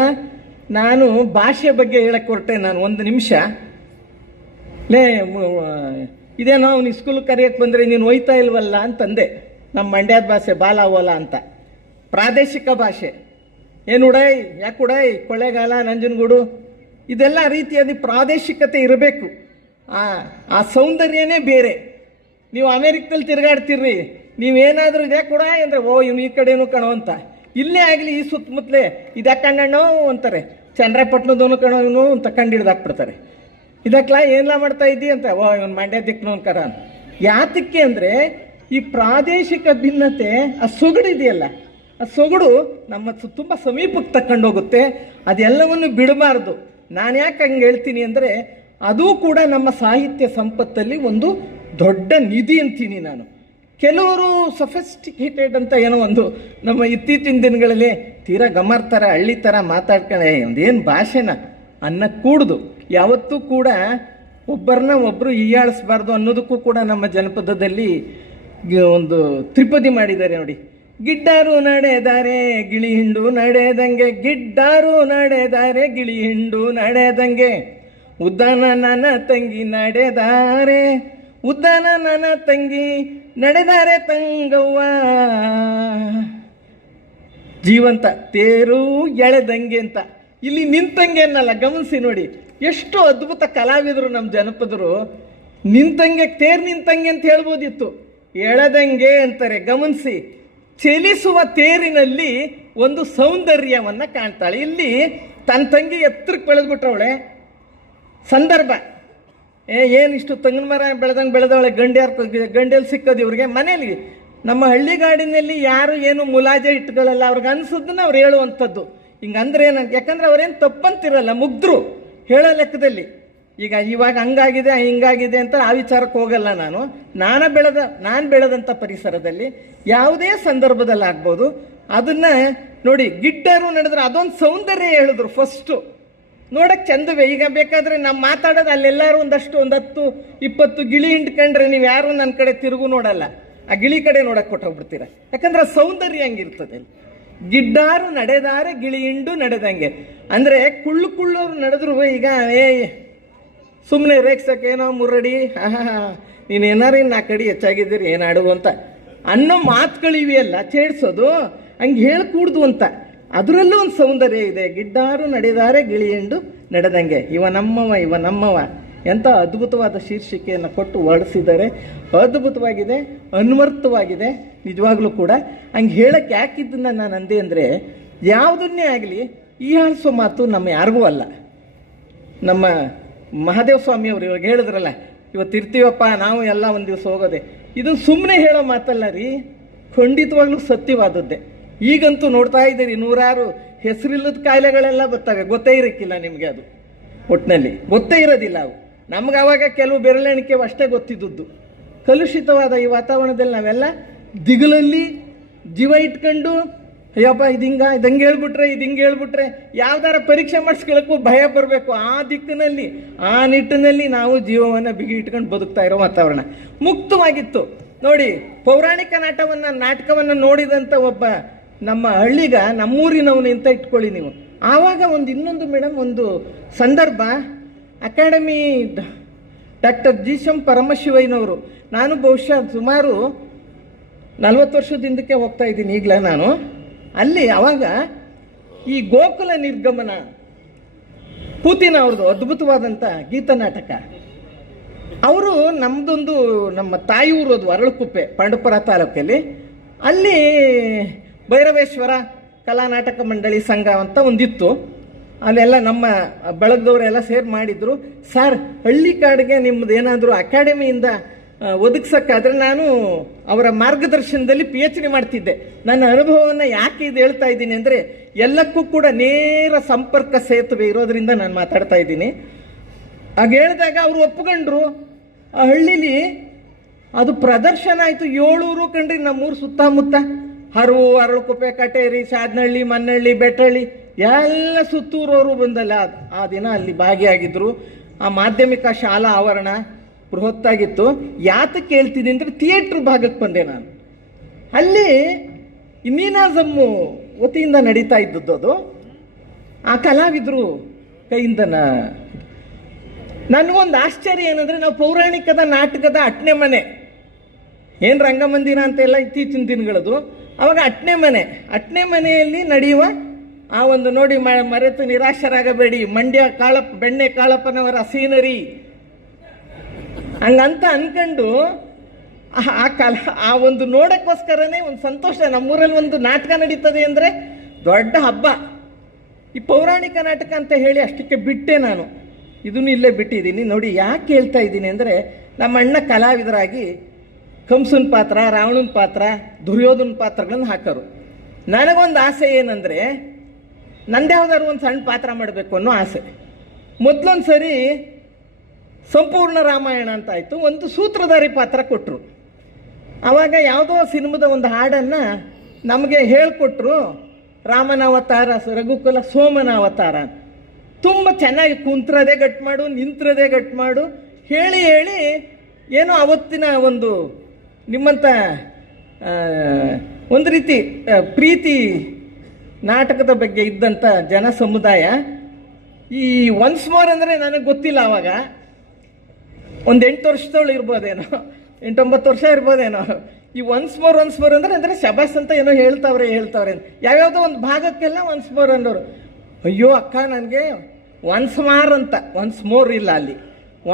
ನಾನು ಭಾಷೆ ಬಗ್ಗೆ ಹೇಳಕ್ಕೆ ಹೊರಟೆ. ನಾನು 1 ನಿಮಿಷ ಇದೇನೋ ಅವ್ನು ಇಸ್ಕೂಲ್ಗೆ ಕರೆಯಕ್ಕೆ ಬಂದರೆ ನೀನು ಒಯ್ತಾ ಇಲ್ವಲ್ಲ ಅಂತಂದೆ. ನಮ್ಮ ಮಂಡ್ಯದ ಭಾಷೆ ಬಾಲ ಓಲ ಅಂತ, ಪ್ರಾದೇಶಿಕ ಭಾಷೆ. ಏನು ಉಡಾಯ್, ಯಾಕೆ ಉಡಾಯ್, ಕೊಳ್ಳೇಗಾಲ, ನಂಜನಗೂಡು, ಇದೆಲ್ಲ ರೀತಿಯಾದ ಪ್ರಾದೇಶಿಕತೆ ಇರಬೇಕು. ಆ ಸೌಂದರ್ಯನೇ ಬೇರೆ. ನೀವು ಅಮೆರಿಕದಲ್ಲಿ ತಿರುಗಾಡ್ತಿರ್ರಿ, ನೀವೇನಾದರೂ ಇದೇ ಕೂಡ ಅಂದರೆ ಓ ಇವನು ಈ ಕಡೆನೂ ಕಣೋ ಅಂತ. ಇಲ್ಲೇ ಆಗಲಿ ಈ ಸುತ್ತಮುತ್ತಲೇ ಇದ್ಯಾಕೆ ಕಣ್ಣಣ್ಣೋ ಅಂತಾರೆ, ಚಂದ್ರಪಟ್ಟಣದವನು ಕಣೋ ಇವನು ಅಂತ ಕಂಡು ಹಿಡ್ದಾಕ್ಬಿಡ್ತಾರೆ. ಇದಕ್ಲ ಏನೆಲ್ಲ ಮಾಡ್ತಾ ಇದ್ದಿ ಅಂತ, ಓ ಇವನು ಮಂಡ್ಯ ದಿಕ್ಕನವನ್ ಕರ. ಯಾತಕ್ಕೆ ಅಂದರೆ ಈ ಪ್ರಾದೇಶಿಕ ಭಿನ್ನತೆ, ಆ ಸೊಗಡಿದೆಯಲ್ಲ, ಆ ಸೊಗಡು ನಮ್ಮ ತುಂಬ ಸಮೀಪಕ್ಕೆ ತಗೊಂಡೋಗುತ್ತೆ. ಅದೆಲ್ಲವನ್ನು ಬಿಡಬಾರ್ದು. ನಾನು ಯಾಕೆ ಹಂಗೆ ಹೇಳ್ತೀನಿ ಅಂದರೆ, ಅದು ಕೂಡ ನಮ್ಮ ಸಾಹಿತ್ಯ ಸಂಪತ್ತಲ್ಲಿ ಒಂದು ದೊಡ್ಡ ನಿಧಿ ಅಂತೀನಿ ನಾನು. ಕೆಲವರು ಸೊಫಿಸ್ಟಿಕೇಟೆಡ್ ಅಂತ ಏನೋ ಒಂದು ನಮ್ಮ ಇತ್ತೀಚಿನ ದಿನಗಳಲ್ಲಿ ತೀರಾ ಗಮರ್ ಥರ ಹಳ್ಳಿ ಥರ ಮಾತಾಡ್ಕೊಂಡು ಒಂದೇನು ಭಾಷೆನ ಅನ್ನ ಕೂಡ್ದು. ಯಾವತ್ತೂ ಕೂಡ ಒಬ್ಬರನ್ನ ಒಬ್ಬರು ಹೀಯಾಳಿಸ್ಬಾರ್ದು ಅನ್ನೋದಕ್ಕೂ ಕೂಡ ನಮ್ಮ ಜನಪದದಲ್ಲಿ ಒಂದು ತ್ರಿಪದಿ ಮಾಡಿದ್ದಾರೆ ನೋಡಿ. ಗಿಡ್ಡಾರು ನಡೆದಾರೆ ಗಿಳಿ ಹಿಂಡು ನಡೆದಂಗೆ, ಗಿಡ್ಡಾರು ನಡೆದಾರೆ ಗಿಳಿ ಹಿಂಡು ನಡೆದಂಗೆ, ಉದ್ದಾನ ನನ್ನ ತಂಗಿ ನಡೆದಾರೆ, ಉದ್ದಾನ ನನ್ನ ತಂಗಿ ನಡೆದಾರೆ ತಂಗವ್ವ, ಜೀವಂತ ತೇರು ಎಳೆದಂಗೆ ಅಂತ. ಇಲ್ಲಿ ನಿಂತಂಗೆ ಅನ್ನಲ್ಲ, ಗಮನಿಸಿ ನೋಡಿ, ಎಷ್ಟು ಅದ್ಭುತ ಕಲಾವಿದರು ನಮ್ಮ ಜನಪದರು. ನಿಂತಂಗೆ ತೇರು ನಿಂತಂಗೆ ಅಂತ ಹೇಳ್ಬೋದಿತ್ತು. ಎಳೆದಂಗೆ ಅಂತಾರೆ. ಗಮನಿಸಿ, ಚಲಿಸುವ ತೇರಿನಲ್ಲಿ ಒಂದು ಸೌಂದರ್ಯವನ್ನ ಕಾಣ್ತಾಳೆ. ಇಲ್ಲಿ ತನ್ನ ತಂಗಿ ಎತ್ತರಕ್ಕೆ ಬೆಳೆದ್ಬಿಟ್ರವಳೆ. ಸಂದರ್ಭ ಏನಿಷ್ಟು ತೆಂಗಿನ ಮರ ಬೆಳೆದಂಗೆ ಬೆಳೆದವಳೆ. ಗಂಡೆಲ್ಲಿ ಸಿಕ್ಕದು ಇವ್ರಿಗೆ. ಮನೇಲಿ ನಮ್ಮ ಹಳ್ಳಿಗಾಡಿನಲ್ಲಿ ಯಾರು ಏನು ಮುಲಾಜೆ ಇಟ್ಕೊಳ್ಳಲ್ಲ. ಅವ್ರಿಗೆ ಅನ್ಸೋದನ್ನ ಅವ್ರು ಹೇಳುವಂಥದ್ದು. ಹಿಂಗಂದ್ರೆ ಏನಂತ, ಯಾಕಂದ್ರೆ ಅವ್ರೇನು ತಪ್ಪಂತಿರಲ್ಲ, ಮುಗ್ದ್ರು ಹೇಳೋ ಲೆಕ್ಕದಲ್ಲಿ. ಈಗ ಇವಾಗ ಹಂಗಾಗಿದೆ ಹಿಂಗಾಗಿದೆ ಅಂತ ಆ ವಿಚಾರಕ್ಕೆ ಹೋಗಲ್ಲ ನಾನು. ನಾನು ಬೆಳೆದಂಥ ಪರಿಸರದಲ್ಲಿ ಯಾವುದೇ ಸಂದರ್ಭದಲ್ಲಿ ಆಗ್ಬೋದು. ಅದನ್ನ ನೋಡಿ, ಗಿಡ್ಡರು ನಡೆದ್ರೆ ಅದೊಂದು ಸೌಂದರ್ಯ ಹೇಳಿದ್ರು ಫಸ್ಟು. ನೋಡಕ್ ಚಂದವೇ. ಈಗ ಬೇಕಾದ್ರೆ ನಾವು ಮಾತಾಡೋದು ಅಲ್ಲೆಲ್ಲರೂ ಒಂದು 10-20 ಗಿಳಿ ಹಿಂಡ್ಕೊಂಡ್ರೆ ನೀವು ಯಾರು ನನ್ನ ಕಡೆ ತಿರುಗು ನೋಡಲ್ಲ. ಆ ಗಿಳಿ ಕಡೆ ನೋಡಕ್ ಕೊಟ್ಟೋಗ್ಬಿಡ್ತೀರ. ಯಾಕಂದ್ರೆ ಸೌಂದರ್ಯ ಹಂಗಿರ್ತದೆ. ಗಿಡ್ಡಾರು ನಡೆದಾರೆ ಗಿಳಿ ಹಿಂಡು ನಡೆದಂಗೆ. ಅಂದ್ರೆ ಕುಳ್ಳೋರು ನಡೆದ್ರು ಈಗ ಸುಮ್ಮನೆ ರೇಗ್ಸಕ್ಕೆ ಏನೋ ಮುರಡಿ ನೀನ್ ಏನಾರು 4 ಅಡಿ ಹೆಚ್ಚಾಗಿದ್ದೀರಿ ಏನಾಡು ಅಂತ ಅನ್ನೋ ಮಾತುಗಳಿವೆಯಲ್ಲ ಚೇಡ್ಸೋದು, ಹಂಗೆ ಹೇಳ್ಕೂಡ್ದು ಅಂತ. ಅದರಲ್ಲೂ ಒಂದು ಸೌಂದರ್ಯ ಇದೆ. ಗಿಡ್ಡಾರು ನಡೆದಾರೆ ಗಿಳಿ ಹಿಂಡು ನಡೆದಂಗೆ. ಇವ ನಮ್ಮವ ಎಂತ ಅದ್ಭುತವಾದ ಶೀರ್ಷಿಕೆಯನ್ನು ಕೊಟ್ಟು ಹೊರಡಿಸಿದ್ದಾರೆ. ಅದ್ಭುತವಾಗಿದೆ, ಅನ್ವರ್ಥವಾಗಿದೆ ನಿಜವಾಗ್ಲೂ ಕೂಡ. ಹಂಗೆ ಹೇಳಕ್ಕೆ ಯಾಕಿದ್ದನ್ನ ನಾನು ಅಂದೆ ಅಂದರೆ, ಯಾವುದನ್ನೇ ಆಗಲಿ ಈ ಆಳಿಸೋ ಮಾತು ನಮ್ಮ ಯಾರಿಗೂ ಅಲ್ಲ. ನಮ್ಮ ಮಹಾದೇವ ಸ್ವಾಮಿ ಅವರು ಇವಾಗ ಹೇಳಿದ್ರಲ್ಲ, ಇವತ್ತು ಇರ್ತೀವಪ್ಪ ನಾವು ಎಲ್ಲ ಒಂದು ದಿವಸ ಹೋಗೋದೆ, ಇದನ್ನು ಸುಮ್ಮನೆ ಹೇಳೋ ಮಾತಲ್ಲ ರೀ, ಖಂಡಿತವಾಗ್ಲೂ ಸತ್ಯವಾದದ್ದೇ. ಈಗಂತೂ ನೋಡ್ತಾ ಇದ್ದೀರಿ, 100 ಹೆಸರಿಲ್ಲದ ಕಾಯಿಲೆಗಳೆಲ್ಲ ಬರ್ತವೆ. ಗೊತ್ತೇ ಇರಕ್ಕಿಲ್ಲ ನಿಮಗೆ. ಅದು ಒಟ್ಟಿನಲ್ಲಿ ಗೊತ್ತೇ ಇರೋದಿಲ್ಲ. ಅವು ನಮ್ಗೆ ಅವಾಗ ಕೆಲವು ಬೆರಳೆಣಿಕೆ ಅಷ್ಟೇ ಗೊತ್ತಿದ್ದದ್ದು. ಕಲುಷಿತವಾದ ಈ ವಾತಾವರಣದಲ್ಲಿ ನಾವೆಲ್ಲ ದಿಗಲಲ್ಲಿ ಜೀವ ಇಟ್ಕೊಂಡು ಅಯ್ಯಪ್ಪ ಇದಂಗೆ ಹೇಳ್ಬಿಟ್ರೆ ಯಾವ್ದಾರ ಪರೀಕ್ಷೆ ಮಾಡಿಸ್ಕೊಳ್ಳಕ್ಕೂ ಭಯ ಬರಬೇಕು. ಆ ದಿಕ್ಕಿನಲ್ಲಿ ಆ ನಿಟ್ಟಿನಲ್ಲಿ ನಾವು ಜೀವವನ್ನು ಬಿಗಿ ಇಟ್ಕೊಂಡು ಬದುಕ್ತಾ ಇರೋ ವಾತಾವರಣ ಮುಕ್ತವಾಗಿತ್ತು. ನೋಡಿ, ಪೌರಾಣಿಕ ನಾಟಕವನ್ನು ನೋಡಿದಂಥ ಒಬ್ಬ ನಮ್ಮ ಹಳ್ಳಿಗ, ನಮ್ಮೂರಿನವನು ಅಂತ ಇಟ್ಕೊಳ್ಳಿ ನೀವು. ಆವಾಗ ಇನ್ನೊಂದು ಮೇಡಮ್, ಒಂದು ಸಂದರ್ಭ, ಅಕಾಡೆಮಿ ಡಾಕ್ಟರ್ ಜಿ.ಎಂ. ಪರಮಶಿವಯ್ಯನವರು, ನಾನು ಬಹುಶಃ ಸುಮಾರು 40 ವರ್ಷದ ಹಿಂದಕ್ಕೆ ಹೋಗ್ತಾ ಇದ್ದೀನಿ ಈಗಲೇ ನಾನು. ಅಲ್ಲಿ ಅವಾಗ ಈ ಗೋಕುಲ ನಿರ್ಗಮನ ಪೂತಿನ ಅವ್ರದ್ದು ಅದ್ಭುತವಾದಂಥ ಗೀತನಾಟಕ. ಅವರು ನಮ್ಮ ತಾಯಿ ಊರೋದು ಅರಳುಕುಪ್ಪೆ, ಪಾಂಡುಪುರ ತಾಲೂಕಲ್ಲಿ. ಅಲ್ಲಿ ಭೈರವೇಶ್ವರ ಕಲಾ ನಾಟಕ ಮಂಡಳಿ ಸಂಘ ಅಂತ ಒಂದಿತ್ತು. ಅಲ್ಲೆಲ್ಲ ನಮ್ಮ ಬಳಗದವರೆಲ್ಲ ಸೇರಿ ಮಾಡಿದ್ರು. ಸರ್, ಹಳ್ಳಿ ಕಾಡಿಗೆ ನಿಮ್ಮದು ಏನಾದರೂ ಅಕಾಡೆಮಿಯಿಂದ ಒದಗಿಸೋಕ್ಕಾದ್ರೆ ನಾನು ಅವರ ಮಾರ್ಗದರ್ಶನದಲ್ಲಿ PhD ಮಾಡ್ತಿದ್ದೆ. ನನ್ನ ಅನುಭವವನ್ನು ಯಾಕೆ ಇದು ಹೇಳ್ತಾ ಇದ್ದೀನಿ ಅಂದರೆ, ಎಲ್ಲಕ್ಕೂ ಕೂಡ ನೇರ ಸಂಪರ್ಕ ಸೇತುವೆ ಇರೋದ್ರಿಂದ ನಾನು ಮಾತಾಡ್ತಾ ಇದ್ದೀನಿ. ಆಗ ಹೇಳಿದಾಗ ಅವರು ಒಪ್ಕೊಂಡ್ರು. ಆ ಹಳ್ಳಿಲಿ ಅದು ಪ್ರದರ್ಶನ ಆಯಿತು. 7 ಕಂಡ್ರಿ ನಮ್ಮೂರು ಸುತ್ತಮುತ್ತ, ಹರವು, ಅರಳುಕುಪ್ಪೆ, ಕಟೇರಿ, ಶಾದನಹಳ್ಳಿ, ಮನ್ನಹಳ್ಳಿ, ಬೆಟ್ಟಹಳ್ಳಿ ಎಲ್ಲ ಸುತ್ತೂರವರು ಬಂದಲ್ಲ ಆ ದಿನ ಅಲ್ಲಿ ಭಾಗಿಯಾಗಿದ್ರು. ಆ ಮಾಧ್ಯಮಿಕ ಶಾಲಾ ಆವರಣ ಬೃಹತ್ತಾಗಿತ್ತು. ಯಾತಕ್ಕೆ ಹೇಳ್ತೀನಿ ಅಂದರೆ, ಥಿಯೇಟ್ರ್ ಭಾಗಕ್ಕೆ ಬಂದೆ ನಾನು. ಅಲ್ಲಿ ಇನ್ನೀನಾಜಮ್ಮು ವತಿಯಿಂದ ನಡೀತಾ ಇದ್ದದ್ದು ಅದು. ಆ ಕಲಾವಿದರು ಕೈಯಿಂದ ನನಗೊಂದು ಆಶ್ಚರ್ಯ ಏನಂದ್ರೆ, ನಾವು ಪೌರಾಣಿಕದ ನಾಟಕದ 8ನೇ ಮನೆ, ಏನು ರಂಗಮಂದಿರ ಅಂತೆಲ್ಲ ಇತ್ತೀಚಿನ ದಿನಗಳದು, ಅವಾಗ 8ನೇ ಮನೆಯಲ್ಲಿ ನಡೆಯುವ ಆ ಒಂದು ನೋಡಿ, ಮರೆತು ನಿರಾಶರಾಗಬೇಡಿ, ಬೆಣ್ಣೆ ಕಾಳಪ್ಪನವರ ಸೀನರಿ ಹಂಗಂತ ಅನ್ಕೊಂಡು ಆ ಒಂದು ನೋಡಕ್ಕೋಸ್ಕರನೇ ಒಂದು ಸಂತೋಷ. ನಮ್ಮೂರಲ್ಲಿ ಒಂದು ನಾಟಕ ನಡೀತದೆ ಅಂದ್ರೆ ದೊಡ್ಡ ಹಬ್ಬ. ಈ ಪೌರಾಣಿಕ ನಾಟಕ ಅಂತ ಹೇಳಿ ಅಷ್ಟಕ್ಕೆ ಬಿಟ್ಟೆ ನಾನು. ಇದನ್ನು ಇಲ್ಲೇ ಬಿಟ್ಟಿದ್ದೀನಿ. ನೋಡಿ, ಯಾಕೆ ಹೇಳ್ತಾ ಇದ್ದೀನಿ ಅಂದರೆ, ನಮ್ಮ ಅಣ್ಣ ಕಲಾವಿದರಾಗಿ ಕಂಸನ ಪಾತ್ರ, ರಾವಣನ ಪಾತ್ರ, ದುರ್ಯೋಧನ ಪಾತ್ರಗಳನ್ನು ಹಾಕರು. ನನಗೊಂದು ಆಸೆ ಏನಂದರೆ, ನಂದ್ಯಾವ್ದಾದ್ರು ಒಂದು ಸಣ್ಣ ಪಾತ್ರ ಮಾಡಬೇಕು ಅನ್ನೋ ಆಸೆ. ಮೊದಲೊಂದು ಸರಿ ಸಂಪೂರ್ಣ ರಾಮಾಯಣ ಅಂತ ಆಯಿತು, ಒಂದು ಸೂತ್ರಧಾರಿ ಪಾತ್ರ ಕೊಟ್ಟರು. ಆವಾಗ ಯಾವುದೋ ಸಿನಿಮಾದ ಒಂದು ಹಾಡನ್ನು ನಮಗೆ ಹೇಳಿಕೊಟ್ರು. ರಾಮನ ಅವತಾರ, ರಘುಕುಲ ಸೋಮನ ಅವತಾರ. ತುಂಬ ಚೆನ್ನಾಗಿ ಕುಂತ್ರದೇ ಗಟ್ ಮಾಡು, ನಿಂತ್ರದೇ ಗಟ್ ಮಾಡು ಹೇಳಿ ಏನೋ ಅವತ್ತಿನ ಒಂದು ನಿಮ್ಮಂಥ ಒಂದು ರೀತಿ ಪ್ರೀತಿ ನಾಟಕದ ಬಗ್ಗೆ ಇದ್ದಂಥ ಜನ ಸಮುದಾಯ. ಈ ಒನ್ಸ್ ಮೋರ್ ಅಂದರೆ ನನಗೆ ಗೊತ್ತಿಲ್ಲ, ಆವಾಗ ಒಂದು 8 ವರ್ಷದವಳು ಇರ್ಬೋದೇನೋ, 8-9 ವರ್ಷ ಇರ್ಬೋದೇನೋ. ಈ ಒನ್ಸ್ ಮೋರ್ ಅಂದರೆ ಶಬಾಸ್ ಅಂತ ಏನೋ ಹೇಳ್ತಾವ್ರೆ ಯಾವ್ಯಾವುದೋ ಒಂದು ಭಾಗಕ್ಕೆಲ್ಲ ಒನ್ಸ್ ಮೋರ್ ಅನ್ನೋರು. ಅಯ್ಯೋ ಅಕ್ಕ, ನನಗೆ ಒನ್ಸ್ ಮೋರ್ ಇಲ್ಲ ಅಲ್ಲಿ.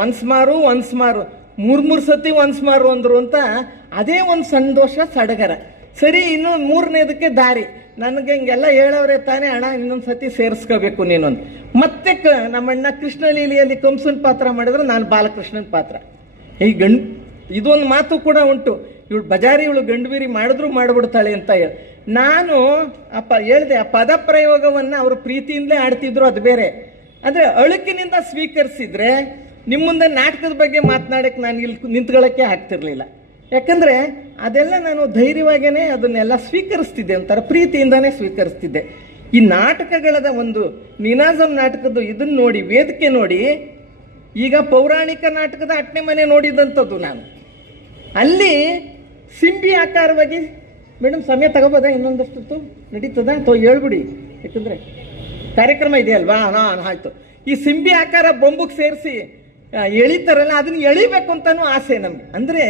ಒನ್ಸ್ ಮಾರು ಮೂರ್ ಸತಿ ಒನ್ಸ್ ಮಾರು ಅಂದ್ರು ಅಂತ ಅದೇ ಒಂದು ಸಂತೋಷ ಸಡಗರ. ಸರಿ, ಇನ್ನು ಮೂರನೇದಕ್ಕೆ ದಾರಿ ನನಗೆ ಹಿಂಗೆಲ್ಲ ಹೇಳವ್ರೆ ತಾನೇ ಅಣ್ಣ, ಇನ್ನೊಂದು ಸತಿ ಸೇರಿಸ್ಕೋಬೇಕು ನೀನೊಂದು. ಮತ್ತೆ ನಮ್ಮಣ್ಣ ಕೃಷ್ಣಲೀಲೆಯಲ್ಲಿ ಕಂಸನ್ ಪಾತ್ರ ಮಾಡಿದ್ರೆ ನಾನು ಬಾಲಕೃಷ್ಣನ್ ಪಾತ್ರ. ಈ ಇದೊಂದು ಮಾತು ಕೂಡ ಉಂಟು, ಇವಳು ಬಜಾರಿ, ಇವಳು ಗಂಡುಬೀರಿ ಮಾಡಿದ್ರು ಮಾಡಿಬಿಡ್ತಾಳೆ ಅಂತ ಹೇಳಿ. ನಾನು ಹೇಳಿದೆ, ಆ ಪದ ಪ್ರಯೋಗವನ್ನ ಅವರು ಪ್ರೀತಿಯಿಂದಲೇ ಆಡ್ತಿದ್ರು, ಅದು ಬೇರೆ. ಅಂದ್ರೆ ಅಳುಕಿನಿಂದ ಸ್ವೀಕರಿಸಿದ್ರೆ ನಿಮ್ಮ ಮುಂದೆ ನಾಟಕದ ಬಗ್ಗೆ ಮಾತನಾಡಕ್ಕೆ ನಾನು ಇಲ್ಲಿ ನಿಂತ್ಕೊಳ್ಳೋಕ್ಕೆ ಆಗ್ತಿರ್ಲಿಲ್ಲ. ಯಾಕಂದ್ರೆ ಅದೆಲ್ಲ ನಾನು ಧೈರ್ಯವಾಗೇನೆ ಅದನ್ನೆಲ್ಲ ಸ್ವೀಕರಿಸ್ತಿದ್ದೆ, ಒಂಥರ ಪ್ರೀತಿಯಿಂದಾನೇ ಸ್ವೀಕರಿಸ್ತಿದ್ದೆ. ಈ ನಾಟಕಗಳದ ಒಂದು ನಿನಾಜಂ ನಾಟಕದ್ದು ಇದನ್ನ ನೋಡಿ, ವೇದಿಕೆ ನೋಡಿ, ಈಗ ಪೌರಾಣಿಕ ನಾಟಕದ ಅಟ್ನೆ ಮನೆ ನೋಡಿದಂಥದ್ದು ನಾನು. ಅಲ್ಲಿ ಸಿಂಬಿ ಆಕಾರವಾಗಿ, ಮೇಡಮ್ ಸಮಯ ತಗೋಬೋದಾ ಇನ್ನೊಂದಷ್ಟು ನಡೀತದ ಅಥವಾ ಹೇಳ್ಬಿಡಿ, ಯಾಕಂದ್ರೆ ಕಾರ್ಯಕ್ರಮ ಇದೆಯಲ್ವಾ? ಆಯ್ತು. ಈ ಸಿಂಬಿ ಆಕಾರ ಬೊಂಬುಗೆ ಸೇರಿಸಿ ಎಳಿತಾರಲ್ಲ, ಅದನ್ನ ಎಳಿಬೇಕು ಅಂತಾನು ಆಸೆ ನಮ್ಗೆ. ಅಂದ್ರೆ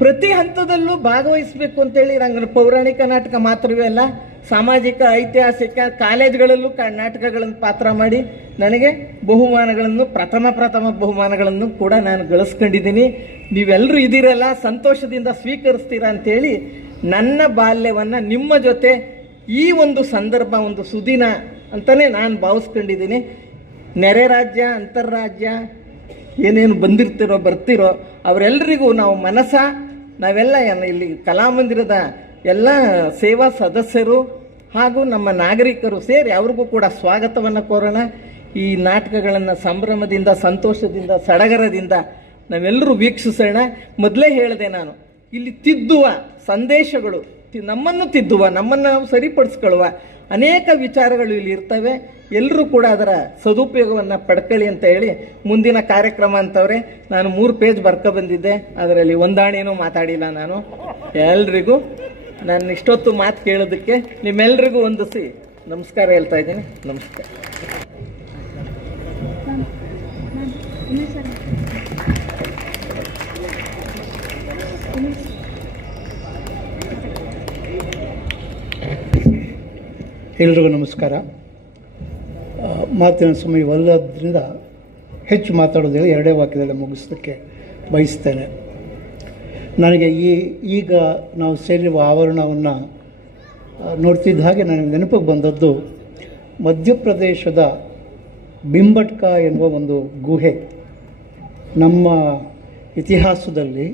ಪ್ರತಿ ಹಂತದಲ್ಲೂ ಭಾಗವಹಿಸಬೇಕು ಅಂತೇಳಿ ನಂಗೆ ಪೌರಾಣಿಕ ನಾಟಕ ಮಾತ್ರವೇ ಅಲ್ಲ, ಸಾಮಾಜಿಕ ಐತಿಹಾಸಿಕ ಕಾಲೇಜ್ಗಳಲ್ಲೂ ನಾಟಕಗಳನ್ನು ಪಾತ್ರ ಮಾಡಿ ನನಗೆ ಬಹುಮಾನಗಳನ್ನು ಪ್ರಥಮ ಬಹುಮಾನಗಳನ್ನು ಕೂಡ ನಾನು ಗಳಿಸ್ಕೊಂಡಿದ್ದೀನಿ. ನೀವೆಲ್ಲರೂ ಇದ್ದೀರಲ್ಲ, ಸಂತೋಷದಿಂದ ಸ್ವೀಕರಿಸ್ತೀರಾ ಅಂತೇಳಿ ನನ್ನ ಬಾಲ್ಯವನ್ನ ನಿಮ್ಮ ಜೊತೆ ಈ ಒಂದು ಸಂದರ್ಭ, ಒಂದು ಸುದಿನ ಅಂತಾನೆ ನಾನು ಭಾವಿಸ್ಕೊಂಡಿದ್ದೀನಿ. ನೆರೆ ರಾಜ್ಯ, ಅಂತರ್ರಾಜ್ಯ ಏನೇನು ಬರ್ತಿರೋ ಅವರೆಲ್ಲರಿಗೂ ನಾವು ನಾವೆಲ್ಲ ಇಲ್ಲಿ ಕಲಾಮಂದಿರದ ಎಲ್ಲ ಸೇವಾ ಸದಸ್ಯರು ಹಾಗೂ ನಮ್ಮ ನಾಗರಿಕರು ಸೇರಿ ಅವ್ರಿಗೂ ಕೂಡ ಸ್ವಾಗತವನ್ನು ಕೋರೋಣ. ಈ ನಾಟಕಗಳನ್ನು ಸಂಭ್ರಮದಿಂದ, ಸಂತೋಷದಿಂದ, ಸಡಗರದಿಂದ ನಾವೆಲ್ಲರೂ ವೀಕ್ಷಿಸೋಣ. ಮೊದಲೇ ಹೇಳಿದೆ ನಾನು, ಇಲ್ಲಿ ತಿದ್ದುವ ಸಂದೇಶಗಳು, ನಮ್ಮನ್ನು ತಿದ್ದುವ, ನಮ್ಮನ್ನು ನಾವು ಸರಿಪಡಿಸ್ಕೊಳ್ಳುವ ಅನೇಕ ವಿಚಾರಗಳು ಇಲ್ಲಿ ಇರ್ತವೆ. ಎಲ್ಲರೂ ಕೂಡ ಅದರ ಸದುಪಯೋಗವನ್ನು ಪಡ್ಕೊಳ್ಳಿ ಅಂತ ಹೇಳಿ ಮುಂದಿನ ಕಾರ್ಯಕ್ರಮ ಅಂತವ್ರೆ. ನಾನು 3 ಪೇಜ್ ಬರ್ಕೊ ಬಂದಿದ್ದೆ, ಅದರಲ್ಲಿ ಒಂದಾಣೇನೂ ಮಾತಾಡಿಲ್ಲ ನಾನು. ಎಲ್ರಿಗೂ ನಾನು ಇಷ್ಟೊತ್ತು ಮಾತು ಕೇಳೋದಕ್ಕೆ ನಿಮ್ಮೆಲ್ರಿಗೂ ಒಂದಿಸಿ ನಮಸ್ಕಾರ ಹೇಳ್ತಾ ಇದ್ದೀನಿ. ನಮಸ್ಕಾರ. ಎಲ್ರಿಗೂ ನಮಸ್ಕಾರ. ಮಾತಿನ ಸಮಯವಲ್ಲದ್ರಿಂದ ಹೆಚ್ಚು ಮಾತಾಡೋದಿಲ್ಲ, 2 ವಾಕ್ಯದಲ್ಲಿ ಮುಗಿಸೋದಕ್ಕೆ ಬಯಸ್ತೇನೆ. ನನಗೆ ಈಗ ನಾವು ಸೇರಿರುವ ಆವರಣವನ್ನು ನೋಡ್ತಿದ್ದ ಹಾಗೆ ನನಗೆ ನೆನಪಿಗೆ ಬಂದದ್ದು ಮಧ್ಯಪ್ರದೇಶದ ಬಿಂಬಟ್ಕ ಎನ್ನುವ ಒಂದು ಗುಹೆ. ನಮ್ಮ ಇತಿಹಾಸದಲ್ಲಿ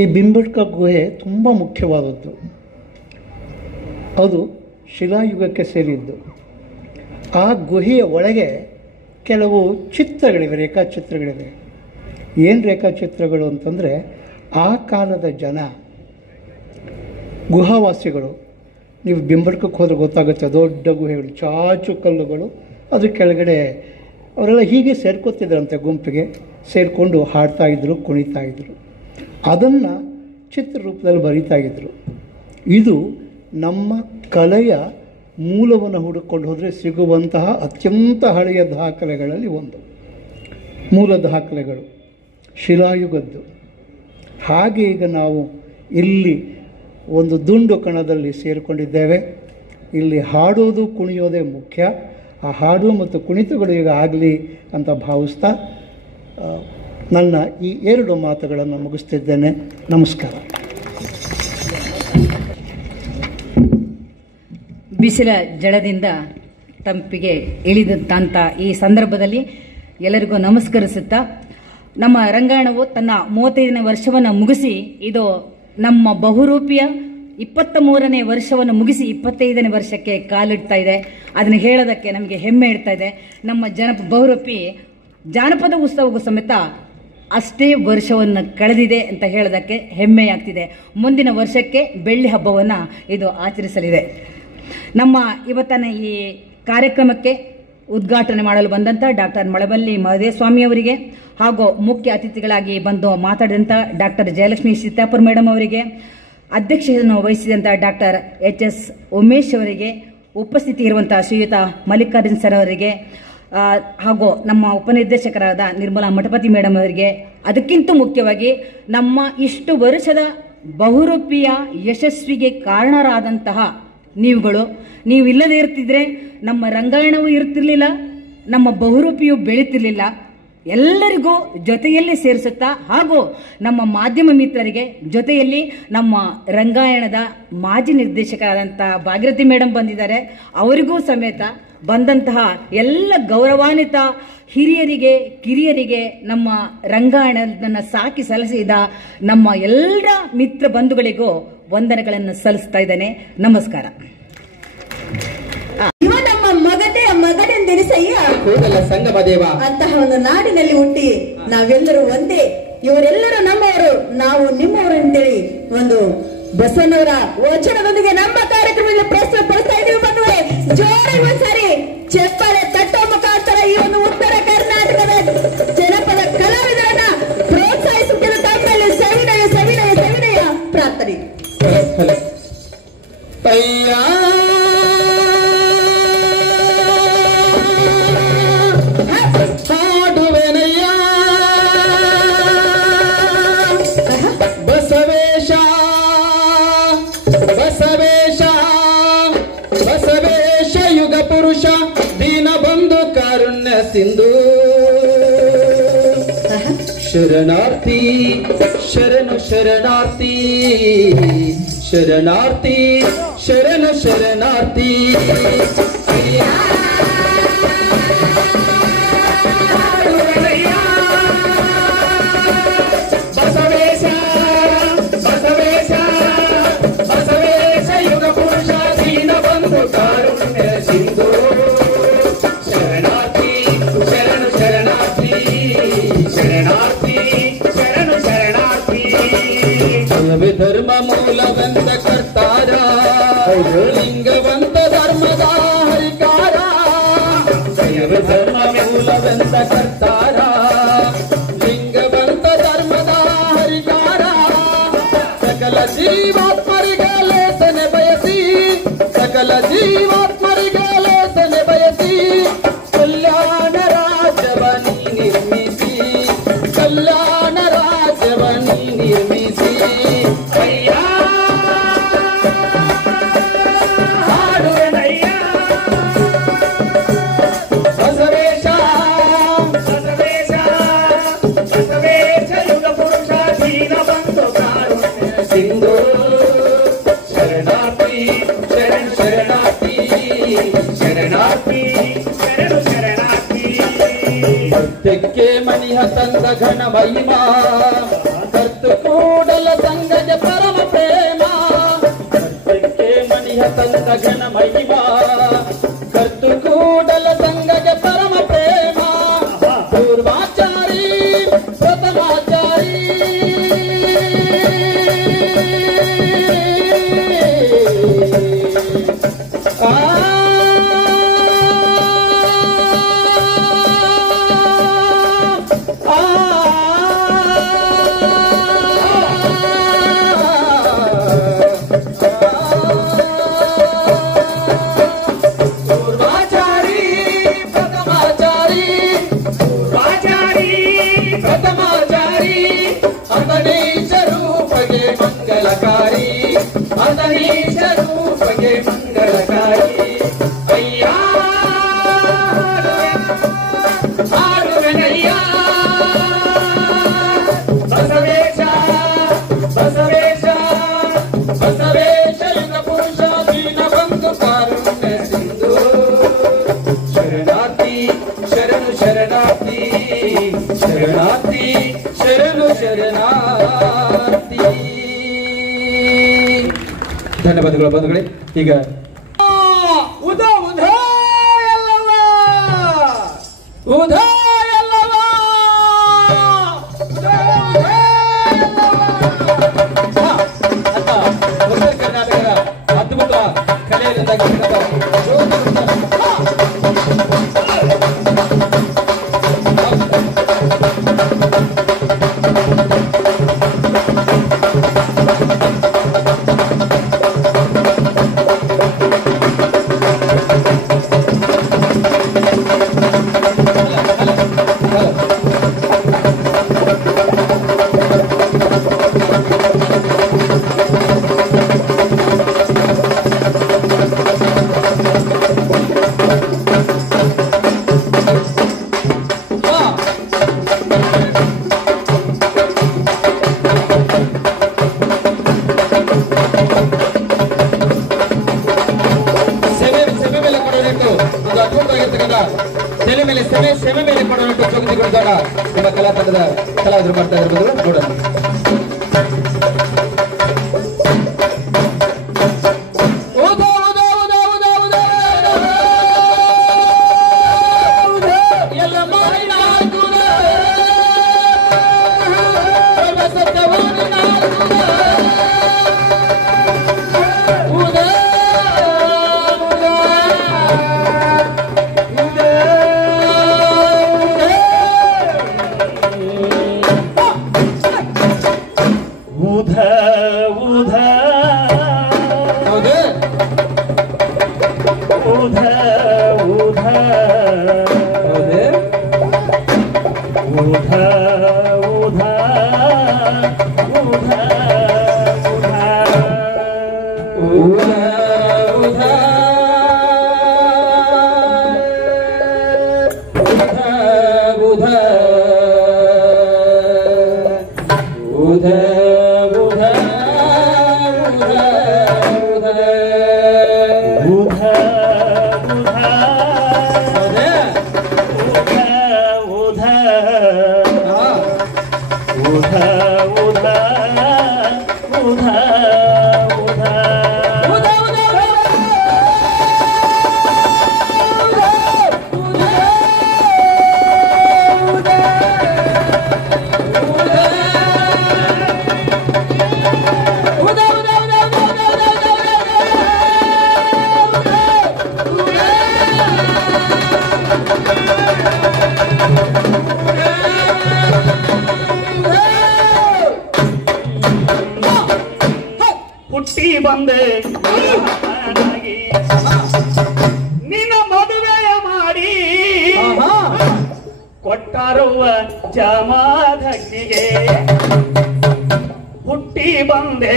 ಈ ಬಿಂಬಟ್ಕ ಗುಹೆ ತುಂಬ ಮುಖ್ಯವಾದದ್ದು. ಅದು ಶಿಲಾಯುಗಕ್ಕೆ ಸೇರಿದ್ದು. ಆ ಗುಹೆಯ ಒಳಗೆ ಕೆಲವು ಚಿತ್ರಗಳಿವೆ, ರೇಖಾಚಿತ್ರಗಳಿವೆ. ಏನು ರೇಖಾಚಿತ್ರಗಳು ಅಂತಂದರೆ, ಆ ಕಾಲದ ಜನ, ಗುಹಾವಾಸಿಗಳು, ನೀವು ಬಿಂಬಡ್ಕಕ್ಕೆ ಹೋದ್ರೆ ಗೊತ್ತಾಗುತ್ತೆ, ದೊಡ್ಡ ಗುಹೆಗಳು, ಚಾಚು ಕಲ್ಲುಗಳು, ಅದ್ರ ಕೆಳಗಡೆ ಅವರೆಲ್ಲ ಹೀಗೆ ಸೇರ್ಕೊತಿದ್ರಂತೆ, ಗುಂಪಿಗೆ ಸೇರಿಕೊಂಡು ಹಾಡ್ತಾಯಿದ್ರು, ಕುಣಿತಾಯಿದ್ರು. ಅದನ್ನು ಚಿತ್ರರೂಪದಲ್ಲಿ ಬರೀತಾಯಿದ್ರು. ಇದು ನಮ್ಮ ಕಲೆಯ ಮೂಲವನ್ನು ಹುಡುಕೊಂಡು ಹೋದರೆ ಸಿಗುವಂತಹ ಅತ್ಯಂತ ಹಳೆಯ ದಾಖಲೆಗಳಲ್ಲಿ ಒಂದು. ಮೂಲ ದಾಖಲೆಗಳು ಶಿಲಾಯುಗದ್ದು. ಹಾಗೆ ಈಗ ನಾವು ಇಲ್ಲಿ ಒಂದು ದುಂಡು ಕಣದಲ್ಲಿ ಸೇರಿಕೊಂಡಿದ್ದೇವೆ. ಇಲ್ಲಿ ಹಾಡೋದು ಕುಣಿಯೋದೇ ಮುಖ್ಯ. ಆ ಹಾಡು ಮತ್ತು ಕುಣಿತಗಳು ಈಗ ಆಗಲಿ ಅಂತ ಭಾವಿಸ್ತಾ ನನ್ನ ಈ 2 ಮಾತುಗಳನ್ನು ಮುಗಿಸ್ತಿದ್ದೇನೆ. ನಮಸ್ಕಾರ. ಬಿಸಿಲ ಜಳದಿಂದ ತಂಪಿಗೆ ಇಳಿದಂಥ ಈ ಸಂದರ್ಭದಲ್ಲಿ ಎಲ್ಲರಿಗೂ ನಮಸ್ಕರಿಸುತ್ತಾ, ನಮ್ಮ ರಂಗಾಯಣವು ತನ್ನ 35ನೇ ವರ್ಷವನ್ನು ಮುಗಿಸಿ, ಇದು ನಮ್ಮ ಬಹುರೂಪಿಯ 23ನೇ ವರ್ಷವನ್ನು ಮುಗಿಸಿ 25ನೇ ವರ್ಷಕ್ಕೆ ಕಾಲಿಡ್ತಾ ಇದೆ. ಅದನ್ನು ಹೇಳೋದಕ್ಕೆ ನಮಗೆ ಹೆಮ್ಮೆ ಇಡ್ತಾ ಇದೆ. ನಮ್ಮ ಬಹುರೂಪಿ ಜಾನಪದ ಉತ್ಸವಕ್ಕೂ ಸಮೇತ ಅಷ್ಟೇ ವರ್ಷವನ್ನು ಕಳೆದಿದೆ ಅಂತ ಹೇಳೋದಕ್ಕೆ ಹೆಮ್ಮೆಯಾಗ್ತಿದೆ. ಮುಂದಿನ ವರ್ಷಕ್ಕೆ ಬೆಳ್ಳಿ ಹಬ್ಬವನ್ನು ಇದು ಆಚರಿಸಲಿದೆ. ನಮ್ಮ ಇವತ್ತಿನ ಈ ಕಾರ್ಯಕ್ರಮಕ್ಕೆ ಉದ್ಘಾಟನೆ ಮಾಡಲು ಬಂದಂಥ ಡಾಕ್ಟರ್ ಮಳವಳ್ಳಿ ಮಹದೇವಸ್ವಾಮಿ ಅವರಿಗೆ, ಹಾಗೂ ಮುಖ್ಯ ಅತಿಥಿಗಳಾಗಿ ಬಂದು ಮಾತಾಡಿದಂಥ ಡಾಕ್ಟರ್ ಜಯಲಕ್ಷ್ಮಿ ಸೀತಾಪುರ ಮೇಡಮ್ ಅವರಿಗೆ, ಅಧ್ಯಕ್ಷತೆಯನ್ನು ವಹಿಸಿದಂಥ ಡಾಕ್ಟರ್ HS ಉಮೇಶ್ ಅವರಿಗೆ, ಉಪಸ್ಥಿತಿ ಇರುವಂತಹ ಶ್ರೀಯುತ ಮಲ್ಲಿಕಾರ್ಜುನ್ ಸರ್ ಅವರಿಗೆ, ಹಾಗೂ ನಮ್ಮ ಉಪನಿರ್ದೇಶಕರಾದ ನಿರ್ಮಲಾ ಮಠಪತಿ ಮೇಡಮ್ ಅವರಿಗೆ, ಅದಕ್ಕಿಂತ ಮುಖ್ಯವಾಗಿ ನಮ್ಮ ಇಷ್ಟು ವರ್ಷದ ಬಹುರೂಪಿಯ ಯಶಸ್ವಿಗೆ ಕಾರಣರಾದಂತಹ ನೀವು ಇಲ್ಲದೇ ಇರ್ತಿದ್ರೆ ನಮ್ಮ ರಂಗಾಯಣವೂ ಇರ್ತಿರ್ಲಿಲ್ಲ, ನಮ್ಮ ಬಹುರೂಪಿಯು ಬೆಳೀತಿರ್ಲಿಲ್ಲ. ಎಲ್ಲರಿಗೂ ಜೊತೆಯಲ್ಲಿ ಸೇರಿಸುತ್ತಾ ಹಾಗೂ ನಮ್ಮ ಮಾಧ್ಯಮ ಮಿತ್ರರಿಗೆ ಜೊತೆಯಲ್ಲಿ ನಮ್ಮ ರಂಗಾಯಣದ ಮಾಜಿ ನಿರ್ದೇಶಕರಾದಂಥ ಭಾಗೀರಥಿ ಮೇಡಮ್ ಬಂದಿದ್ದಾರೆ. ಅವರಿಗೂ ಸಮೇತ ಬಂದಂತಹ ಎಲ್ಲ ಗೌರವಾನ್ವಿತ ಹಿರಿಯರಿಗೆ ಕಿರಿಯರಿಗೆ ನಮ್ಮ ರಂಗಾಯಣದನ್ನು ಸಾಕಿ ಸಲ್ಲಿಸಿದ ನಮ್ಮ ಎಲ್ಲ ಮಿತ್ರ ಬಂಧುಗಳಿಗೂ ವಂದನೆಗಳನ್ನು ಸಲ್ಲಿಸ್ತಾ ಇದ್ದೇನೆ. ನಮಸ್ಕಾರ. ಇವ ನಮ್ಮ ಮಗನೆಂದೆನಿಸಯ್ಯ ಕೂಡಲ ಸಂಗಮ ದೇವ ಅಂತಹ ಒಂದು ನಾಡಿನಲ್ಲಿ ಹುಟ್ಟಿ ನಾವೆಲ್ಲರೂ ಒಂದೇ, ಇವರೆಲ್ಲರೂ ನಮ್ಮವರು, ನಾವು ನಿಮ್ಮವರು ಅಂತೇಳಿ ಒಂದು ಬಸವನವರ ವಚನದೊಂದಿಗೆ ನಮ್ಮ ಕಾರ್ಯಕ್ರಮದಲ್ಲಿ ಪ್ರಸ್ತುತಪಡಿಸ್ತಾ ಇದ್ದೀವಿ. ಬಂಧುಗಳೇ, ಜೋರಾಗಿ ಒಂದ್ಸಾರಿ ಚಪ್ಪಾಳೆ ತಟ್ಟೋ ಮುಖಾಂತರ ಈ ಒಂದು ಉತ್ತರ ಕರ್ನಾಟಕದ ಜನಪದ ಕಲಾವಿದರನ್ನ ಪ್ರೋತ್ಸಾಹಿಸುತ್ತಿರುವ ತಮ್ಮಲ್ಲಿ ಸವಿನಯ ಪ್ರಾರ್ಥನೆ. ಹಾಡುವೆನಯ್ಯ ಬಸವೇಶ ಬಸವೇಶ ಬಸವೇಶ ಯುಗ ಪುರುಷ ದೀನ ಬಂಧು ಕಾರುಣ್ಯ ಸಿಂಧು ಶರಣಾರ್ಥಿ ಶರಣು ಶರಣಾರ್ಥಿ ಶರಣಾರ್ಥಿ ಶರಣು ಶರಣಾರ್ಥಿ ಬಸವೇಶ ಬಸವೇಶ ಬಸವೇಶ ಯುಗ ಪುರುಷ ದೀನ ಬಂಧು ಕಾರುಣ್ಯ ಸಿಂಧು ಶರಣಾರ್ಥಿ ಶರಣು ಶರಣಾರ್ಥಿ ಶರಣಾರ್ಥಿ ಶರಣು ಶರಣಾರ್ಥಿ ಧರ್ಮ ಮೂಲವೆಂದ ಕರ್ತಾರ ಲಿಂಗವಂತ ಧರ್ಮದ ಹರಿಕಾರ ಧರ್ಮ ಮೂಲವೆಂದ ಕರ್ತಾರ ಲಿಂಗವಂತ ಧರ್ಮದ ಹರಿಕಾರ ಸಕಲ ಜೀವಾತ್ಮರಿಗೆ ಲೇಸನೆ ಬಯಸಿ ಸಕಲ ಜೀವಾತ್ಮರಿಗೆ ಲೇಸನೆ ಬಯಸಿ ಕಲ್ಯಾಣ ರಾಜ್ಯವನಿ ನಿರ್ಮಿಸಿ ಕಲ್ಯಾಣ ರಾಜ್ಯವನಿ ನಿರ್ಮಿಸಿ ಅಯ್ಯ ಹಾಡುವೆನಯ್ಯ ಬಸವೇಶ ಬಸವೇಶ ಬಸವೇಶ ಯುಗ ಪುರುಷ ದೀನ ಬಂಧು ಕಾರುಣ್ಯ ಸಿಂಧು ಶರಣಾರ್ಥಿ ಶರಣ ಶರಣಾರ್ಥಿ ಶರಣಾರ್ಥಿ ಶರಣು ಶರಣಾರ್ಥಿ ಸತ್ಯಕ್ಕೆ ಮಣಿಹ ತಂದ ಘನ ಮಹಿಮಾ ಕರ್ತು ಕೂಡಲ ಸಂಗಜ ಪರಮ ಪ್ರೇಮ ಸತ್ಯಕ್ಕೆ ಮಣಿಹ ತಂದ ಘನ ಮಹಿಮಾ ಕರ್ತು ಕೂಡಲ ಸಂಗಜ ಪರಮ ಪ್ರೇಮ ಪೂರ್ವಾಚಾರಿ ಪ್ರಥಮಾಚಾರಿ ಪ್ರಥಮಾಚಾರಿ ಅದನೀಶ ರೂಪಗೆ ಮಂಗಲಕಾರಿ ಅದನೀಶ ರೂಪಗೆ ಮಂಗಲಕಾರಿ ಅಯ್ಯ ಹಾಡುವೆನಯ್ಯ ಬಸವೇಶ ಬಸವೇಶ ಬಸವೇಶ ಯುಗ ಪುರುಷ ದೀನ ಬಂಧು ಕಾರುಣ್ಯ ಸಿಂಧು ಶರಣಾರ್ಥಿ ಶರಣು ಶರಣಾರ್ಥಿ ಶರಣಾರ್ಥಿ ಶರಣು ಶರಣಾರ್ಥಿ. ಧನ್ಯವಾದಗಳು ಬಂಧುಗಳೇ. ಈಗ ಉದ ಉದ ಎಲ್ಲವ ಉದ ಎಲ್ಲವ ಉದ ಉದ ಎಲ್ಲವ ಅಂತ ಉತ್ತರ ಕರ್ನಾಟಕದ ಅದ್ಭುತ ಕಲೆಯಿಂದ ಅಲ್ಲ ಮೇಲೆ ಮೇಲೆ ಸೆಮೆ ಮೇಲೆ ಕೊಡುವಂತ ಚೌಕಟಿಗೊಳಿಸೋಣ. ನಿಮ್ಮ ಕಲಾ ತಂಡದ ಕಲಾವಿದರು ಮಾಡ್ತಾ ಇರ್ಬೋದು ನೋಡೋಣ. ಹುಟ್ಟಿ ಬಂದೆ ನಿನ್ನ ಮದುವೆಯ ಮಾಡಿ ಕೊಟ್ಟರುವ ಜಮಾಧಕ್ಕಿಗೆ ಹುಟ್ಟಿ ಬಂದೆ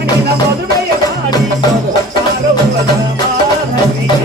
ನಿನ್ನ ಮದುವೆಯ ಮಾಡಿ ಕೊಟ್ಟರುವ ಜಮಾಧಕ್ಕಿಗೆ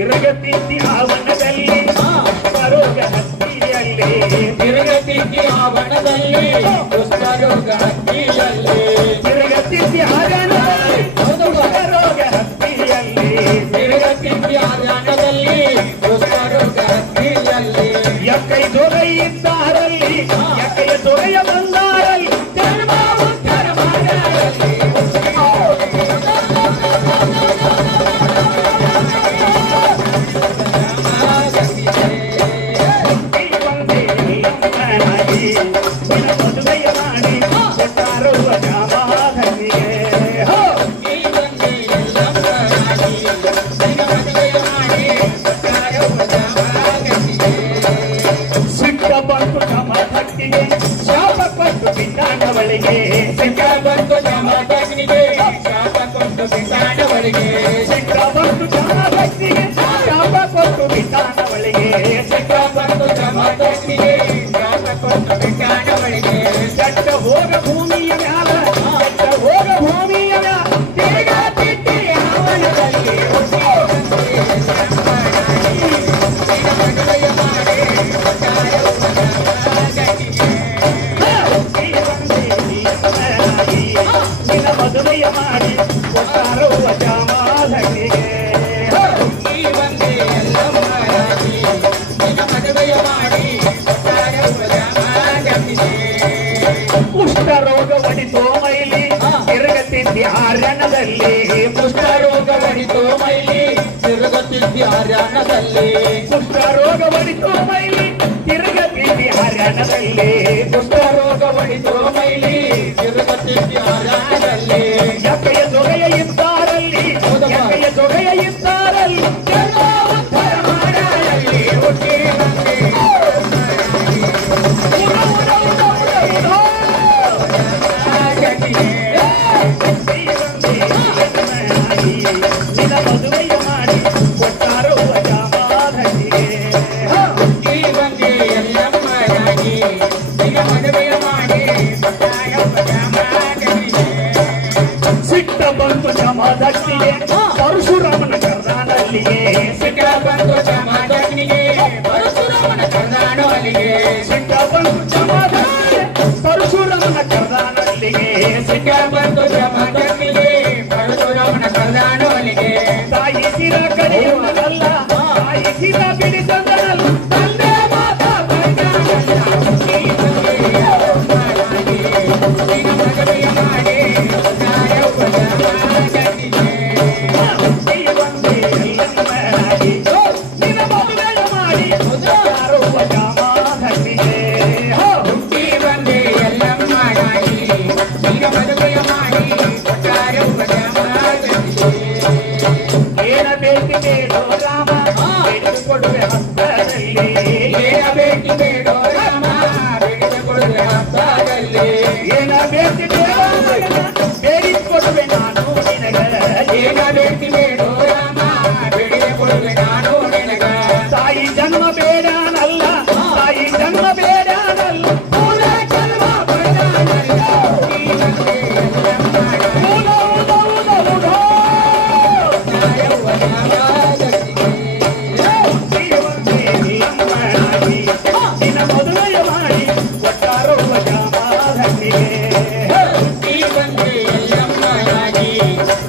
ತಿರುಗತಿದ್ದಿ ಆವರಣದಲ್ಲಿ ಕುಷ್ಠರೋಗ ಹತ್ತಿಯಲ್ಲಿ ತಿರುಗತಿದ್ದಿ ಆವರಣದಲ್ಲಿ ಕುಷ್ಠರೋಗ ಹತ್ತಿಯಲ್ಲಿ ತಿರುಗತಿದ್ದಿ ಆವರಣದಲ್ಲಿ ಕುಷ್ಠರೋಗ ಹತ್ತಿಯಲ್ಲಿ ತಿರುಗತಿದ್ದಿ ಆವರಣದಲ್ಲಿ ಕುಷ್ಠರೋಗ ಹತ್ತಿಯಲ್ಲಿ ಎಕ್ಕೈ ದೊರೆ ಇದ್ದಾರಲ್ಲಿ ಎಕ್ಕೈಯ ದೊರೆಯ ಬಂದಾರಲ್ಲಿ ಧರ್ಮ ಉದ್ಧಾರ ಮಾಡರಲ್ಲಿ ಮದುವೆಯ ಮಾಡಿ ಕೊಟ್ಟಾರುವ ಜಾಮಾಧನಿಗೆ ಸಿಕ್ಕ ಬಂತು ಜಮದಗ್ನಿಗೆ ಶಾಪ ಕೊಟ್ಟು ಬಿದ್ದಾಡವಳಿಗೆ ಸಿಕ್ಕ ಬಂತು ಜಮದಗ್ನಿಗೆ ಶಾಪ ಕೊಟ್ಟು ಬಿದ್ದಾಡವಳಿಗೆ ಸಿಕ್ಕ ಬಂತು ಜಮದಗ್ನಿಗೆ ಶಾಪ ಕೊಟ್ಟು ಬಿದ್ದಾಡವಳಿಗೆ ಸಿಕ್ಕ ಬಂತು ಜಮದಗ್ನಿಗೆ ಶಾಪ ಕೊಟ್ಟು ಬಿದ್ದಾಡವಳಿಗೆ ಕೆಟ್ಟ ಹೋಗ ಭೂಮಿಯ ಮ್ಯಾಲ ಕೆಟ್ಟ ಹೋಗ ಭೂಮಿಯ ಮ್ಯಾಲ ಬೇಗ ತಿಟ್ಟಿ ಆವರಣದಲ್ಲಿ ನಿನ್ನ ಮದುವೆಯ ಮಾಡಿ ಕೊಟ್ಟಾರುವ ಜಾಮಾಧನಿಗೆ ಕುಷ್ಠರೋಗ ಒಡಿತೋ ಮೈಲಿ ತಿರುಗತಿದ್ದಿ ಆರ್ಯಣದಲ್ಲಿ ಕುಷ್ಠರೋಗ ಒಡಿತೋ ಮೈಲಿ ತಿರುಗುತ್ತಿದ್ದಿ ಹರ್ಯಾಣದಲ್ಲಿ ಕುಷ್ಠರೋಗ ಒಡಿತೋ ಮೈಲಿ ತಿರುಗತಿದ್ದಿ ಆರ್ಯಣದಲ್ಲಿ ಕುಷ್ಠರೋಗ ಒಡಿತೋ ಮೈಲಿ ತಿರುಗುತ್ತಿದ್ದಿ ಹರ್ಯಾಣದಲ್ಲಿ ಎಕ್ಕೆಯ ದೊರೆಯ ಇದ್ದಾರಲ್ಲಿ ಎಕ್ಕೆಯ ದೊರೆಯ ಇದ್ದಾರಲ್ಲಿ ಧರ್ಮ ಉದ್ಧಾರ ಮಾಡರಲ್ಲಿ ಹುಟ್ಟಿ ಬಂದೆ ನಿನ್ನ ಮದುವೆಯ ಮಾಡಿ ಕೊಟ್ಟಾರುವ ಜಾಮಾಧನಿಗೆ ಸಿಟ್ಟ ಬಂತು ಜಮದಗ್ನಿಗೆ ಪರಶುರಾಮನ ಕರ್ನಾನಲ್ಲಿಗೆ ಸಿಕ್ಕ ಬಂತು ಜಮದಗ್ನಿಗೆ ಪರಶುರಾಮನ ಕರ್ನಾಣವಲ್ಲಿಗೆ ಸಿಟ್ಟ ಬಂತು ಜಮದಗ್ನಿಗೆ ಪರಶುರಾಮನ ಕರ್ನಾನಲ್ಲಿಗೆ ಸಿಕ್ಕ ಬಂತು ಜಮದಗ್ನಿಗೆ ಪರಶುರಾಮನ ಕರ್ನಾಣವಲ್ಲಿಗೆ ತಾಯಿ ಸಿರ ಕಡೆಯುವುದಲ್ಲ ತಾಯಿ ಸಿರ ಬಿಡಿಸದಲ್ಲ ತಂದೆ ಮಾತಾ ನಿನ್ನ ಮದುವೆಯ ಮಾಡಿ ಕೊಟ್ಟಾರುವ ಜಾಮಾಧನಿಗೆ ಹುಟ್ಟಿ ಬಂದೆ ಎಲ್ಲಮ್ಮನಾಗಿ ನಿನ್ನ ಮದುವೆಯ ಮಾಡಿ ಕೊಟ್ಟಾರುವ ಜಾಮಾಧನಿಗೆ ಏನ ಬೇಟಿ ಬೇಡೋ ರಾಮ ಕೊಡುವೆ ಹಸ್ತದಲ್ಲಿ ಏನ ಬೇಟಿ ಬೇಡೋ ರಾಮ ಬಿಡಿಸಿಕೊಳ್ಳುವೆ ಹಸ್ತದಲ್ಲಿ ಏನ ಬೇಟಿ ಬೇಡೋ ಬೇಡಿಕೊಡುವೆ ನಾನು ನಿನಗ ಏನ ಬೇಟಿ ಬೇಡೋ ರಾಮ ಬಿಡಿಸಿಕೊಳ್ಳುವೆ ನಾನು ನಿನಗ ತಾಯಿ ಜನ್ಮ ಬೇಡನಲ್ಲ ತಾಯಿ ಜನ್ಮ ಬೇಡನಲ್ಲ ಮೂಲ ಜನ್ಮ ಬೇಡನಲ್ಲ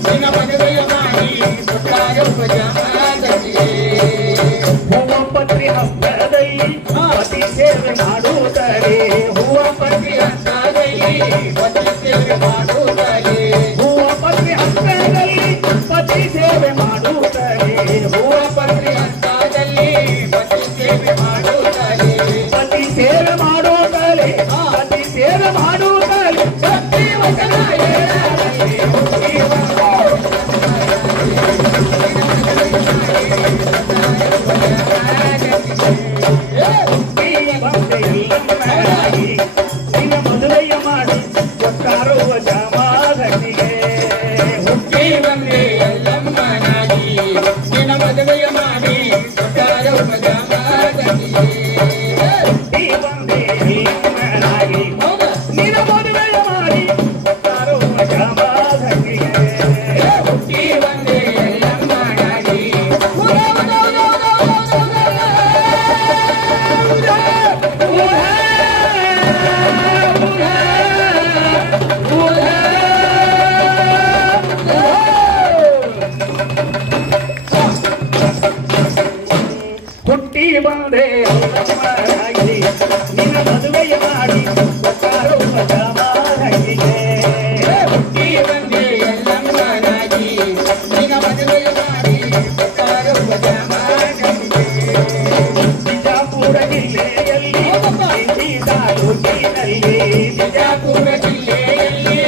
ನಿನ್ನ ಮದುವೆಯ ಮಾಡಿ ಕೊಟ್ಟಾರುವ ಜಾಮಾಧನಿಗೆ ಹೂವ ಪತ್ರಿ ಹಸ್ತದಲ್ಲಿ ಪತಿ ಸೇವೆ ಮಾಡುತ್ತಾರೆ ಹೂವ ಪತ್ರಿ ಹಸ್ತದಲ್ಲಿ ಪತಿ ಸೇವೆ ಮಾಡುತ್ತಾರೆ ಹೂವ ಪತ್ರಿ ಹಸ್ತದಲ್ಲಿ ಪತಿ ಸೇವೆ ಮಾಡುತ್ತಾರೆ ಹೂವ ಪತ್ರಿ ಹಸ್ತದಲ್ಲಿ ಪತಿ ಸೇವೆ ಮಾಡುತ್ತಾರೆ ಪತಿ ಸೇವೆ ಮಾಡುತ್ತಾರೆ ಪತಿ ಸೇವೆ ಮಾಡುತ್ತಾರೆ ಭಕ್ತಿ ವಚನ ಹೇಳಲಿ ನಿನ್ನ ಮದುವೆಯ ಮಾಡಿ ಕೊಟ್ಟಾರುವ ಜಾಮಾಧನಿಗೆ ಹುಟ್ಟಿ ಬಂದೆ ಎಲ್ಲಮ್ಮನಾಗಿ ನಿನ್ನ ಮದುವೆಯ ಮಾಡಿ ಕೊಟ್ಟಾರುವ ಜಾಮಾಧನಿಗೆ ನಿನ್ನ ಮದುವೆಯ ಮಾಡಿ ಕೊಟ್ಟಾರುವ ಜಾಮಾಧನಿಗೆ ಹುಟ್ಟಿ ಬಂದೆ ಎಲ್ಲಮ್ಮನಾಗಿ ಬಂದೆ ಅಲ್ಲಮ್ಮನಾಗಿ ನಿನ್ನ ಮದುವೆಯ ಮಾಡಿ ಕೊಟ್ಟಾರೋ ಜಾಮಾನಗಿಗೆ ಹುಟ್ಟಿ ಬಂದೆ ಅಲ್ಲಮ್ಮನಾಗಿ ನಿನ್ನ ಮದುವೆಯ ಮಾಡಿ ಕೊಟ್ಟಾರೋ ಜಾಮಾನಗಿಗೆ ಬಿಜಾಪುರ ಜಿಲ್ಲೆಯಲ್ಲಿ ಇಂಡಿ ತಾಲೂಕಿನಲ್ಲಿ ಬಿಜಾಪುರ ಜಿಲ್ಲೆಯಲ್ಲಿ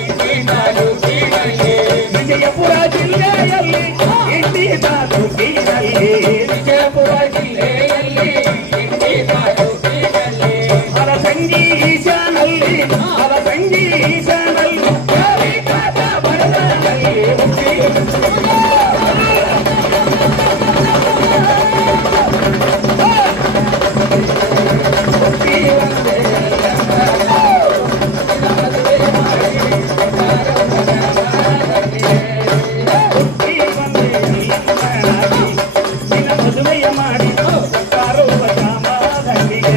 ಇಂಡಿ ತಾಲೂಕಿನಲ್ಲಿ ವಿಜಯಪುರ ಜಿಲ್ಲೆಯಲ್ಲಿ ಇಂಡಿ ತಾಲೂಕಿನಲ್ಲಿ ವಿಜಯಪುರ ಜಿಲ್ಲೆಯಲ್ಲಿ ಇಂಡಿ ತಾಲೂಕಿನಲ್ಲಿ ಹರಸಂಗೀಶನಲ್ಲಿ ಹರಸಂಗೀಶನಲ್ಲಿ ಬರದಲ್ಲಿ ಹುಟ್ಟಿ ಮದುವೆಯ ಮಾಡಿ ಕೊಟ್ಟಾರೋ ಜಾಮಾನಗಿಗೆ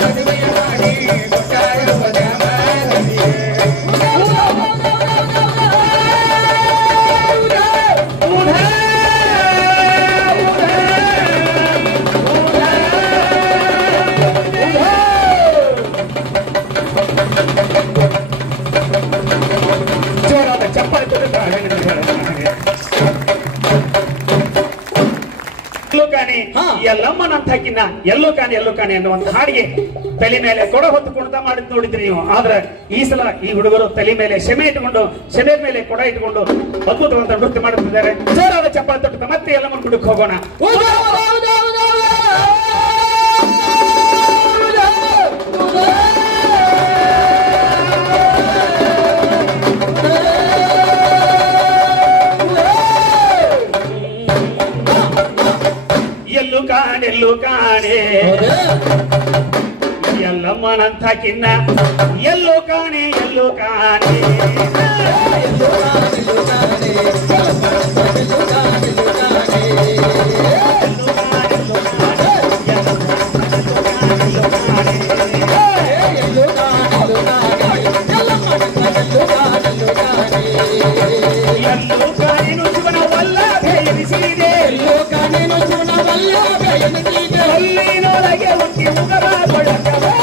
ಮದುವೆಯ ಮಾಡಿ ಕೊಟ್ಟಾರೋ ಜಾಮಾನಗಿಗೆ ಜೋರಾದ ಚಪ್ಪಲಿ ಎಲ್ಲೋ ಕಾಣೆ ಎಲ್ಲಮ್ಮನಂತ ಹಾಕಿನ ಎಲ್ಲೋ ಕಾಣೆ ಅನ್ನುವಂತ ಹಾಡಿಗೆ ತಲೆ ಮೇಲೆ ಕೊಡ ಹೊತ್ತು ಕುಣಿತ ಮಾಡಿದ್ ನೋಡಿದ್ರಿ ನೀವು. ಆದ್ರೆ ಈ ಸಲ ಈ ಹುಡುಗರು ತಲೆ ಮೇಲೆ ಶಮೆ ಮೇಲೆ ಕೊಡ ಇಟ್ಕೊಂಡು ಅದ್ಭುತವಂತ ನೃತ್ಯ ಮಾಡುತ್ತಿದ್ದಾರೆ. ಜೋರಾದ ಚಪ್ಪಲಿ ತಟ್ಟುತ್ತ ಮತ್ತೆ ಎಲ್ಲಮ್ಮನ ಗುಡಕ್ಕೆ ಹೋಗೋಣ. ಎಲ್ಲೂ ಕಾಣೆ ಎಲ್ಲಮ್ಮನಂತ ಕಿನ್ನ ಎಲ್ಲೋ ಕಾಣೆ ಅಲ್ಲಿನೊಳಗೆ ಹುಟ್ಟಿ ಉಗರ ಕೊಡಕವೇ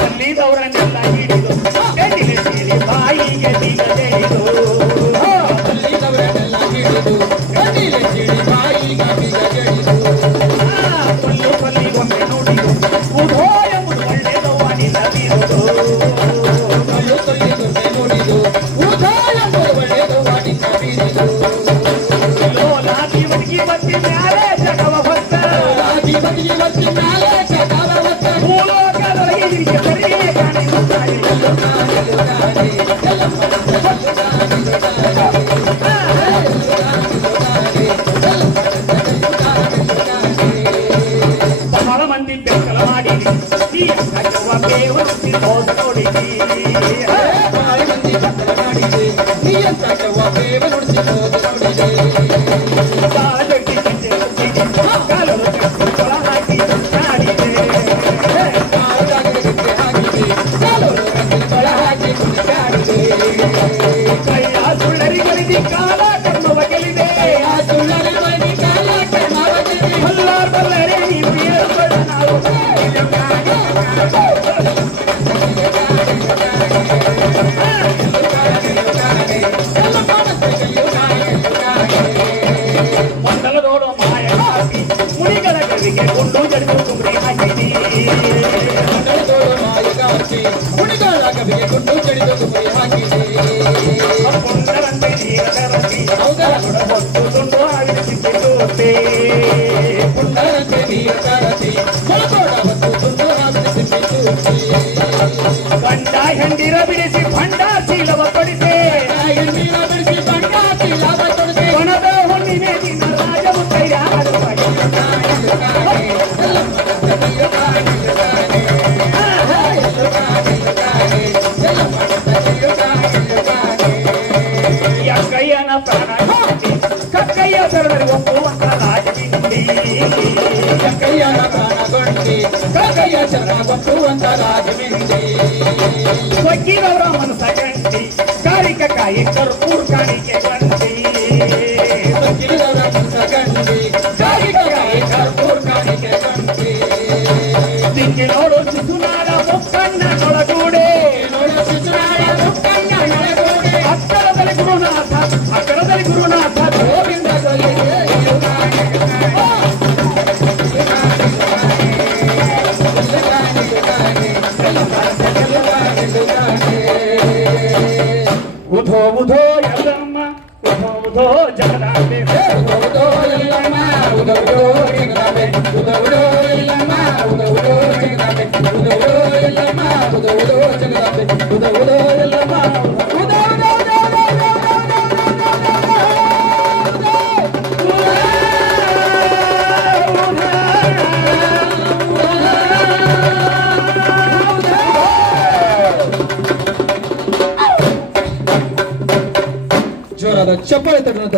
ಅಲ್ಲಿದವರನ್ನೆಲ್ಲ ಹಿಡಿದು ಬೆನ್ನಿಗೆ ಸೇರಿ ಬಾಯಿಗೆ ಬೀಗದೆಳೆದು ಅಲ್ಲಿದವರನ್ನೆಲ್ಲ ಹಿಡಿದು ಬೆನ್ನಿಗೆ ಸೇರಿ ಬಾಯಿಗೆ ಬೀಗದೆಳೆದು ಕೊಲ್ಲಿಗೊಮ್ಮೆ ನುಡಿದು ಉಧೋ ಎಂಬುದು ಒಳ್ಳೆಯದವ್ವ ನಿನ್ನ ಬೀರುದು ಕೊಲ್ಲಿಗೊಮ್ಮೆ ನುಡಿದು ಉಧೋ ಎಂಬುದು ಒಳ್ಳೆಯದವ್ವ ನಿನ್ನ ಬೀರುದು ಲೋಲಾದಿ ಬದಿಗೆ ಬತ್ತಿ ಮ್ಯಾಲೆ ಜಗವ ಹೊತ್ತ ಲಾದಿ ಬದಿಗೆ ಬತ್ತಿ ಮ್ಯಾಲೆ ಜಗವ ಹೊತ್ತ ಭೂಲೋಕದೊಳಗೆ ನಿನಗೆ ಸರಿಯೇ ಕಾಣಿಸುತ್ತಾನೆ ಬಹಳ ಮಂದಿ ಬೆಕ್ಕಲ ಮಾಡಿ ಈ ಅಂಗಜವ ಬೇವರಿಸಿ ಹೋದ ನೋಡಿದಿ ಬಹಳ ಮಂದಿ ಬೆಕ್ಕಲ ಮಾಡಿದೆ ಈ ಅಂಗಜವ ಬೇವರಿಸಿ ಹೋದ ನೋಡಿದೆ ಕಾಲಗಟ್ಟಿ ಕಟ್ಟೆ ಕಾಲರು ಕಟ್ಟೆ ಹಾಕಿ ಕಾಡಿದೆ ಕಾಲಗಟ್ಟಿ ಹಾಕಿದೆ ಕಾಲರು ಕಟ್ಟೆ ಹಾಕಿ ಕಾಡಿದೆ ಕೈಯ ಸುಳ್ಳರಿಗಳಿಗೆ ಕಾಲ ಕರ್ಮವ ಗೆಲ್ಲಿದೆ ಆ ಸುಳ್ಳರಿಗಳಿಗೆ ಕಾಲ ಕರ್ಮವ ಗೆಲ್ಲಿದೆ ಬಲ್ಲಾರ್ ಬಲ್ಲರೆ ನೀವು ಏರ್ಪಡ ನಾವು ಮಂಡಲದೋಡು ಮಾಯ ಹಾಕಿ ಮುನಿಗಳ ಗರಿಗೆ ಕೊಂಡು ಜಡಿದು ಕುಂಬ್ರಿ ಹಾಕಿದಿ ಮಂಡಲದೋಡು ಮಾಯ ಹಾಕಿ ಮುನಿಗಳ ಗರಿಗೆ ಕೊಂಡು ಜಡಿದು ಕುಂಬ್ರಿ ಹಾಕಿದಿ ಪುಂಡರಂತೆ ನೀರದರಂತೆ ಹೌದರ ಹೊತ್ತು ತುಂಡು ಹಾವಿಸಿಬಿಟ್ಟುತ್ತೆ ಪುಂಡರಂತೆ ನೀರದರಂತೆ ಹೊಲತೋಡ ಹೊತ್ತು ತುಂಡು ಹಾವಿಸಿಬಿಟ್ಟುತ್ತೆ ಗಂಡ ಹೆಂಡಿರ ಬಿಡಿಸಿ ಭಂಡ ಚೀಲವ ಕೊಡಿಸೆ ಹೆಂಡಿರ ಬಿಡಿಸಿ ಭಂಡ ಚೀಲವ ಕೊಡಿಸೆ ಒಣದ ಹುಣ್ಣಿಮೆ ನಿನ್ನ ರಾಜ ಮುತ್ತೈದ ಕಕ್ಕಯ್ಯನ ಪ್ರಾಣ ಕಕ್ಕಯ್ಯ ಶರಣರು ಒಪ್ಪುವಂತ ರಾಜ ಕೈಯಾರ ಪ್ರಾಣಗೊಂಡಿ ಕೈಯ ಚರ್ಮ ಗೊತ್ತುವಂತ ರಾಜಮಿಂಡಿ ಒಗ್ಗಿದವರ ಮನಸ ಗಂಟಿ ಕಾರಿಕ ಕಾಯಿ ಕರ್ಪೂರ್ ಕಾಣಿಕೆ ಗಂಟಿ ಒಗ್ಗಿದವರ ಮನಸ ಗಂಟಿ ಕಾರಿಕ ಕಾಯಿ ಕರ್ಪೂರ್ ಕಾಣಿಕೆ ಗಂಟಿ ದಿಕ್ಕಿ ನೋಡು ಶಿಶುನಾಳ ಮುಕ್ಕಣ್ಣನೊಳಗೂಡೆ ನೋಡು ಶಿಶುನಾಳ ಮುಕ್ಕಣ್ಣನೊಳಗೂಡೆ ಅಕ್ಕರದಲ್ಲಿ ಗುರುನಾಥ ಗೋವಿಂದ ಉಧೋ ಉಧೋ ಎಲ್ಲಮ್ಮ ಉಧೋ ಉಧೋ ಜಗದಾಂಬೆ ಉಧೋ ಎಲ್ಲಮ್ಮ ಉಧೋ ಉಧೋ ಜಗದಾಂಬೆ ಉಧೋ ಉಧೋ ಎಲ್ಲಮ್ಮ ಉಧೋ ಉಧೋ ಜಗದಾಂಬೆ ಉಧೋ ಉಧೋ ಎಲ್ಲಮ್ಮ ಉಧೋ ಉಧೋ ಜಗದಾಂಬೆ ಉಧೋ ಉಧೋ ಎಲ್ಲಮ್ಮ ಉಧೋ ಜೋರಾದ ಚಪ್ಪಾಳೆ ತಟ್ಟುವಂತ